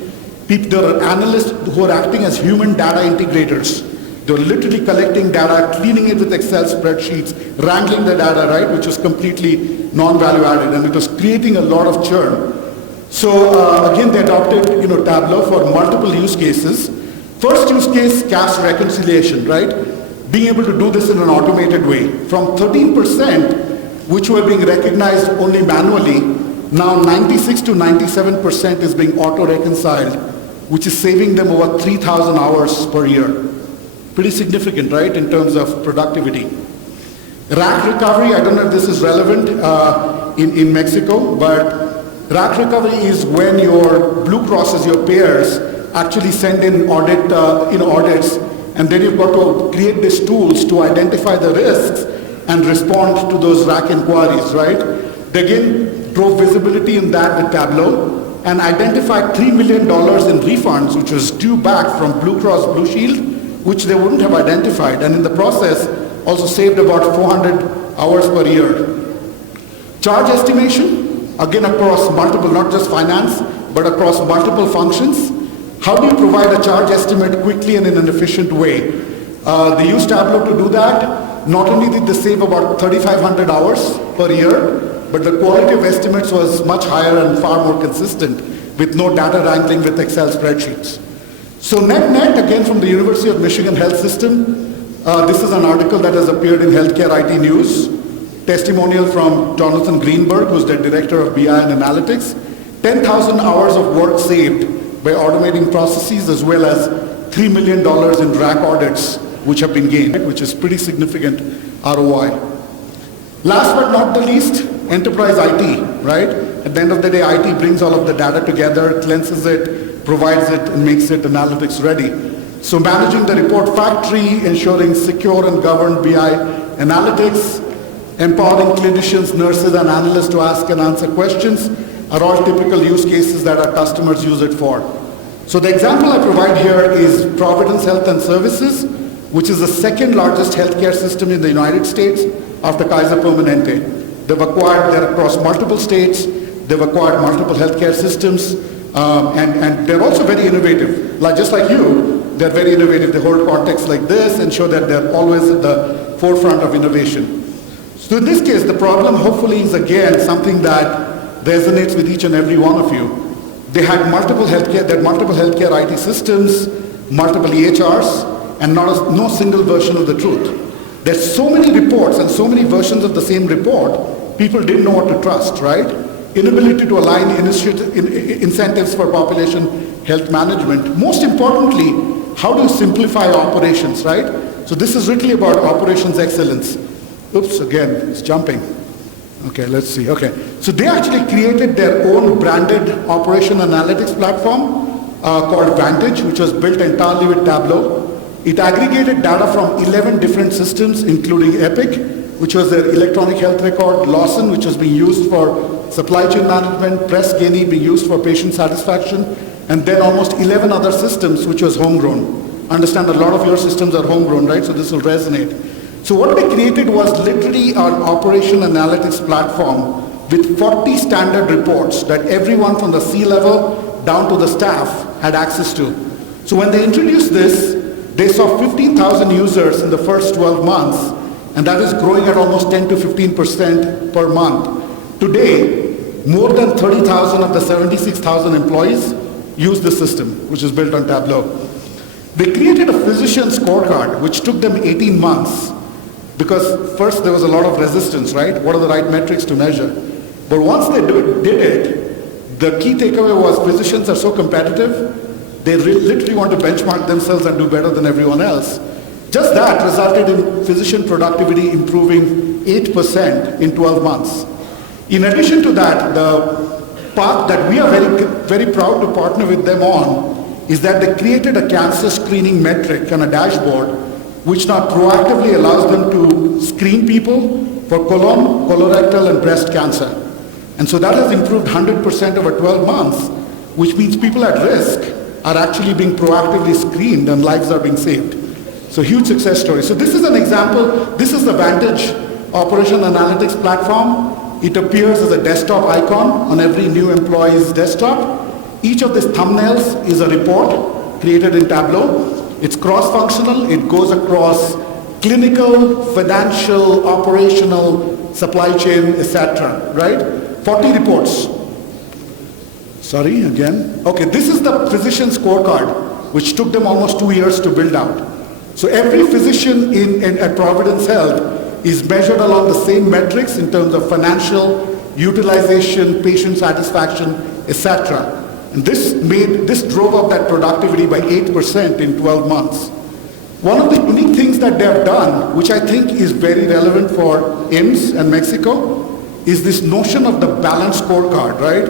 There are analysts who are acting as human data integrators. They're literally collecting data, cleaning it with Excel spreadsheets, wrangling the data, right, which was completely non-value added, and it was creating a lot of churn. So again, they adopted Tableau for multiple use cases. First use case, cash reconciliation, right? Being able to do this in an automated way. From 13%, which were being recognized only manually, now 96 to 97% is being auto-reconciled, which is saving them over 3,000 hours per year. Pretty significant, right, in terms of productivity. Rack recovery, I don't know if this is relevant in Mexico, but rack recovery is when your Blue Crosses, your payers, actually send in audits, and then you've got to create these tools to identify the risks and respond to those rack inquiries, right? They again drove visibility in that with Tableau and identified $3 million in refunds, which was due back from Blue Cross Blue Shield, which they wouldn't have identified, and in the process also saved about 400 hours per year. Charge estimation, again across multiple, not just finance, but across multiple functions. How do you provide a charge estimate quickly and in an efficient way? They used Tableau to do that. Not only did they save about 3,500 hours per year, but the quality of estimates was much higher and far more consistent with no data wrangling with Excel spreadsheets. So net, again from the University of Michigan Health System, this is an article that has appeared in Healthcare IT News, testimonial from Jonathan Greenberg, who's the director of BI and Analytics, 10,000 hours of work saved by automating processes as well as $3 million in rack audits which have been gained, which is pretty significant ROI. Last but not the least, enterprise IT, right? At the end of the day, IT brings all of the data together, cleanses it, provides it, and makes it analytics ready. So managing the report factory, ensuring secure and governed BI analytics, empowering clinicians, nurses, and analysts to ask and answer questions are all typical use cases that our customers use it for. So the example I provide here is Providence Health and Services, which is the second largest healthcare system in the United States after Kaiser Permanente. They're across multiple states, they've acquired multiple healthcare systems, and they're also very innovative. Just like you, they're very innovative. They hold contexts like this and show that they're always at the forefront of innovation. So in this case, the problem hopefully is again something that resonates with each and every one of you. They had multiple healthcare IT systems, multiple EHRs, and no single version of the truth. There's so many reports and so many versions of the same report, people didn't know what to trust, right? Inability to align incentives for population health management. Most importantly, how do you simplify operations, right? So this is really about operations excellence. Oops, again, it's jumping. Okay, let's see. Okay, so they actually created their own branded operation analytics platform called Vantage, which was built entirely with Tableau. It aggregated data from 11 different systems, including Epic, which was their electronic health record, Lawson, which was being used for supply chain management, Press Ganey being used for patient satisfaction, and then almost 11 other systems, which was homegrown. Understand a lot of your systems are homegrown, right? So this will resonate. So what they created was literally an operation analytics platform with 40 standard reports that everyone from the C-level down to the staff had access to. So when they introduced this, they saw 15,000 users in the first 12 months, and that is growing at almost 10 to 15% per month. Today, more than 30,000 of the 76,000 employees use the system, which is built on Tableau. They created a physician scorecard, which took them 18 months, because first there was a lot of resistance, right? What are the right metrics to measure? But once they did it, the key takeaway was physicians are so competitive, they literally want to benchmark themselves and do better than everyone else. Just that resulted in physician productivity improving 8% in 12 months. In addition to that, the path that we are very proud to partner with them on is that they created a cancer screening metric and a dashboard which now proactively allows them to screen people for colon, colorectal, and breast cancer. And so that has improved 100% over 12 months, which means people at risk are actually being proactively screened and lives are being saved. So huge success story. So this is an example. This is the Vantage Operation Analytics platform. It appears as a desktop icon on every new employee's desktop. Each of these thumbnails is a report created in Tableau. It's cross-functional. It goes across clinical, financial, operational, supply chain, etc. Right? 40 reports. Sorry, again. Okay, this is the physician scorecard, which took them almost 2 years to build out. So every physician at Providence Health is measured along the same metrics in terms of financial, utilization, patient satisfaction, etc. And this drove up that productivity by 8% in 12 months. One of the unique things that they have done, which I think is very relevant for IMSS and Mexico, is this notion of the balanced scorecard, right?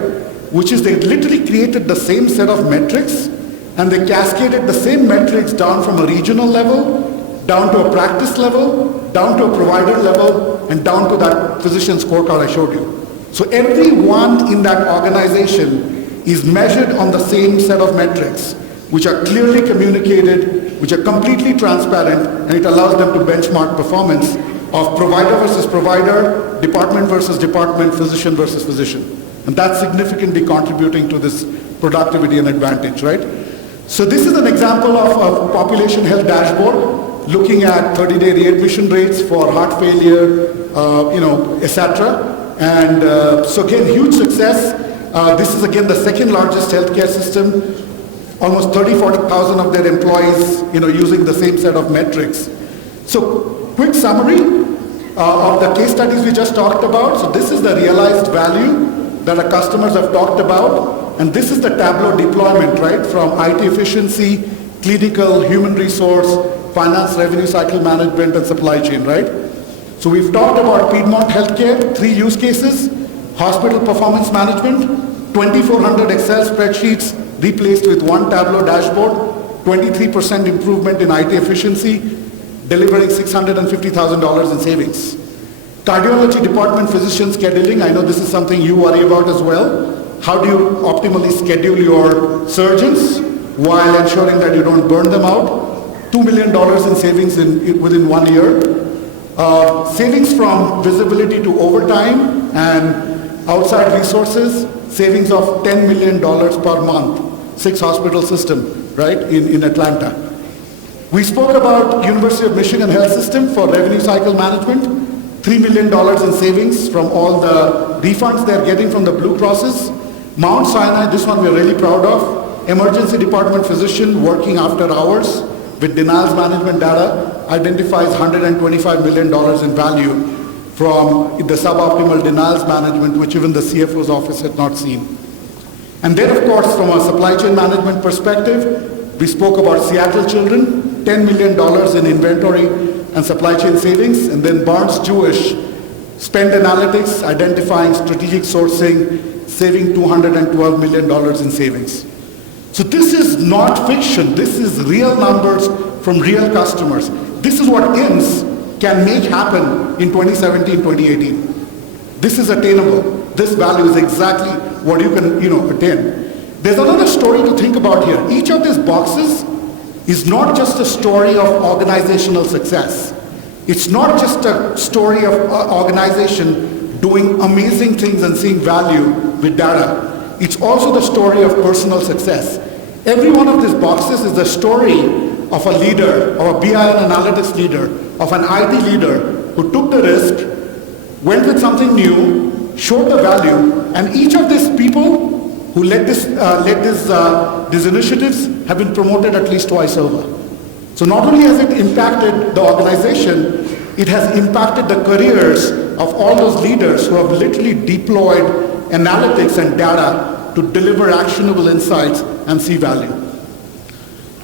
Which is they literally created the same set of metrics and they cascaded the same metrics down from a regional level, down to a practice level, down to a provider level, and down to that physician scorecard I showed you. So everyone in that organization is measured on the same set of metrics, which are clearly communicated, which are completely transparent, and it allows them to benchmark performance of provider versus provider, department versus department, physician versus physician. And that's significantly contributing to this productivity and advantage, right? So this is an example of a population health dashboard looking at 30-day readmission rates for heart failure, etc. And so again, huge success. This is again the second largest healthcare system. Almost 40,000 of their employees, using the same set of metrics. So quick summary of the case studies we just talked about. So this is the realized value that our customers have talked about, and this is the Tableau deployment, right, from IT efficiency, clinical, human resource, finance, revenue cycle management, and supply chain, right? So we've talked about Piedmont Healthcare, 3 use cases: hospital performance management, 2,400 Excel spreadsheets replaced with one Tableau dashboard, 23% improvement in IT efficiency, delivering $650,000 in savings. Cardiology department physician scheduling, I know this is something you worry about as well. How do you optimally schedule your surgeons while ensuring that you don't burn them out? $2 million in savings within 1 year. Savings from visibility to overtime and outside resources, savings of $10 million per month. 6 hospital system, right, in Atlanta. We spoke about University of Michigan Health System for revenue cycle management. $3 million in savings from all the refunds they're getting from the Blue Crosses. Mount Sinai, this one we're really proud of. Emergency department physician working after hours with denials management data identifies $125 million in value from the suboptimal denials management, which even the CFO's office had not seen. And then, of course, from a supply chain management perspective, we spoke about Seattle Children, $10 million in inventory and supply chain savings, and then Barnes Jewish, spend analytics, identifying strategic sourcing, saving $212 million in savings. So this is not fiction, this is real numbers from real customers. This is what IMS can make happen in 2017, 2018. This is attainable. This value is exactly what you can, attain. There's another story to think about here. Each of these boxes is not just a story of organizational success. It's not just a story of organization doing amazing things and seeing value with data. It's also the story of personal success. Every one of these boxes is the story of a leader, of a BI and analytics leader, of an IT leader who took the risk, went with something new, showed the value, and each of these people who led these initiatives have been promoted at least twice over. So not only has it impacted the organization, it has impacted the careers of all those leaders who have literally deployed analytics and data to deliver actionable insights and see value.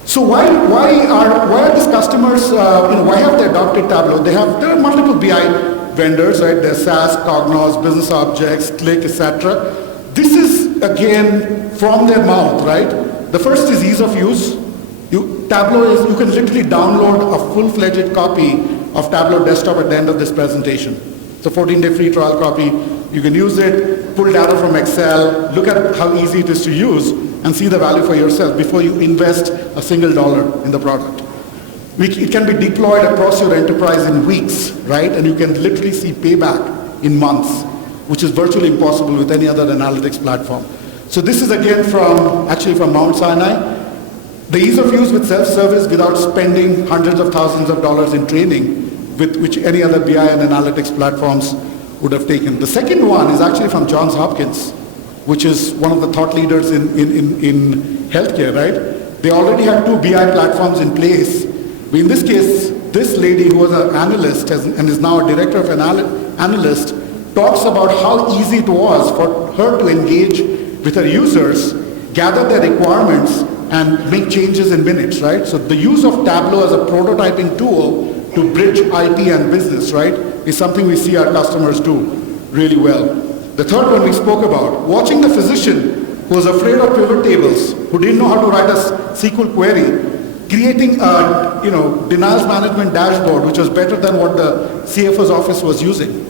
So why are these customers, why have they adopted Tableau? There are multiple BI vendors, right? There's SAS, Cognos, Business Objects, Click, etc. This is, again, from their mouth, right? The first is ease of use. Tableau is, you can literally download a full-fledged copy of Tableau Desktop at the end of this presentation. It's a 14-day free trial copy. You can use it, pull data from Excel, look at how easy it is to use, and see the value for yourself before you invest a single dollar in the product. It can be deployed across your enterprise in weeks, right? And you can literally see payback in months, which is virtually impossible with any other analytics platform. So this is again from Mount Sinai. The ease of use with self-service without spending hundreds of thousands of dollars in training, with which any other BI and analytics platforms would have taken. The second one is actually from Johns Hopkins, which is one of the thought leaders in healthcare, right? They already had 2 BI platforms in place. But in this case, this lady who was an analyst and is now a director of analyst talks about how easy it was for her to engage with her users, gather their requirements, and make changes in minutes, right? So the use of Tableau as a prototyping tool to bridge IT and business, right, is something we see our customers do really well. The third one we spoke about, watching the physician who was afraid of pivot tables, who didn't know how to write a SQL query, creating a denials management dashboard, which was better than what the CFO's office was using.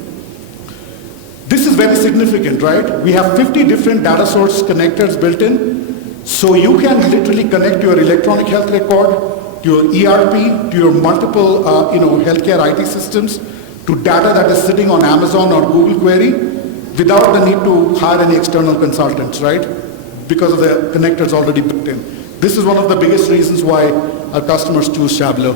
This is very significant, right? We have 50 different data source connectors built in. So you can literally connect your electronic health record, to your ERP, to your multiple healthcare IT systems, to data that is sitting on Amazon or Google Query without the need to hire any external consultants, right? Because of the connectors already built in. This is one of the biggest reasons why our customers choose Tableau.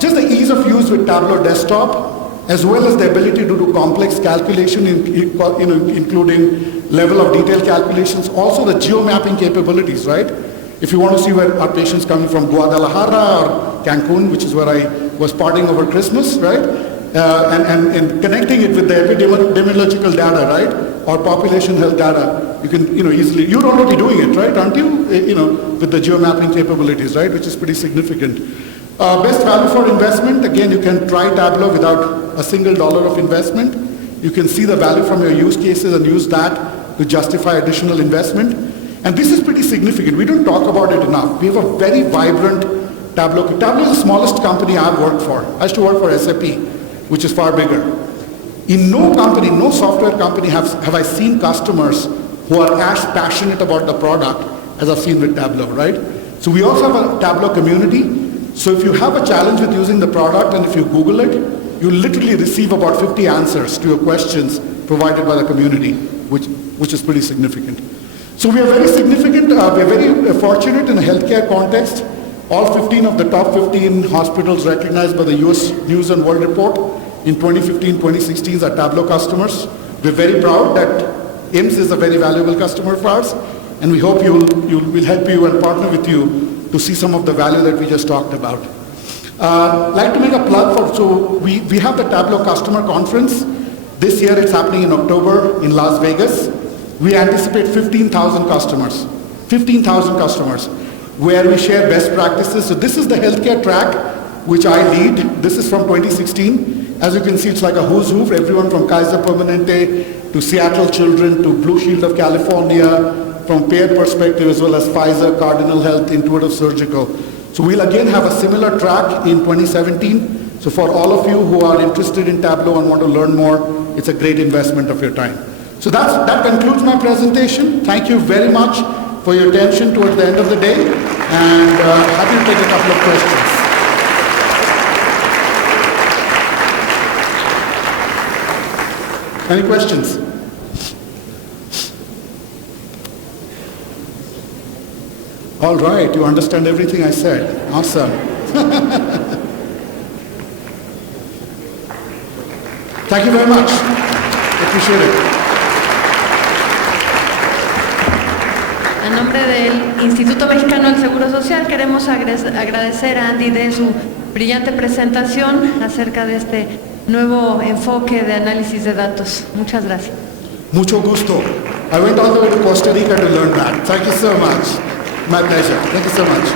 Just the ease of use with Tableau Desktop, as well as the ability to do complex calculation, including level of detail calculations, also the geo-mapping capabilities, right? If you want to see where our patients coming from Guadalajara or Cancun, which is where I was partying over Christmas, right? And connecting it with the epidemiological data, right? Or population health data, you can easily, you're already doing it, right? Aren't you? With the geo-mapping capabilities, right? Which is pretty significant. Best value for investment, again, you can try Tableau without a single dollar of investment. You can see the value from your use cases and use that to justify additional investment. And this is pretty significant. We don't talk about it enough. We have a very vibrant Tableau. Tableau is the smallest company I've worked for. I used to work for SAP, which is far bigger. In no company, no software company have I seen customers who are as passionate about the product as I've seen with Tableau, right? So we also have a Tableau community. So if you have a challenge with using the product and if you Google it, you literally receive about 50 answers to your questions provided by the community, which is pretty significant. So we are very significant, we are very fortunate in a healthcare context. All 15 of the top 15 hospitals recognized by the US News and World Report in 2015-2016 are Tableau customers. We're very proud that IMSS is a very valuable customer of ours, and we hope we'll help you and partner with you to see some of the value that we just talked about. I'd like to make a plug for, so we have the Tableau Customer Conference. This year it's happening in October in Las Vegas. We anticipate 15,000 customers, where we share best practices. So this is the healthcare track which I lead. This is from 2016. As you can see, it's like a who's who, everyone from Kaiser Permanente to Seattle Children to Blue Shield of California, from payer perspective, as well as Pfizer, Cardinal Health, Intuitive Surgical. So we'll again have a similar track in 2017. So for all of you who are interested in Tableau and want to learn more, it's a great investment of your time. So that concludes my presentation. Thank you very much for your attention towards the end of the day, and happy to take a couple of questions. Any questions? All right, you understand everything I said. Awesome. Thank you very much. Appreciate it. En nombre del Instituto Mexicano del Seguro Social queremos agradecer a Andy de su brillante presentación acerca de este nuevo enfoque de análisis de datos. Muchas gracias. Mucho gusto. I went all the way to Costa Rica to learn that. Thank you so much. My pleasure. Thank you so much.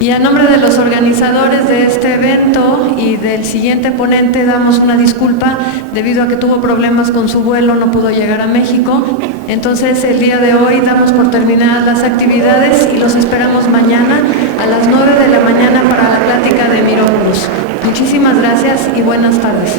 Y a nombre de los organizadores de este evento y del siguiente ponente damos una disculpa debido a que tuvo problemas con su vuelo, no pudo llegar a México. Entonces el día de hoy damos por terminadas las actividades y los esperamos mañana a las 9 de la mañana para la plática de Miróbulos. Muchísimas gracias y buenas tardes.